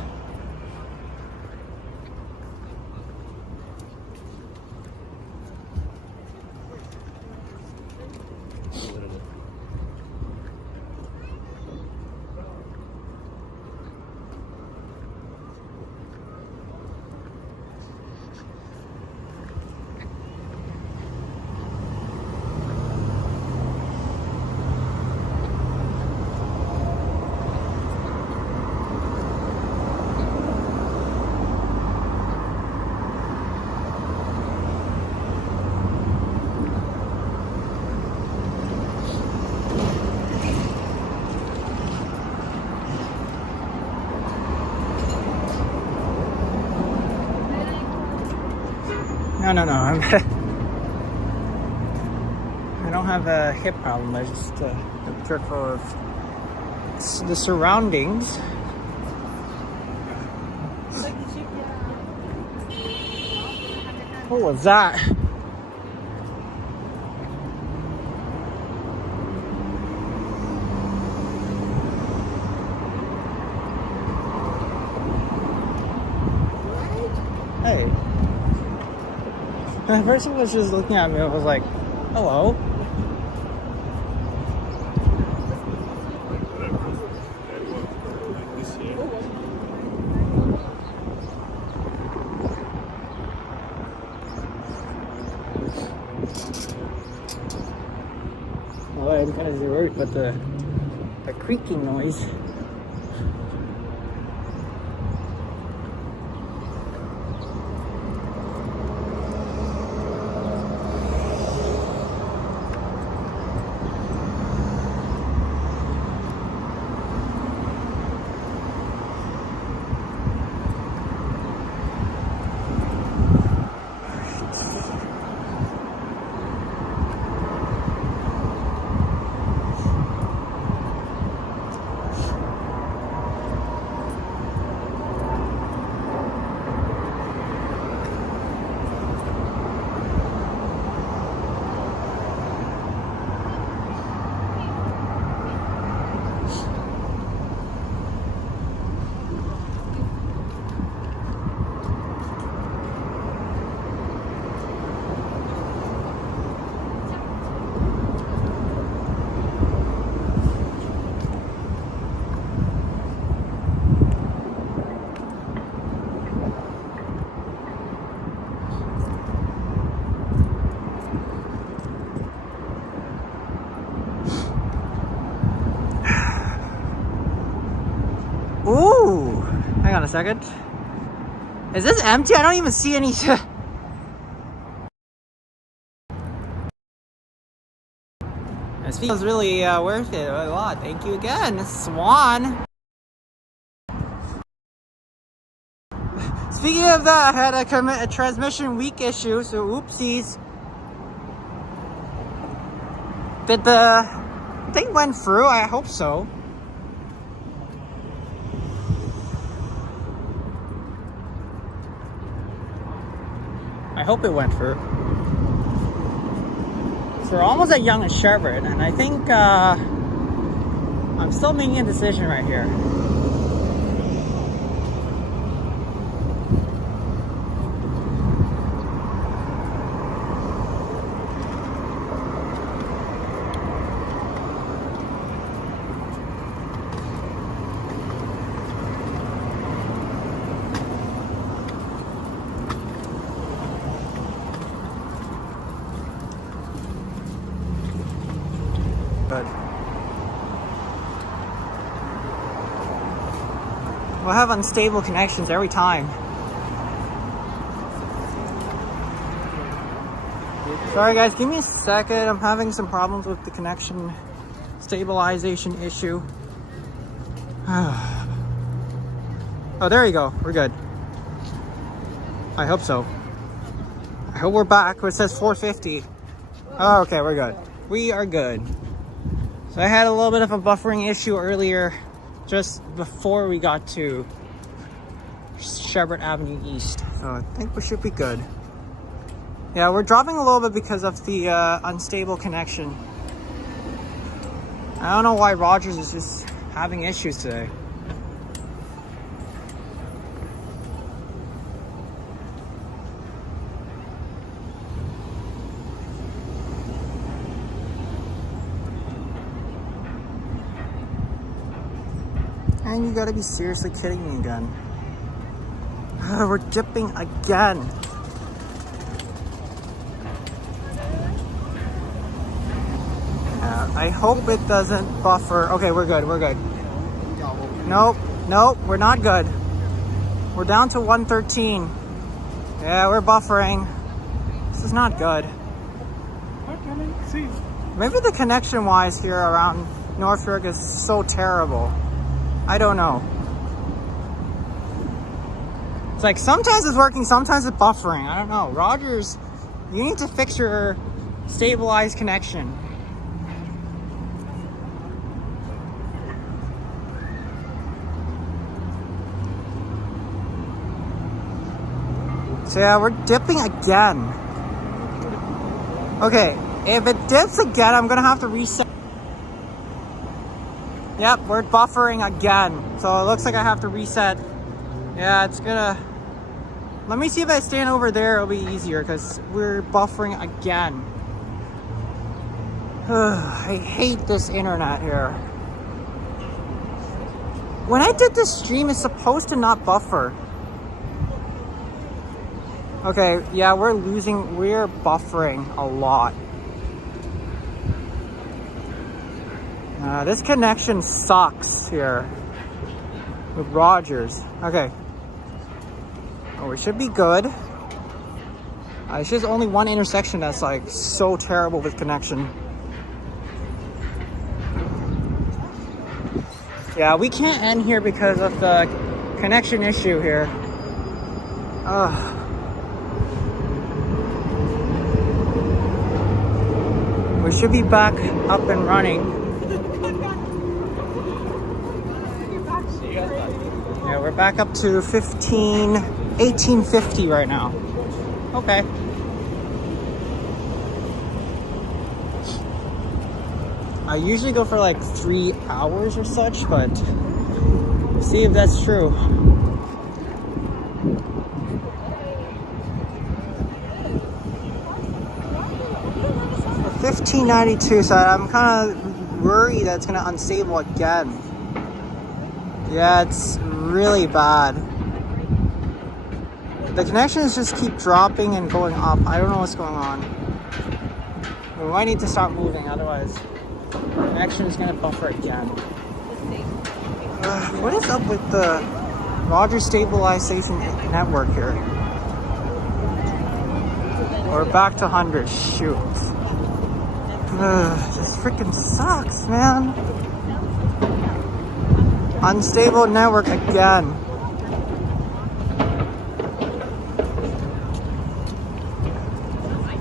No. I don't have a hip problem. I just careful of the surroundings. What was that? Hey. The person was just looking at me and was like, hello. Well, I'm kind of worried about the creaking noise. Ooh, hang on a second. Is this empty? I don't even see any. This feels really worth it a lot. Thank you again, Swan. Speaking of that, I had a transmission weak issue, so oopsies. Did the thing went through? I hope so. I hope it went through. So we're almost at Yonge and Sherbert, and I think I'm still making a decision right here. We'll have unstable connections every time. Sorry guys, give me a second. I'm having some problems with the connection stabilization issue. Oh, there you go. We're good. I hope so. I hope we're back. It says 450. Oh, okay, we're good. We are good. So I had a little bit of a buffering issue earlier, just before we got to Shepherd Avenue East. So I think we should be good. Yeah, we're dropping a little bit because of the unstable connection. I don't know why Rogers is just having issues today. And you gotta be seriously kidding me again. We're dipping again. I hope it doesn't buffer. Okay, we're good, we're good. Nope, nope, we're not good. We're down to 113. Yeah, we're buffering. This is not good. Maybe the connection wise here around North York is so terrible. I don't know. It's like sometimes it's working, sometimes it's buffering. I don't know. Rogers, you need to fix your stabilized connection. So yeah, we're dipping again. Okay, if it dips again, I'm gonna have to reset. Yep, we're buffering again. So it looks like I have to reset. Yeah, it's gonna... Let me see if I stand over there, it'll be easier because we're buffering again. I hate this internet here. When I did this stream, it's supposed to not buffer. Okay, yeah, we're buffering a lot. This connection sucks here with Rogers. Okay. Oh, we should be good. It's just only one intersection that's like so terrible with connection. Yeah, we can't end here because of the connection issue here. We should be back up and running. Yeah, we're back up to 1850 right now. Okay. I usually go for like 3 hours or such, but we'll see if that's true. 1592, so I'm kind of worried that it's going to unstable again. Yeah, it's really bad. The connections just keep dropping and going up. I don't know what's going on. We might need to start moving, otherwise the connection is going to buffer again. What is up with the Rogers stabilization network here? We're back to 100. Shoot. This freaking sucks, man. Unstable network again.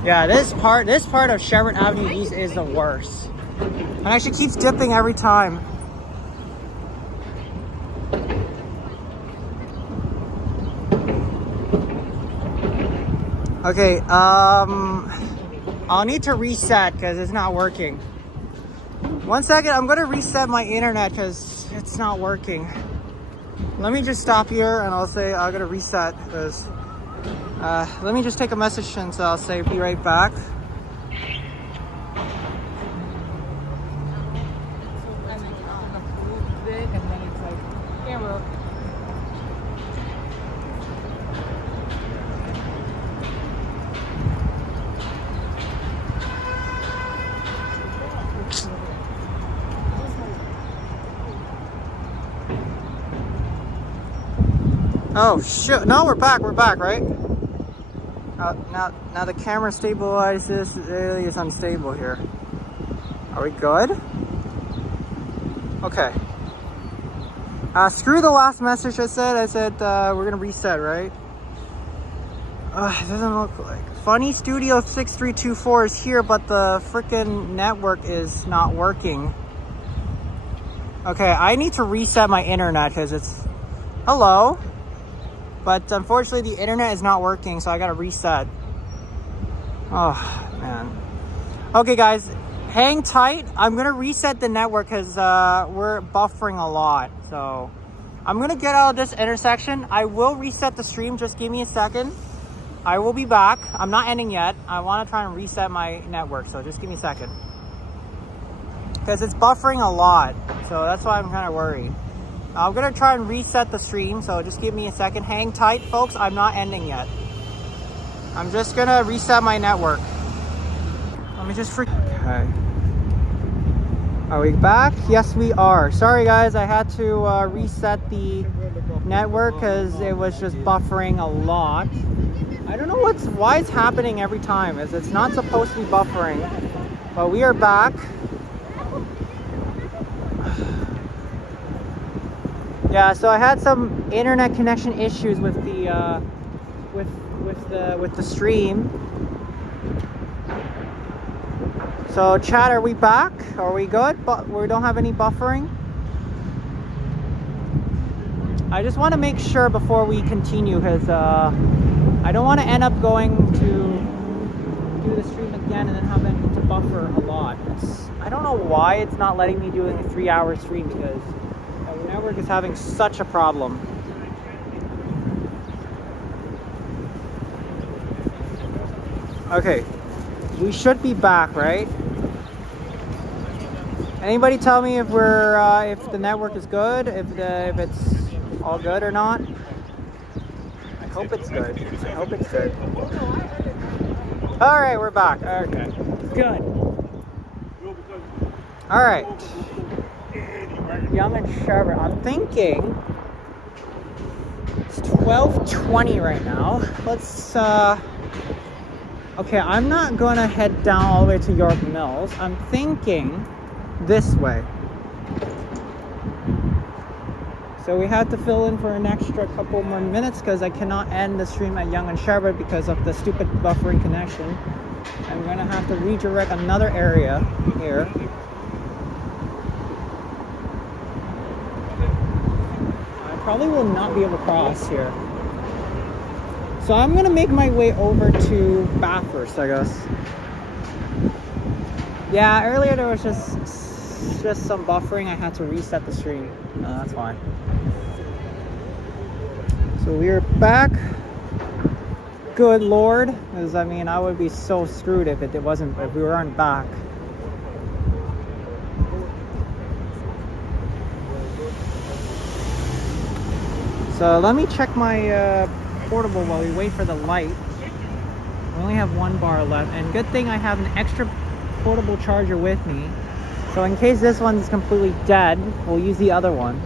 Yeah, this part of Shepherd Avenue East is the worst. And actually keeps dipping every time. Okay, I'll need to reset because it's not working. 1 second, I'm gonna reset my internet because it's not working. Let me just stop here and I'll say I'm gonna reset because let me just take a message and so I'll say be right back. Oh shit, no, we're back, right? Now the camera stabilizes, it really is unstable here. Are we good? Okay. Screw the last message I said we're gonna reset, right? It doesn't look like. Funny Studio 6324 is here, but the freaking network is not working. Okay, I need to reset my internet because it's... Hello? But unfortunately the internet is not working, so I gotta reset. Oh, man. Okay, guys, hang tight. I'm gonna reset the network because we're buffering a lot. So I'm gonna get out of this intersection. I will reset the stream. Just give me a second. I will be back. I'm not ending yet. I want to try and reset my network, so just give me a second. Because it's buffering a lot, so that's why I'm kind of worried. I'm gonna try and reset the stream, so just give me a second. Hang tight, folks. I'm not ending yet. I'm just gonna reset my network. Let me just Okay. Are we back? Yes, we are. Sorry, guys. I had to reset the network because it was just buffering a lot. I don't know why it's happening every time. It's not supposed to be buffering. But we are back. Yeah, so I had some internet connection issues with the with the stream. So chat, are we back? Are we good? But we don't have any buffering. I just want to make sure before we continue, because I don't want to end up going to do the stream again and then having to buffer a lot. I don't know why it's not letting me do a 3-hour stream, because our network is having such a problem. Okay, we should be back, right? Anybody tell me if we're if the network is good, if it's all good or not? I hope it's good. I hope it's good. All right, we're back. Okay, good. All right, Yonge and Sherbourne. I'm thinking it's 12:20 right now. Let's. Okay, I'm not gonna head down all the way to York Mills. I'm thinking this way. So we have to fill in for an extra couple more minutes because I cannot end the stream at Yonge and Sherbourne because of the stupid buffering connection. I'm gonna have to redirect another area here. I probably will not be able to cross here. So I'm gonna make my way over to Bathurst, I guess. Yeah, earlier there was just some buffering. I had to reset the stream. No, that's fine. So we're back. Good Lord, because I mean I would be so screwed if if we weren't back. So let me check my portable while we wait for the light. We only have 1 bar left, and good thing I have an extra portable charger with me. So in case this one's completely dead, we'll use the other one.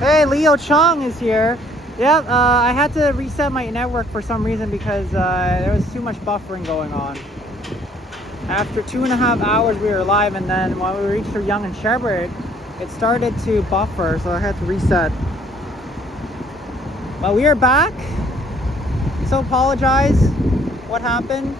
Hey, Leo Chong is here. Yep, I had to reset my network for some reason because there was too much buffering going on. After 2.5 hours we were live, and then when we reached Yonge and Sherbourne, it started to buffer, so I had to reset. But we are back, so apologize what happened.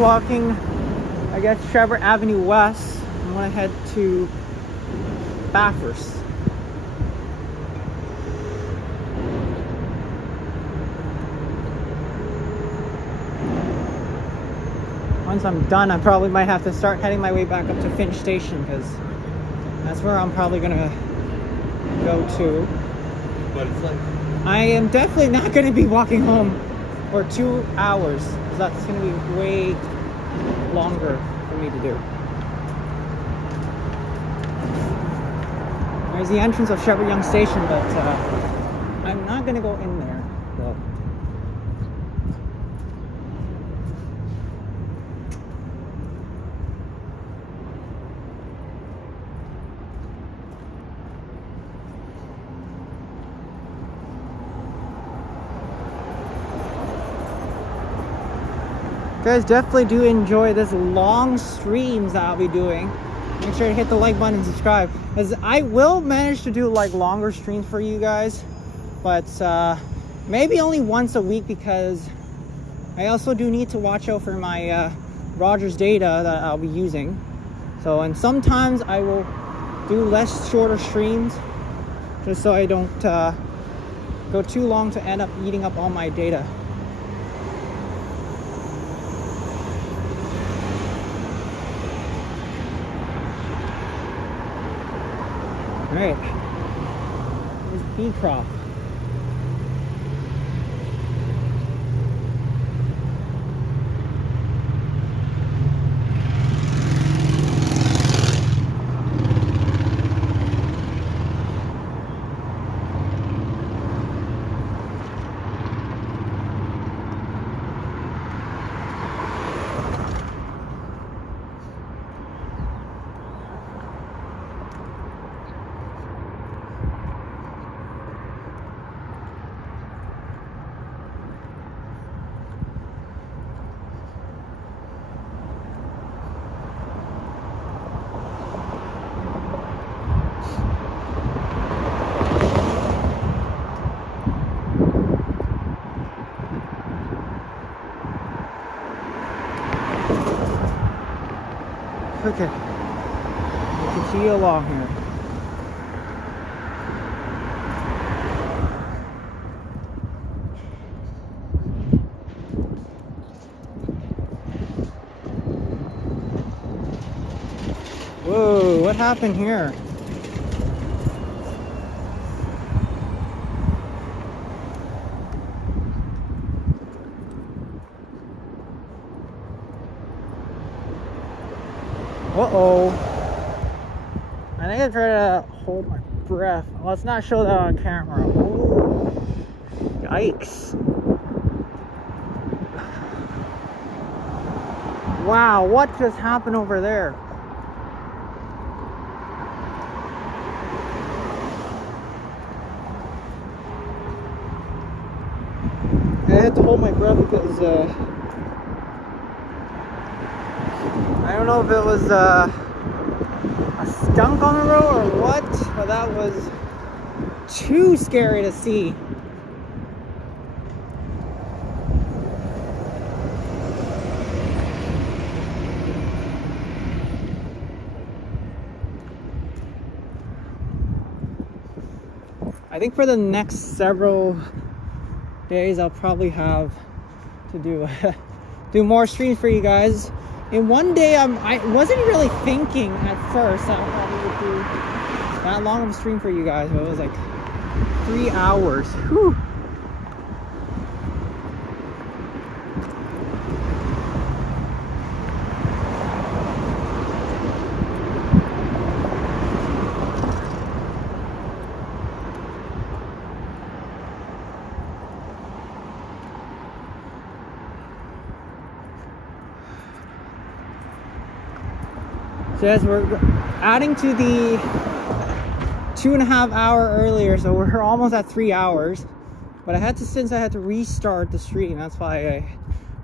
Walking, I guess, Sherbourne Avenue West. I'm gonna head to Bathurst. once I'm done, I probably might have to start heading my way back up to Finch Station, because that's where I'm probably gonna go to. But it's like, I am definitely not gonna be walking home for 2 hours, because that's gonna be way longer for me to do. There's the entrance of Shepherd Young Station, but I'm not gonna go in there though. Guys, definitely do enjoy this long streams that I'll be doing. Make sure to hit the like button and subscribe, as I will manage to do like longer streams for you guys, but maybe only once a week, because I also do need to watch out for my Rogers data that I'll be using. So, and sometimes I will do less shorter streams just so I don't go too long to end up eating up all my data. Alright, here's Beecroft. Okay, we'll continue along here. Whoa, what happened here? Uh-oh. I think I try to hold my breath. Let's not show that on camera. Oh, yikes. Wow, what just happened over there? I had to hold my breath because I don't know if it was a skunk on the road or what, but that was too scary to see. I think for the next several days I'll probably have to do more streams for you guys. In one day, I wasn't really thinking at first that I probably would do that long of a stream for you guys, but it was like 3 hours. Whew. So as we're adding to the 2.5 hour earlier, so we're almost at 3 hours. But since I had to restart the stream, that's why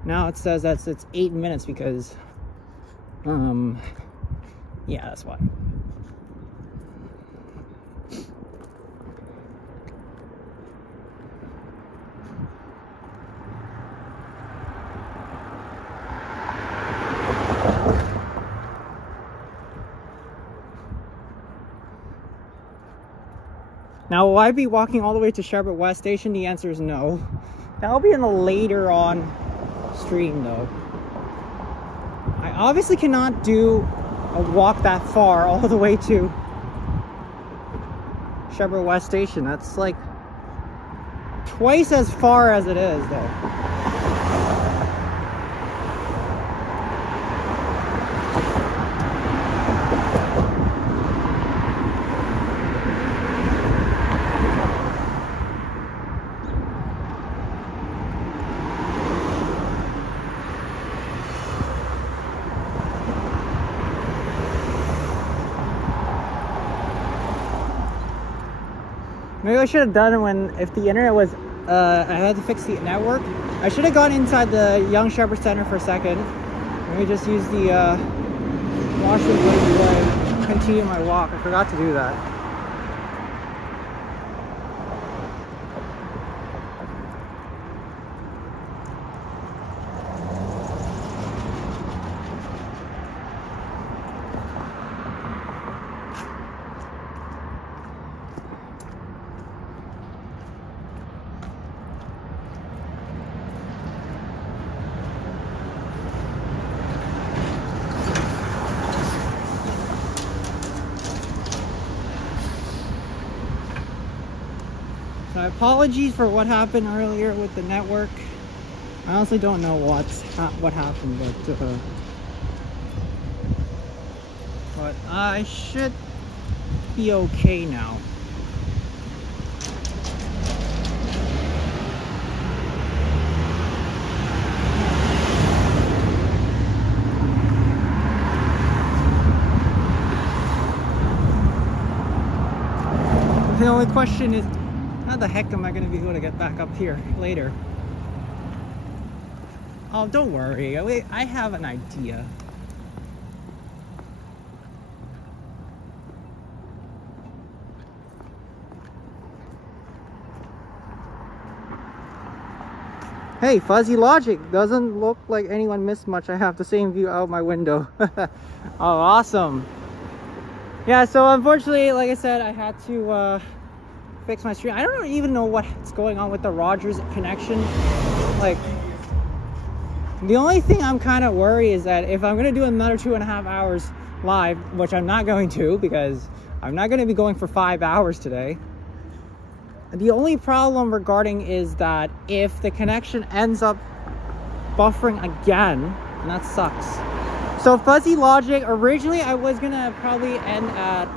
now it says that it's 8 minutes, because yeah, that's why. Now, will I be walking all the way to Shepherd West Station? The answer is no. That'll be in a later on stream, though. I obviously cannot do a walk that far all the way to Shepherd West Station. That's like twice as far as it is, though. Maybe I should have done it if the internet was, I had to fix the network. I should have gone inside the Young Shepherd Center for a second. Maybe just use the washroom to continue my walk. I forgot to do that. So apologies for what happened earlier with the network. I honestly don't know what happened, but I should be okay now. The only question is, how the heck am I going to be able to get back up here later? Oh, don't worry. I have an idea. Hey, fuzzy logic. Doesn't look like anyone missed much. I have the same view out my window. Oh, awesome. Yeah, so unfortunately, like I said, I had to fix my stream. I don't even know what's going on with the Rogers connection. Like, the only thing I'm kind of worried is that if I'm going to do another 2.5 hours live, which I'm not going to because I'm not going to be going for 5 hours today. The only problem regarding is that if the connection ends up buffering again, and that sucks. So fuzzy logic, originally I was going to probably end at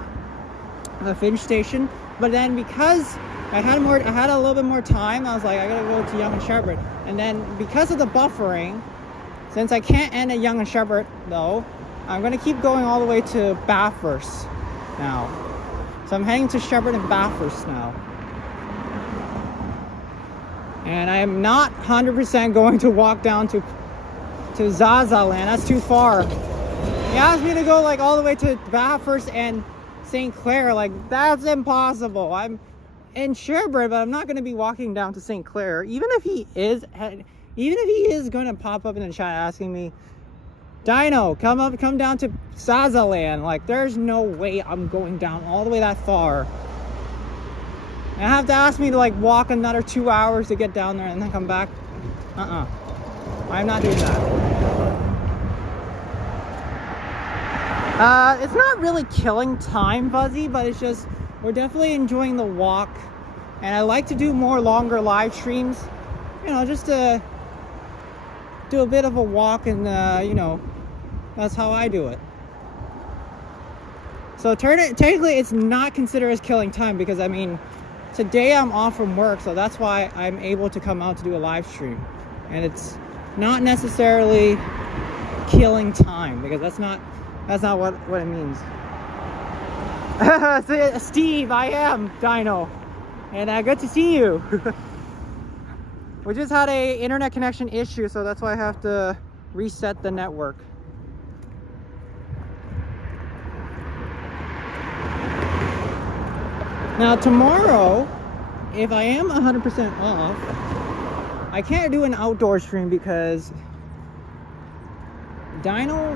the Finch station, but then because I had a little bit more time, I was like, I gotta go to Yonge and Shepherd. And then because of the buffering, since I can't end at Yonge and Shepherd though, I'm gonna keep going all the way to Bathurst now. So I'm heading to Shepherd and Bathurst now. And I am not 100% going to walk down to Zaza Land. That's too far. He asked me to go like all the way to Bathurst and St. Clair. Like, that's impossible. I'm in Shepherd, but I'm not going to be walking down to St. Clair. Even if he is going to pop up in the chat asking me, Dino, come down to Zaza Land. Like, there's no way I'm going down all the way that far. And I have to ask me to like walk another 2 hours to get down there and then come back. I'm not doing that. It's not really killing time, Fuzzy, but it's just, we're definitely enjoying the walk. And I like to do more longer live streams, you know, just to do a bit of a walk, and you know, that's how I do it. So technically it's not considered as killing time, because I mean, today I'm off from work, so that's why I'm able to come out to do a live stream. And it's not necessarily killing time, because that's not what it means. Steve, I am Dino, and good to see you. We just had a internet connection issue, so that's why I have to reset the network. Now tomorrow, if I am 100% off, I can't do an outdoor stream because Dino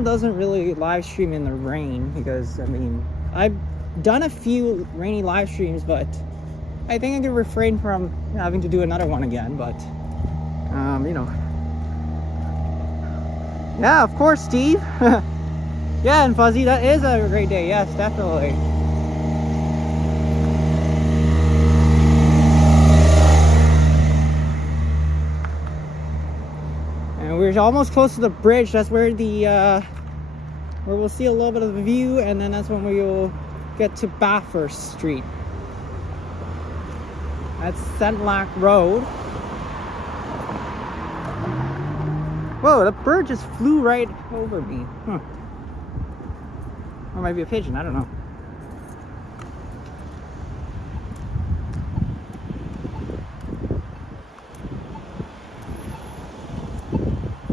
doesn't really live stream in the rain, because I mean, I've done a few rainy live streams, but I think I can refrain from having to do another one again. But you know, Yeah, of course, Steve. Yeah, and Fuzzy, that is a great day. Yes, definitely. And we're almost close to the bridge. That's where where we'll see a little bit of the view, and then that's when we will get to Bathurst Street. That's Sentlac Road. Whoa, the bird just flew right over me. Huh. Or it might be a pigeon, I don't know.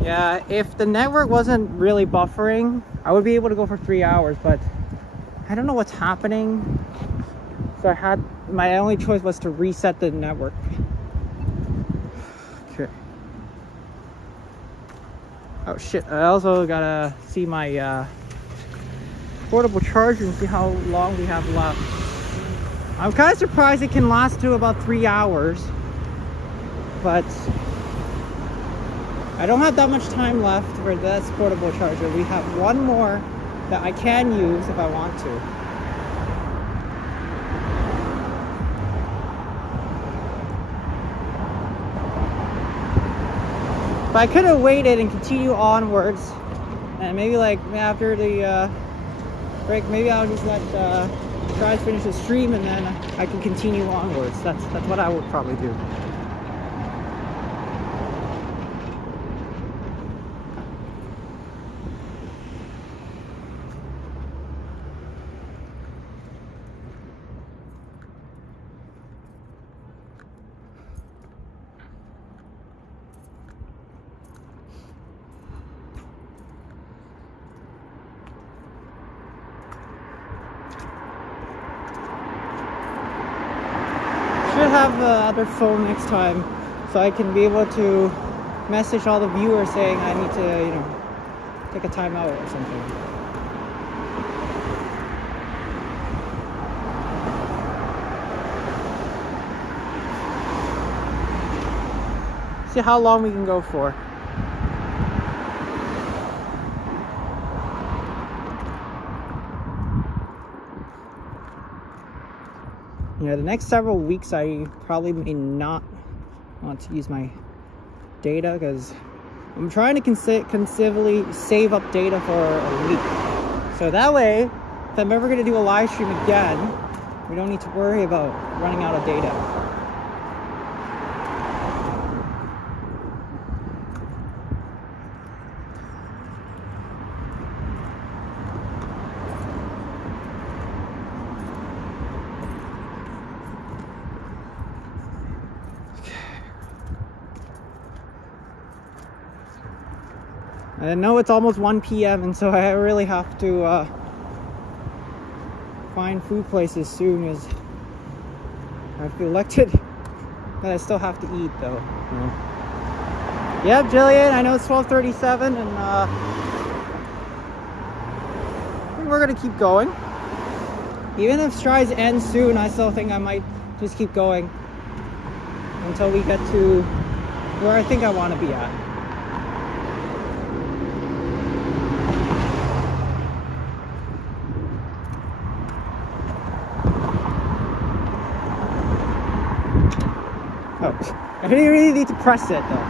Yeah, if the network wasn't really buffering, I would be able to go for 3 hours, but I don't know what's happening. So my only choice was to reset the network. Okay. Oh shit, I also gotta see my portable charger and see how long we have left. I'm kind of surprised it can last to about 3 hours, but I don't have that much time left for this portable charger. We have one more that I can use if I want to. But I could have waited and continue onwards, and maybe like after the break, maybe I'll just let try to finish the stream, and then I can continue onwards. That's what I would probably do. Should have the other phone next time, so I can be able to message all the viewers saying I need to, you know, take a time out or something. See how long we can go for. Yeah, the next several weeks I probably may not want to use my data because I'm trying to conceivably save up data for a week. So that way, if I'm ever going to do a live stream again, we don't need to worry about running out of data. I know it's almost 1 p.m. and so I really have to find food places soon, as I've elected that I still have to eat though. Yep, Jillian, I know it's 12:37 and I think we're gonna keep going. Even if strides end soon, I still think I might just keep going until we get to where I think I want to be at. Oh, I didn't really need to press it though.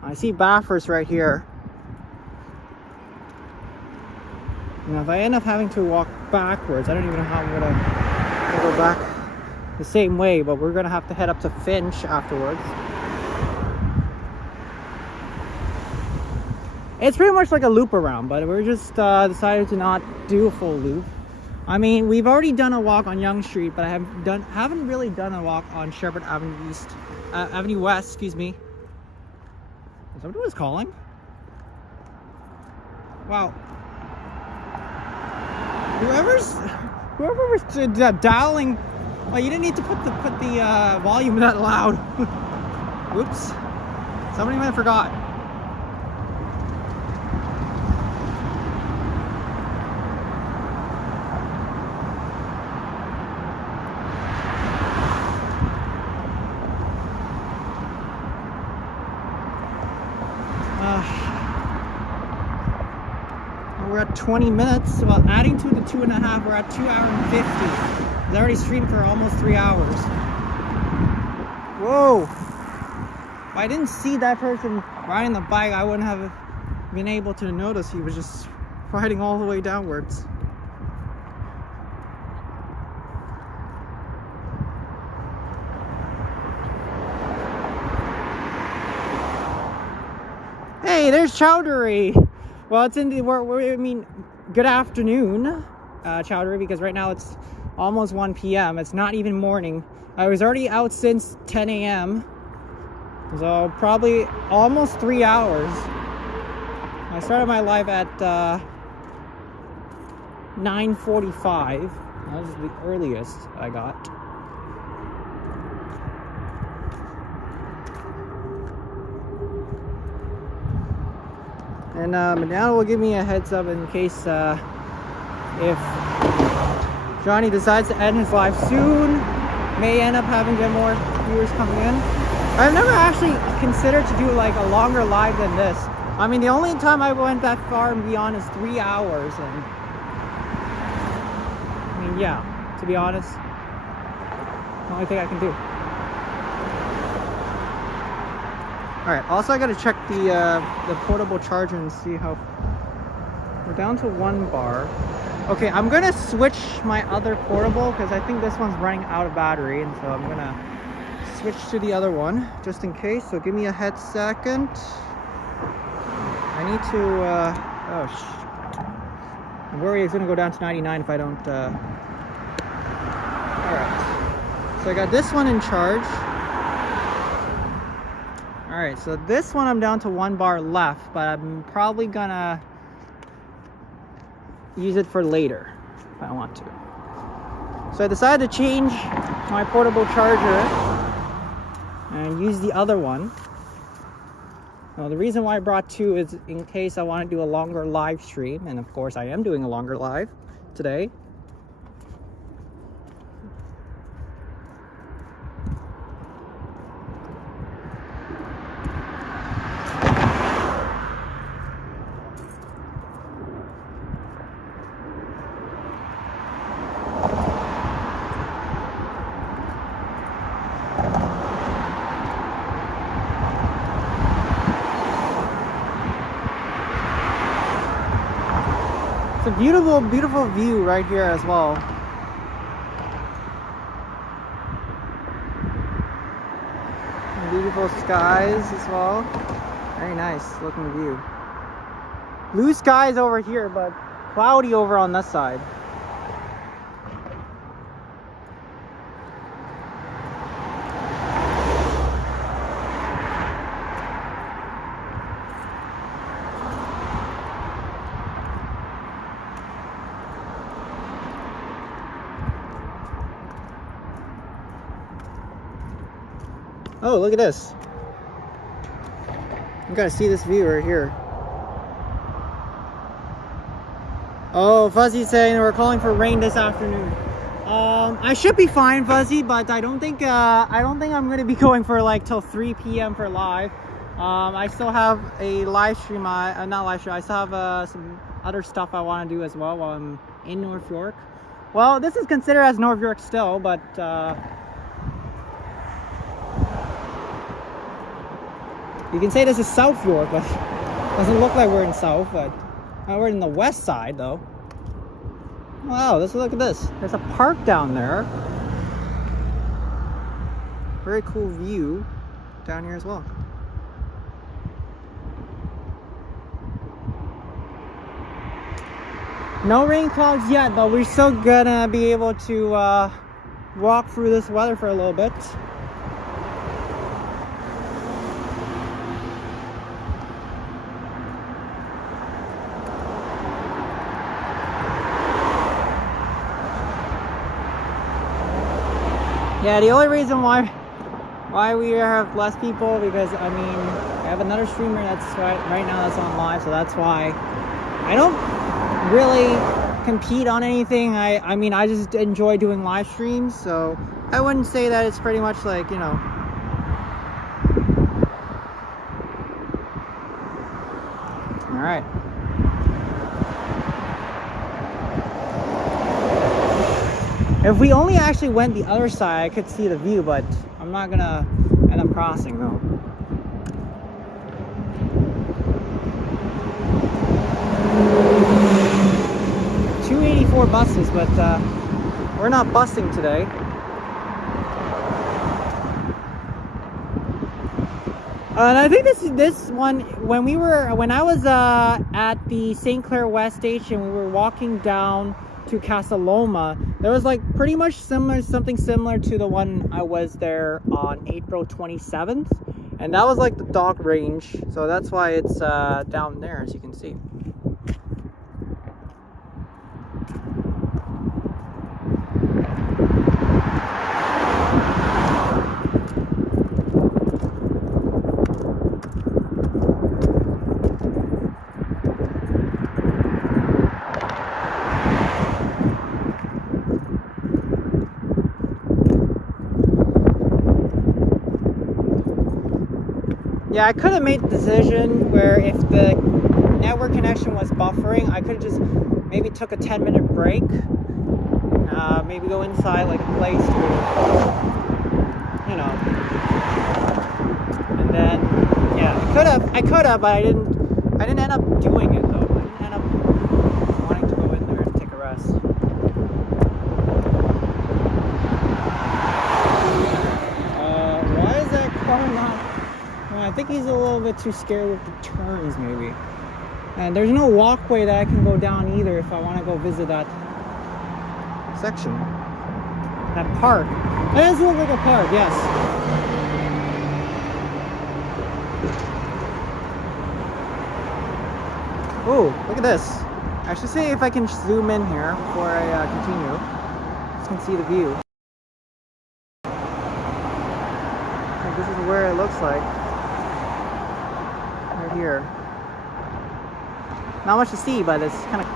I see Bathurst right here. Now if I end up having to walk backwards, I don't even know how I'm gonna go back the same way, but we're gonna have to head up to Finch afterwards. It's pretty much like a loop around, but we're just decided to not do a full loop. I mean, we've already done a walk on Yonge Street, but I haven't really done a walk on Sheppard Avenue East, Avenue West, excuse me. Is that what it was calling? Wow. Whoever was dialing, well, you didn't need to put the volume that loud. Whoops. Somebody might have forgot. We're at 20 minutes. Well, adding to the 2.5, we're at 2 hours and 50. It's already streamed for almost 3 hours. Whoa! If I didn't see that person riding the bike, I wouldn't have been able to notice he was just riding all the way downwards. Hey, there's Chowdhury. Well, it's in the, I mean, good afternoon, Chowdhury, because right now it's almost 1 p.m. It's not even morning. I was already out since 10 a.m. So probably almost 3 hours. I started my live at 9:45. That was the earliest I got. And Manana will give me a heads up in case if Johnny decides to end his live soon, may end up having get more viewers coming in. I've never actually considered to do like a longer live than this. I mean, the only time I went that far and beyond is 3 hours, and I mean, yeah, to be honest, the only thing I can do. Alright, also I gotta check the portable charger and see how... We're down to 1 bar. Okay, I'm gonna switch my other portable because I think this one's running out of battery, and so I'm gonna switch to the other one just in case. So give me a head second. I need to oh shit. I'm worried it's gonna go down to 99 if I don't Alright. So I got this one in charge. Alright, so this one I'm down to 1 bar left, but I'm probably gonna use it for later if I want to. So I decided to change my portable charger and use the other one. Now, the reason why I brought 2 is in case I want to do a longer live stream, and of course I am doing a longer live today. A beautiful, beautiful view right here as well. Beautiful skies as well. Very nice looking view. Blue skies over here, but cloudy over on this side. Oh, look at this. You gotta see this view right here. Oh, Fuzzy's saying we're calling for rain this afternoon. I should be fine, Fuzzy, but I don't think I'm gonna be going for like till 3 p.m. for live. I still have a live stream, not live stream, I still have some other stuff I want to do as well while I'm in North York. Well, this is considered as North York still, but you can say this is South York, but it doesn't look like we're in South, but we're in the west side though. Wow, let's look at this. There's a park down there. very cool view down here as well. No rain clouds yet, but we're still gonna be able to walk through this weather for a little bit. Yeah, the only reason why we have less people, because I mean, I have another streamer that's right now that's on live, so that's why I don't really compete on anything. I mean, I just enjoy doing live streams, so I wouldn't say that it's pretty much like, you know. All right. If we only actually went the other side, I could see the view, but I'm not gonna end up crossing though. Four buses, but we're not busing today. And I think this one, when I was at the St. Clair West station, we were walking down to Casa Loma. There was like pretty much something similar to the one I was there on April 27th, and that was like the dog range, so that's why it's down there, as you can see. Yeah, I could have made the decision where if the network connection was buffering, I could have just maybe took a 10-minute break, maybe go inside like a place to, you know, and then yeah, I could have, but I didn't end up doing it though. I didn't end up wanting to go in there and take a rest. Why is that car not? I think he's a little bit too scared with the turns, maybe. And there's no walkway that I can go down either if I want to go visit that section. That park. It does look like a park, yes. Oh, look at this. I should see if I can zoom in here before I continue. So you can see the view. Like, this is where it looks like. Here. Not much to see, but it's kind of.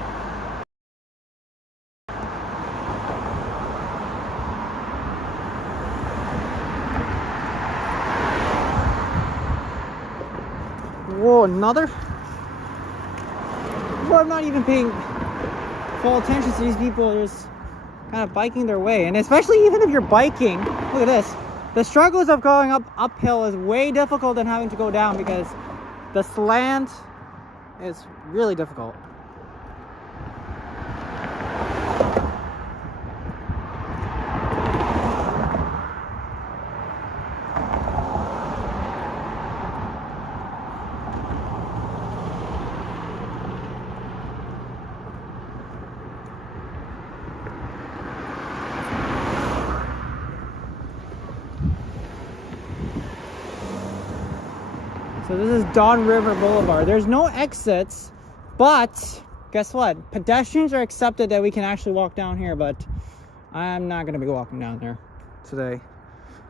Whoa, another. Well, I'm not even paying full attention to these people. They're just kind of biking their way, and especially even if you're biking, look at this. The struggles of going uphill is way difficult than having to go down, because the slant is really difficult. So this is Don River Boulevard. There's no exits, but guess what? Pedestrians are accepted that we can actually walk down here, but I'm not gonna be walking down there today.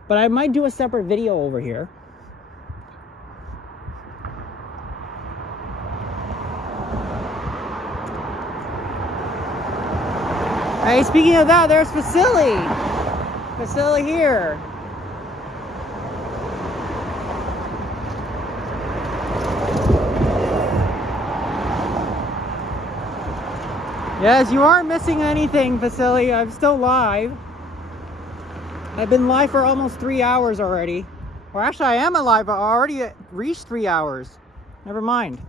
But I might do a separate video over here. Hey, speaking of that, there's Vasily. Vasily here. Yes, you aren't missing anything, Vasily. I'm still live. I've been live for almost 3 hours already. Or actually, I am alive, but I already reached 3 hours. Never mind.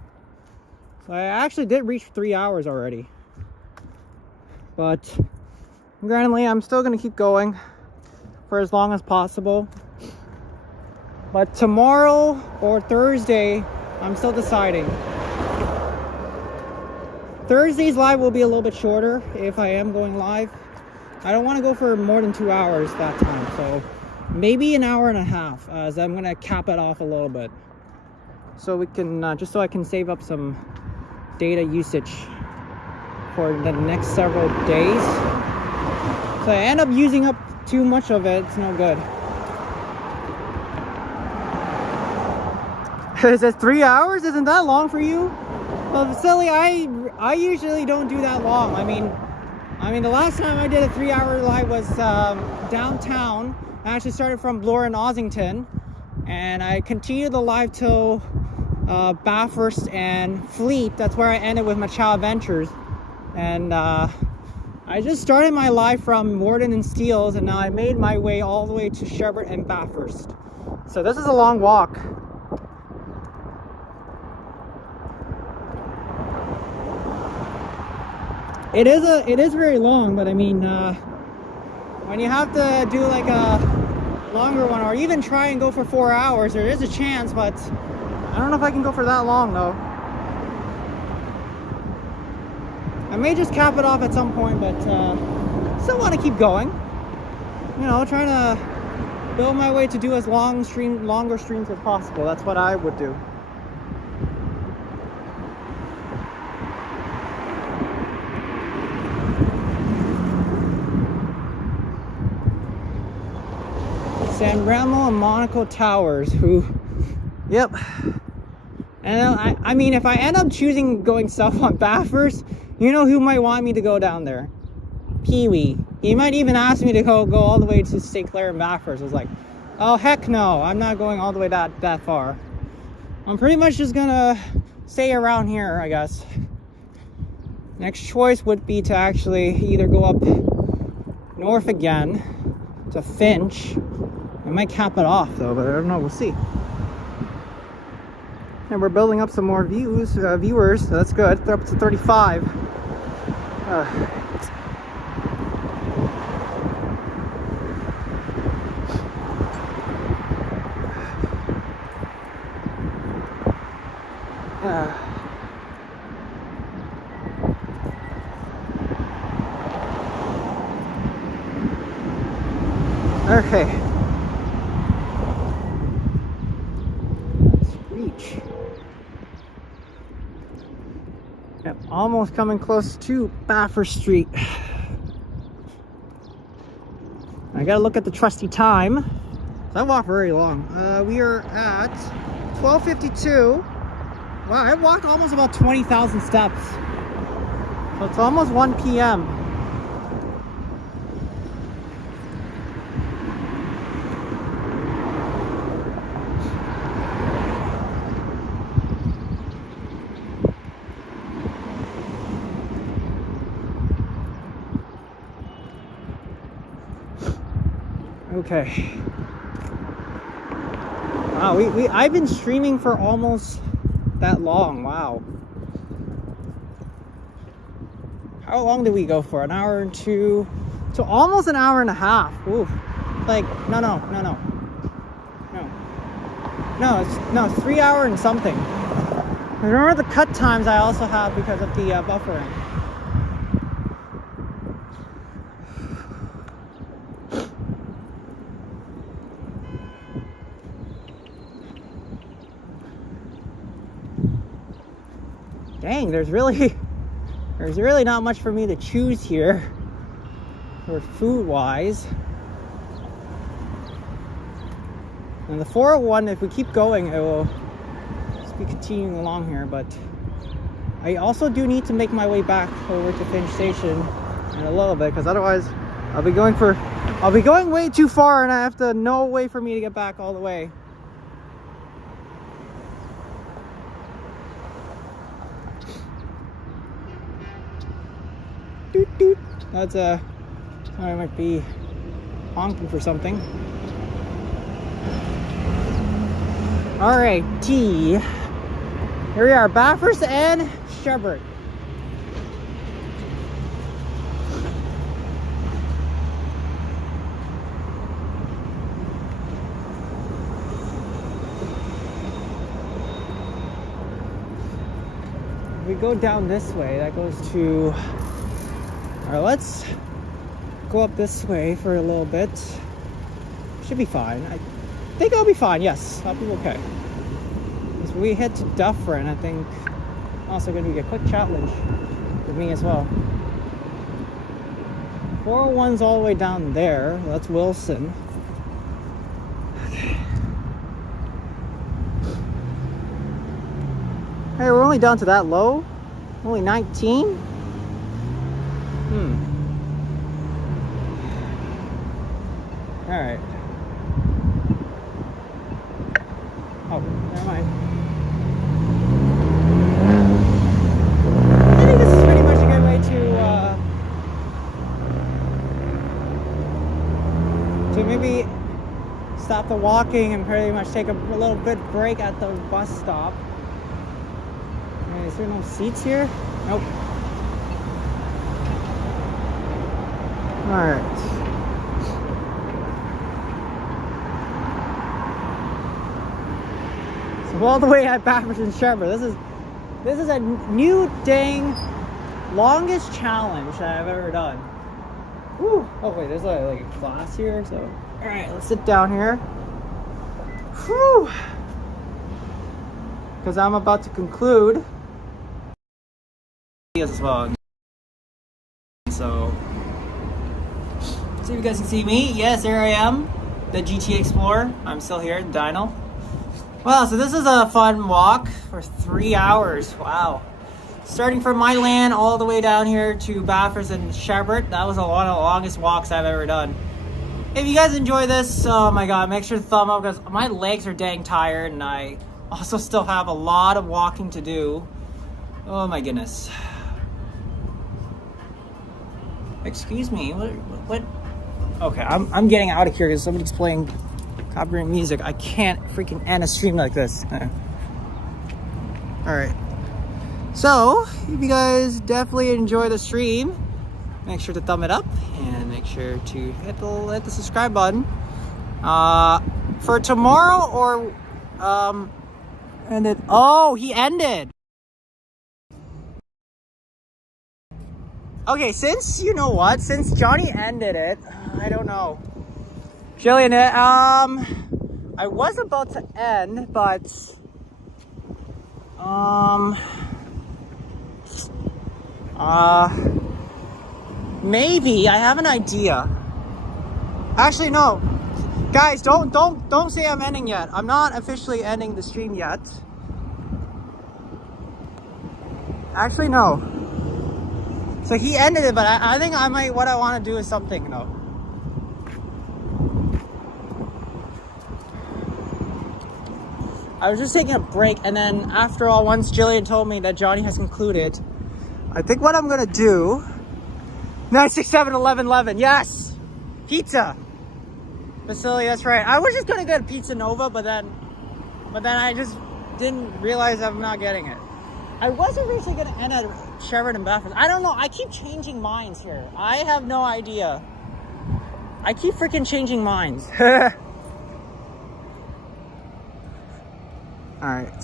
So I actually did reach 3 hours already. But, granted, I'm still going to keep going for as long as possible. But tomorrow or Thursday, I'm still deciding. Thursday's live will be a little bit shorter if I am going live. I don't want to go for more than 2 hours that time, so maybe an hour and a half, as I'm going to cap it off a little bit. So we can, just so I can save up some data usage for the next several days. So I end up using up too much of it, it's no good. Is it 3 hours? Isn't that long for you? Well, silly, I usually don't do that long. I mean, the last time I did a 3-hour live was downtown. I actually started from Bloor and Ossington, and I continued the live till Bathurst and Fleet. That's where I ended with Machow Adventures. And I just started my live from Warden and Steeles, and now I made my way all the way to Sherbert and Bathurst. So this is a long walk. It is very long, but I mean, when you have to do like a longer one, or even try and go for 4 hours, there is a chance, but I don't know if I can go for that long though. I may just cap it off at some point, but still want to keep going. You know, trying to build my way to do as longer streams as possible. That's what I would do. San Remo and Monaco Towers, yep. And I mean, if I end up choosing going south on Bathurst, you know who might want me to go down there? Pee-wee. He might even ask me to go all the way to St. Clair and Bathurst. I was like, oh heck no, I'm not going all the way that far. I'm pretty much just gonna stay around here, I guess. Next choice would be to actually either go up north again to Finch. I might cap it off though, but I don't know, we'll see. And we're building up some more viewers, so that's good. They're up to 35. Okay. Yep, almost coming close to Bathurst Street. I gotta look at the trusty time. I walked very long. We are at 12:52. Wow, I walked almost about 20,000 steps. So it's almost 1 p.m. Okay. Wow, I've been streaming for almost that long. Wow. How long did we go for? An hour and 2 to almost an hour and a half. Ooh. Like no, it's 3 hours and something. Remember the cut times I also have because of the buffering. Dang, there's really not much for me to choose here for food wise. And the 401, if we keep going, it will just be continuing along here, but I also do need to make my way back over to Finch Station in a little bit, because otherwise I'll be going way too far, and I have no way for me to get back all the way. Doot, doot. That's I might be honking for something. Alright, here we are, Bathurst and Sherbert. we go down this way, that goes to... Alright, let's go up this way for a little bit. Should be fine. I think I'll be fine. Yes, I'll be okay. As we head to Dufferin, I think also going to be a quick challenge with me as well. 401's all the way down there. That's Wilson. Okay. Hey, we're only down to that low? Only 19? Alright. Oh, never mind. I think this is pretty much a good way to maybe stop the walking and pretty much take a little bit break at the bus stop. Is there no seats here? Nope. Alright. So all the way at Bathurst and Shepherd. This is a new dang longest challenge that I've ever done. Woo. Oh wait, there's like a class here, so alright, let's sit down here. Whew. Because I'm about to conclude as well. So see if you guys can see me. Yes, there I am, the GT Explorer. I'm still here, Dino. Well, so this is a fun walk for 3 hours. Wow. Starting from my land all the way down here to Bathurst and Shepherd. That was one of the longest walks I've ever done. If you guys enjoy this, oh my god, make sure to thumb up because my legs are dang tired and I also still have a lot of walking to do. Oh my goodness. Excuse me, what? Okay, I'm getting out of here because somebody's playing copyright music. I can't freaking end a stream like this. Alright. So, if you guys definitely enjoy the stream, make sure to thumb it up and make sure to hit the subscribe button. For tomorrow or he ended. Okay, since Johnny ended it, I don't know. Jillian, I was about to end, but maybe I have an idea. Actually, no, guys, don't say I'm ending yet. I'm not officially ending the stream yet. Actually, no. So he ended it, but I think what I want to do is something, though. I was just taking a break, and then after all, once Jillian told me that Johnny has concluded, I think what I'm gonna do... 967-1111, yes! Pizza! Facility, that's right. I was just gonna get a Pizza Nova, but then I just didn't realize I'm not getting it. I was originally gonna end at Shepherd and Bathurst. I don't know, I keep changing minds here. I have no idea. I keep freaking changing minds. Alright.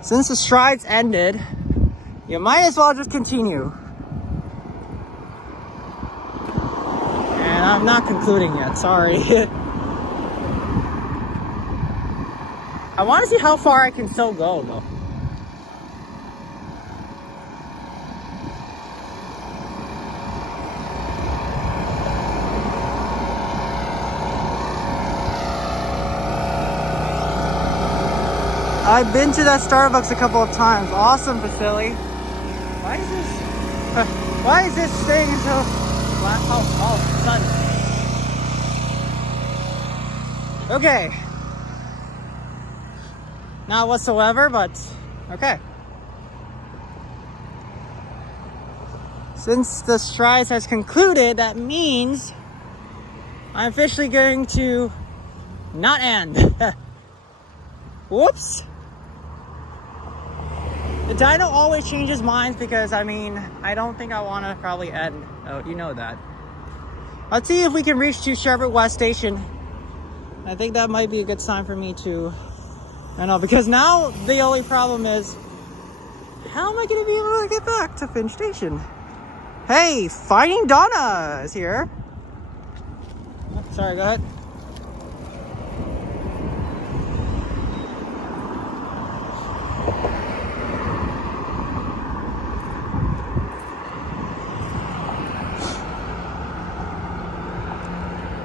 Since the strides ended, you might as well just continue. And I'm not concluding yet, sorry. I want to see how far I can still go, though. I've been to that Starbucks a couple of times. Awesome facility. Why is this staying until... Oh, sun. Okay. Not whatsoever, but okay. Since the strides has concluded, that means I'm officially going to not end. Whoops. The Dino always changes minds because, I mean, I don't think I want to probably end. Oh, you know that. Let's see if we can reach to Shepherd West Station. I think that might be a good sign for me to I know, because now the only problem is, how am I going to be able to get back to Finch Station? Hey, Finding Donna is here. Oh, sorry, go ahead.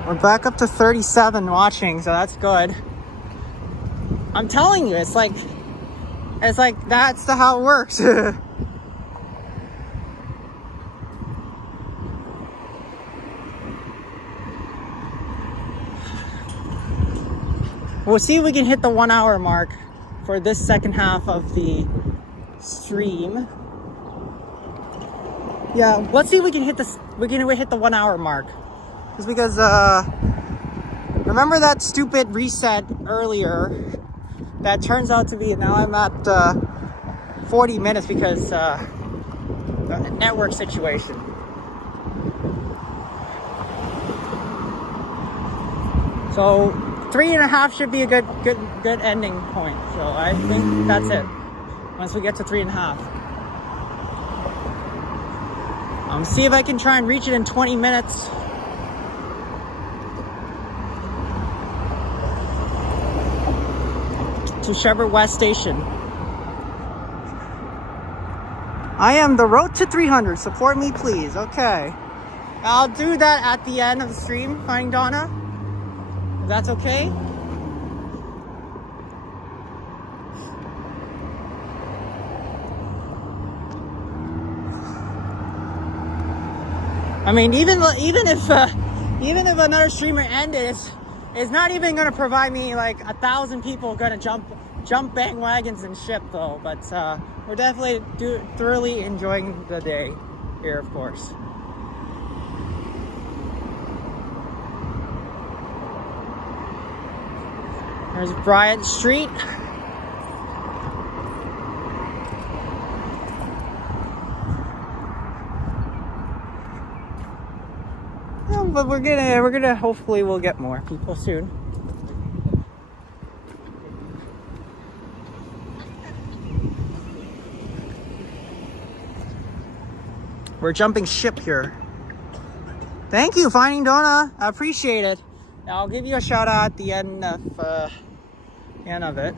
We're back up to 37 watching, so that's good. I'm telling you, it's like that's how it works. We'll see if we can hit the 1 hour mark for this second half of the stream. Yeah, let's see if we can hit this. We can hit the 1 hour mark. Just because, remember that stupid reset earlier? That turns out to be, now I'm at 40 minutes because the network situation. So 3.5 should be a good ending point. So I think that's it. Once we get to 3.5. See if I can try and reach it in 20 minutes. To Chevrolet West Station. I am the road to 300. Support me, please. Okay. I'll do that at the end of the stream, Finding Donna. If that's okay. I mean, even if another streamer ended, it's not even gonna provide me like 1,000 people gonna jump bandwagons and ship though. But we're definitely thoroughly enjoying the day here, of course. There's Bryant Street. But we're gonna hopefully we'll get more people soon. We're jumping ship here. Thank you, Finding Donna. I appreciate it. I'll give you a shout out at the end of it.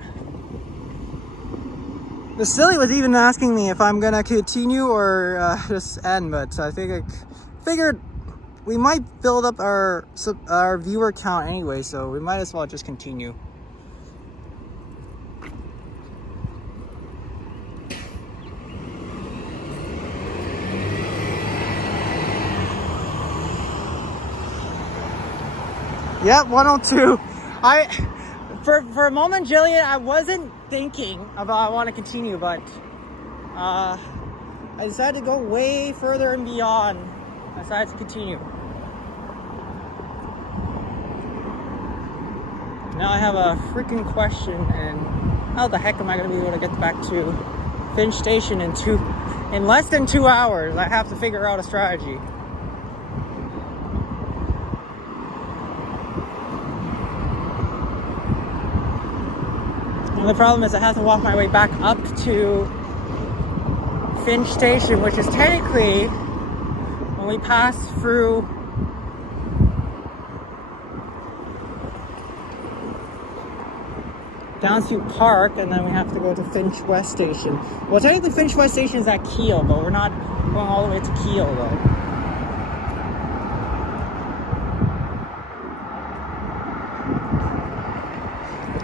Vasily was even asking me if I'm gonna continue or just end, but I figured we might build up our viewer count anyway, so we might as well just continue. Yep, 102. For a moment, Jillian, I wasn't thinking about I want to continue, but I decided to go way further and beyond. I decided to continue. Now I have a freaking question, and how the heck am I going to be able to get back to Finch Station in less than 2 hours? I have to figure out a strategy. And the problem is I have to walk my way back up to Finch Station, which is technically when we pass through Downsview Park, and then we have to go to Finch West Station. Well, technically Finch West Station is at Kiel, but we're not going all the way to Kiel though.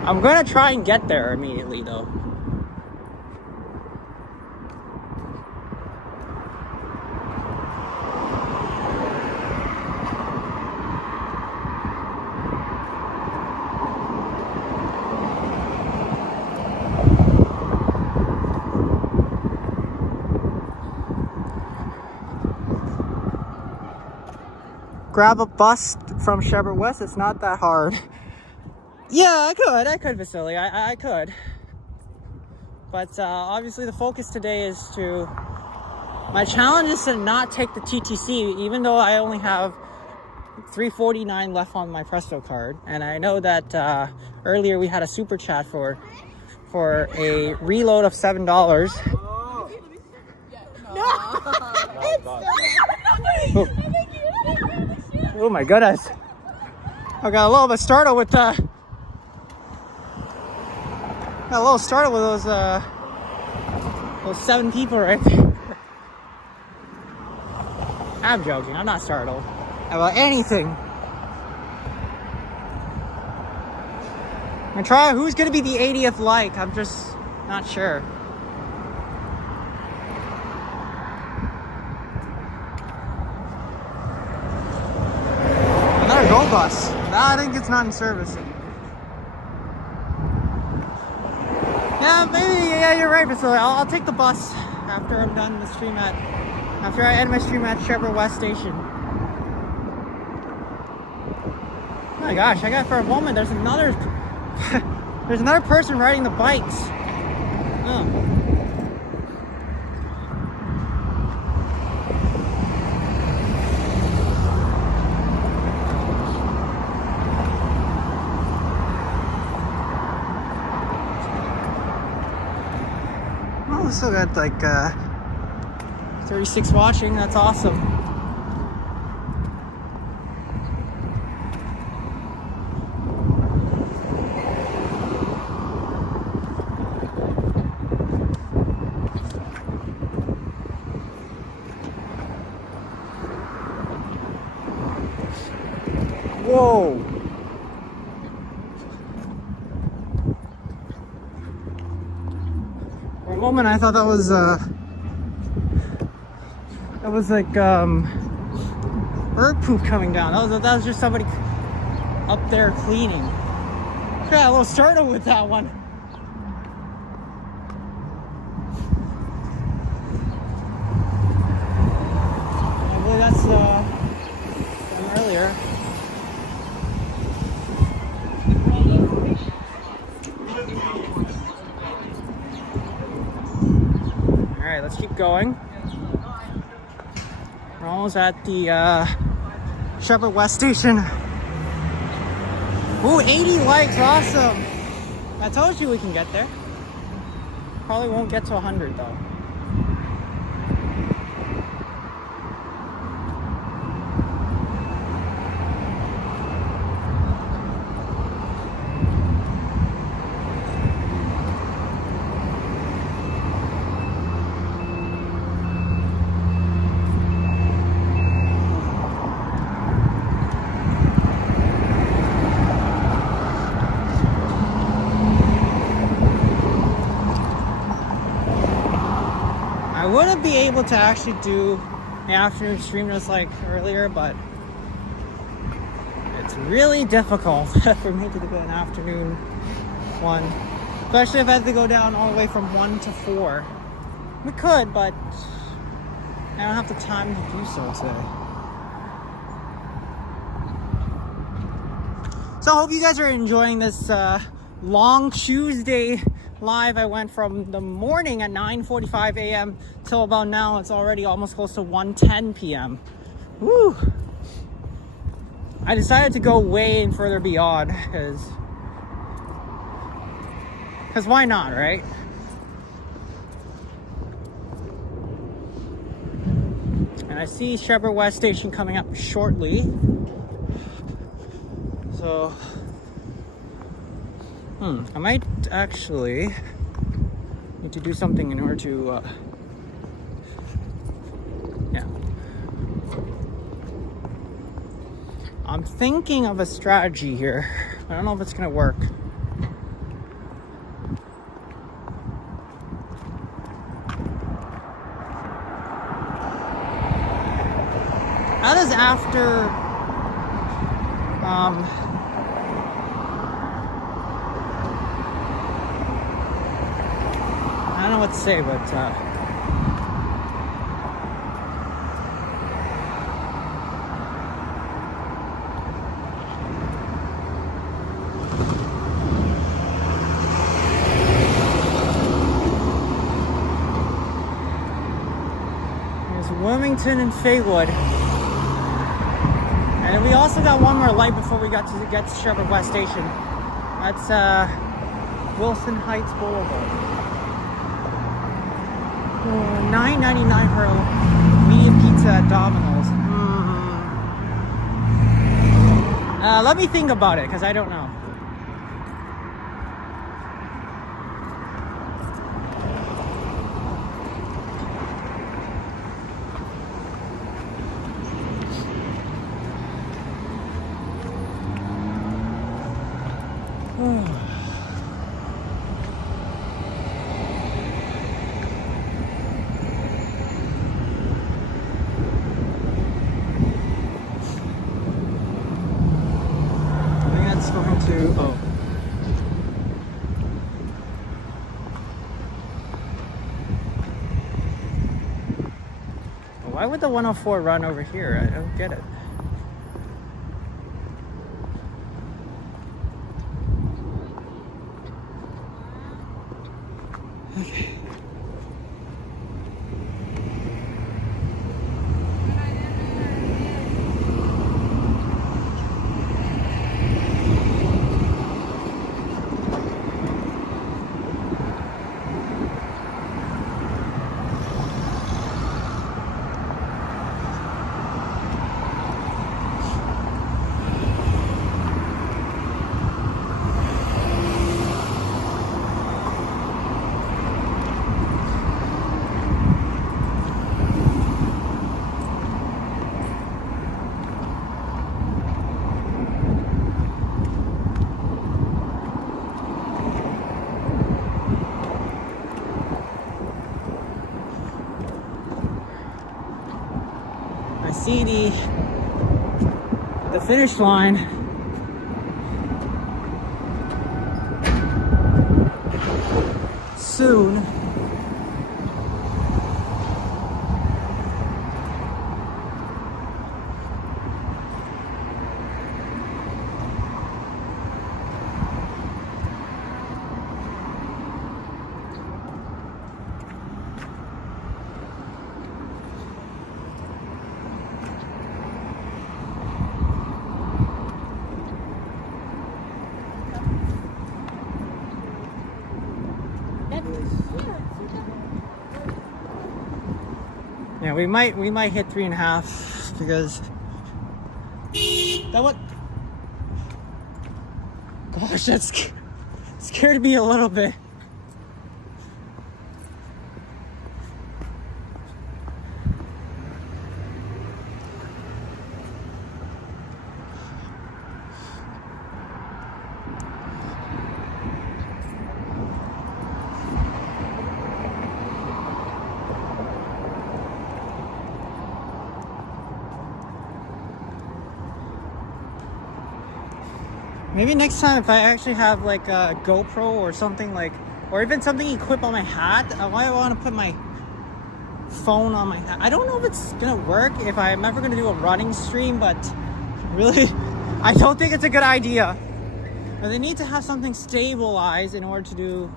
I'm gonna try and get there immediately though. Grab a bus from Chevrolet West. It's not that hard. Yeah, I could, Vasily. I could. But obviously the focus today is to... My challenge is to not take the TTC, even though I only have $3.49 left on my Presto card. And I know that earlier we had a super chat for for a reload of $7. Oh my goodness. I got a little bit startled with those seven people right there. I'm joking, I'm not startled about anything. I'm trying, who's gonna be the 80th like? I'm just not sure. Another Go Bus. Nah, I think it's not in service. Yeah, maybe, yeah, you're right, Vasily. I'll take the bus after I'm done the stream after I end my stream at Shepherd West Station. Oh my gosh, I got for a moment, there's another person riding the bikes. Oh. Well, we still got like 36 watching, that's awesome. Whoa! For a moment I thought that was like bird poop coming down. That was just somebody up there cleaning. Yeah, a little startled with that one. I believe that's from earlier. All right, let's keep going. We're almost at the Shepherd West Station. Ooh, 80 likes, awesome. I told you we can get there. Probably won't get to 100 though. I wouldn't be able to actually do the afternoon stream just like earlier, but it's really difficult for me to do an afternoon one, especially if I had to go down all the way from 1 to 4. We could, but I don't have the time to do so today. So I hope you guys are enjoying this long Tuesday live. I went from the morning at 9:45 a.m. till about now. It's already almost close to 1:10 p.m. Woo! I decided to go way and further beyond because why not, right? And I see Shepherd West Station coming up shortly. So I might actually need to do something in order to, yeah. I'm thinking of a strategy here. I don't know if it's gonna work. That is after, I don't know what to say, but there's Wilmington and Faywood, and we also got one more light before we get to Shepherd West Station. That's Wilson Heights Boulevard. $9.99 for a medium pizza at Domino's. Let me think about it, because I don't know. Why would the 104 run over here? I don't get it. Okay. I see the finish line. Soon. Yeah, we might hit 3.5 because that what? Gosh, that scared me a little bit. Maybe next time if I actually have like a GoPro or something like, or even something equipped on my hat, why I want to put my phone on my hat. I don't know if it's gonna work, if I'm ever gonna do a running stream, but really, I don't think it's a good idea. But they need to have something stabilized in order to do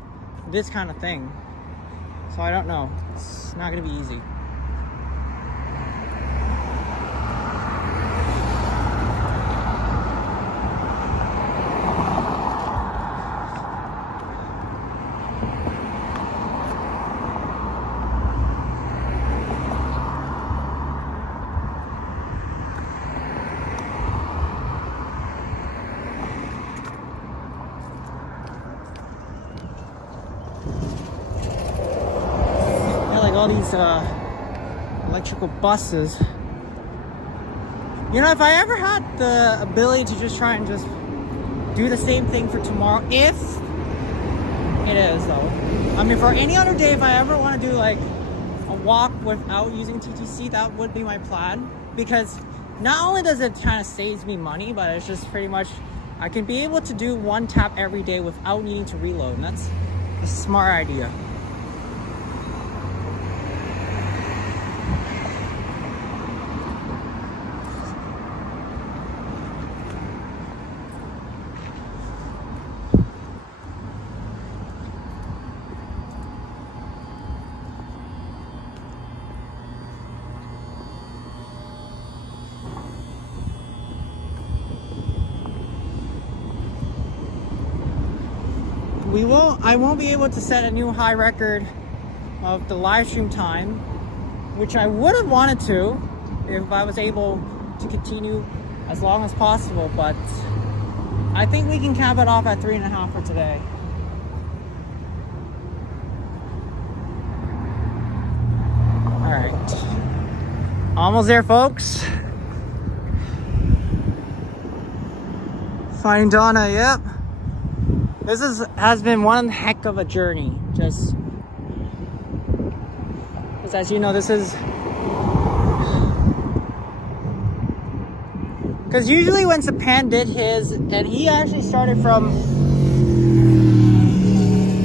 this kind of thing. So I don't know. It's not gonna be easy. All these electrical buses. You know, if I ever had the ability to just try and just do the same thing for tomorrow, if it is though, I mean, for any other day, if I ever want to do like a walk without using TTC, that would be my plan, because not only does it kind of saves me money, but it's just pretty much I can be able to do one tap every day without needing to reload, and that's a smart idea. I won't be able to set a new high record of the live stream time, which I would have wanted to if I was able to continue as long as possible, but I think we can cap it off at 3.5 for today. All right, almost there, folks. Finding Donna, yep. This has been one heck of a journey. Just because, as you know, this is because usually when Sapan did his, and he actually started from.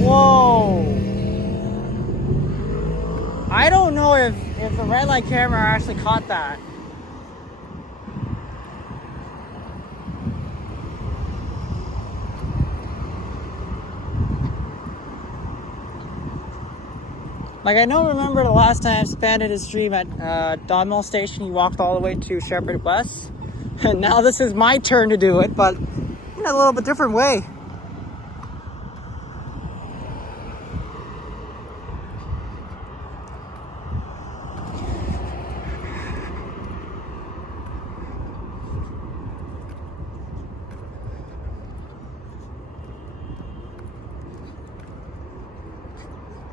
Whoa! I don't know if the red light camera actually caught that. Like, I don't remember the last time Sapan did his stream at Donmel Station. He walked all the way to Shepherd West. And now this is my turn to do it, but in a little bit different way.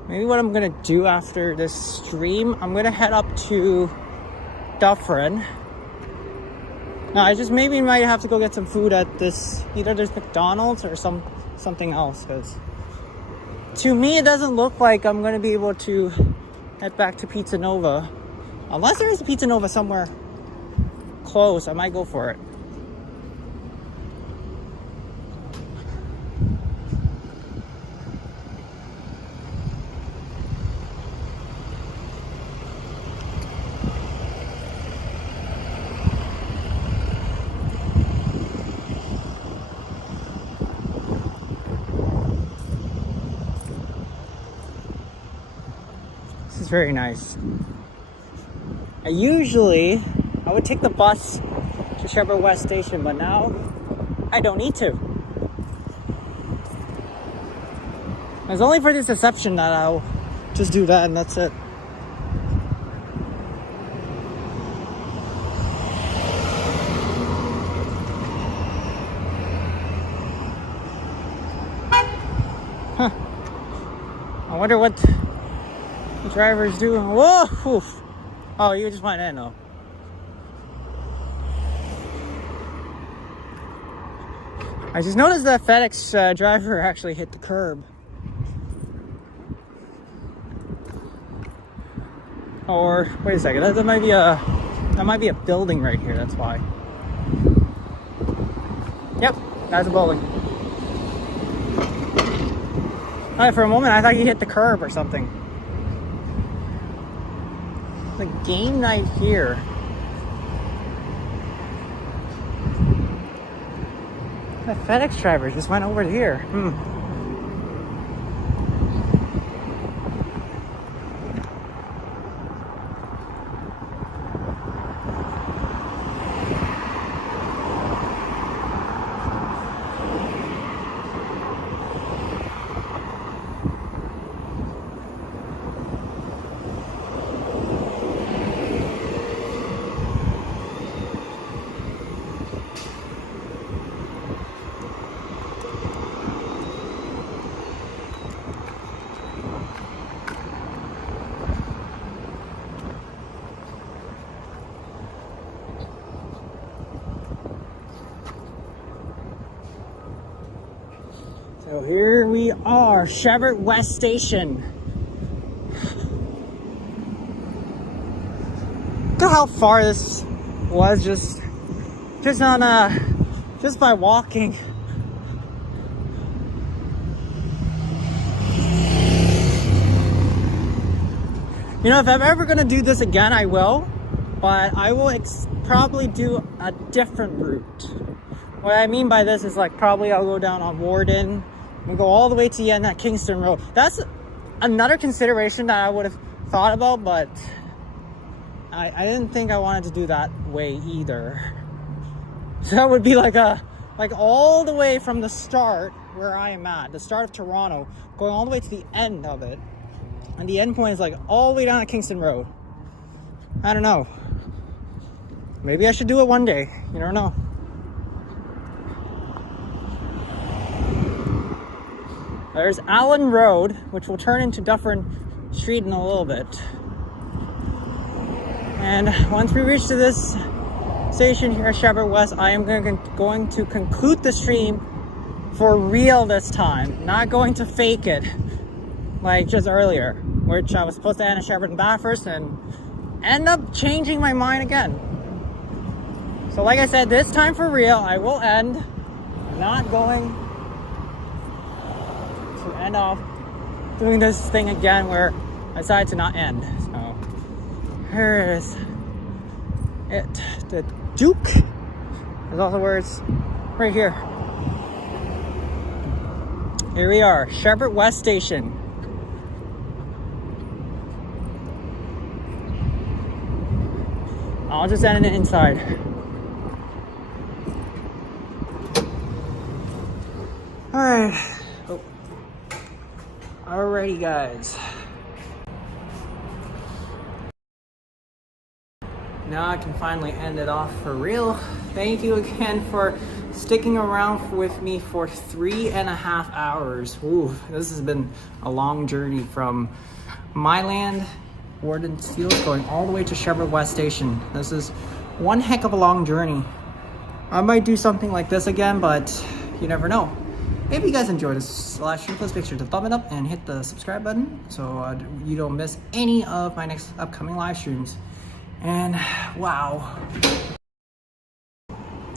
Maybe what I'm gonna do after this stream, I'm gonna head up to Dufferin. Now, I just maybe might have to go get some food at this, either there's McDonald's or something else, because to me it doesn't look like I'm gonna be able to head back to Pizza Nova. Unless there is a Pizza Nova somewhere close, I might go for it. This is very nice. I would take the bus to Shepherd West Station, but now I don't need to. It's only for this exception that I'll just do that, and that's it. Huh. I wonder what the driver's doing. Whoa! Oof. Oh, you just went in, though. I just noticed that FedEx driver actually hit the curb. Or wait a second, that might be a building right here. That's why. Yep, that's a building. Alright, for a moment I thought you hit the curb or something. The game night here. The FedEx driver just went over here. So here we are, Shepherd West Station. Look at how far this was just by walking. You know, if I'm ever gonna do this again, I will, but I will probably do a different route. What I mean by this is, like, probably I'll go down on Warden and go all the way to the end at Kingston Road. That's another consideration that I would have thought about, but I didn't think I wanted to do that way either. So that would be like all the way from the start where I am at, the start of Toronto, going all the way to the end of it. And the end point is like all the way down at Kingston Road. I don't know. Maybe I should do it one day. You never know. There's Allen Road, which will turn into Dufferin Street in a little bit. And once we reach to this station here at Sheppard West, I am going to conclude the stream for real this time. Not going to fake it like just earlier, which I was supposed to end at Sheppard and Bathurst and end up changing my mind again. So like I said, this time for real, I will end. I'm not going to end off doing this thing again where I decided to not end. So here is it. The Duke. There's also words right here. Here we are, Sheppard West Station. I'll just end it inside. Alright. Oh. Alrighty, guys. Now I can finally end it off for real. Thank you again for sticking around with me for 3.5 hours. Ooh, this has been a long journey from my land, Warden Steeles, going all the way to Sheppard West Station. This is one heck of a long journey. I might do something like this again, but you never know. If you guys enjoyed this live stream, please make sure to thumb it up and hit the subscribe button so you don't miss any of my next upcoming live streams. And wow.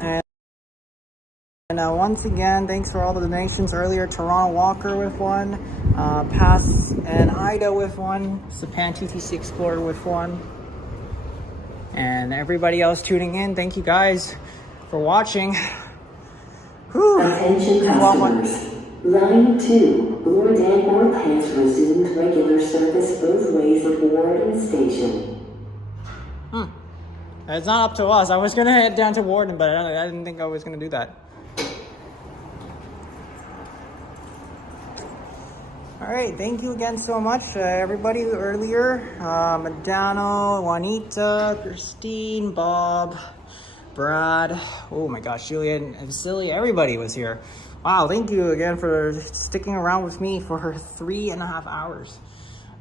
And once again, thanks for all the donations earlier. Toronto Walker with one, Pass and Ida with one, Sapan TTC Explorer with one, and everybody else tuning in. Thank you guys for watching. Whew. Attention customers. Line 2, Bloor Danforth has resumed regular service both ways at Warden Station. It's not up to us. I was gonna head down to Warden, but I didn't think I was gonna do that. Alright, thank you again so much, everybody earlier. Madano, Juanita, Christine, Bob, Brad, oh my gosh, Julian, and Vasily, everybody was here. Wow, thank you again for sticking around with me for 3.5 hours.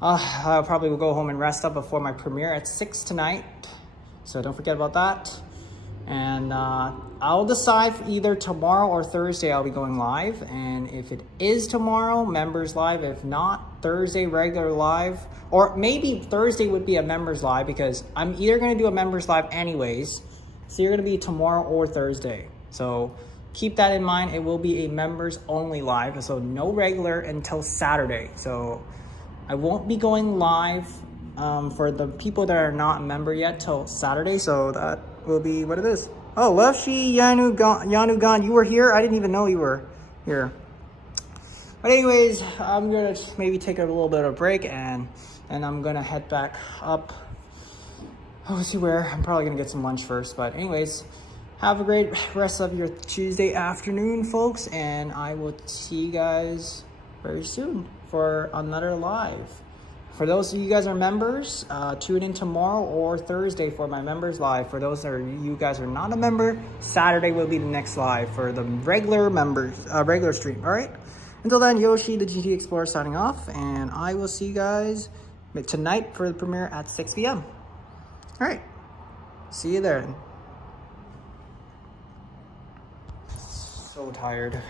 I probably will go home and rest up before my premiere at 6 tonight. So don't forget about that. And I'll decide either tomorrow or Thursday I'll be going live. And if it is tomorrow, members live. If not, Thursday regular live. Or maybe Thursday would be a members live because I'm either going to do a members live anyways. So you're going to be tomorrow or Thursday. So keep that in mind. It will be a members only live. So no regular until Saturday. So I won't be going live for the people that are not a member yet till Saturday. So that will be what it is. Oh, Lefshi Yanugan, you were here? I didn't even know you were here. But anyways, I'm gonna maybe take a little bit of a break and I'm gonna head back up. Oh, see where? I'm probably gonna get some lunch first. But anyways, have a great rest of your Tuesday afternoon, folks. And I will see you guys very soon for another live. For those of you guys are members, tune in tomorrow or Thursday for my members live. For those that are you guys are not a member, Saturday will be the next live for the regular members, regular stream. All right. Until then, Yoshi, the GT Explorer, signing off, and I will see you guys tonight for the premiere at 6 p.m. All right. See you there. So tired.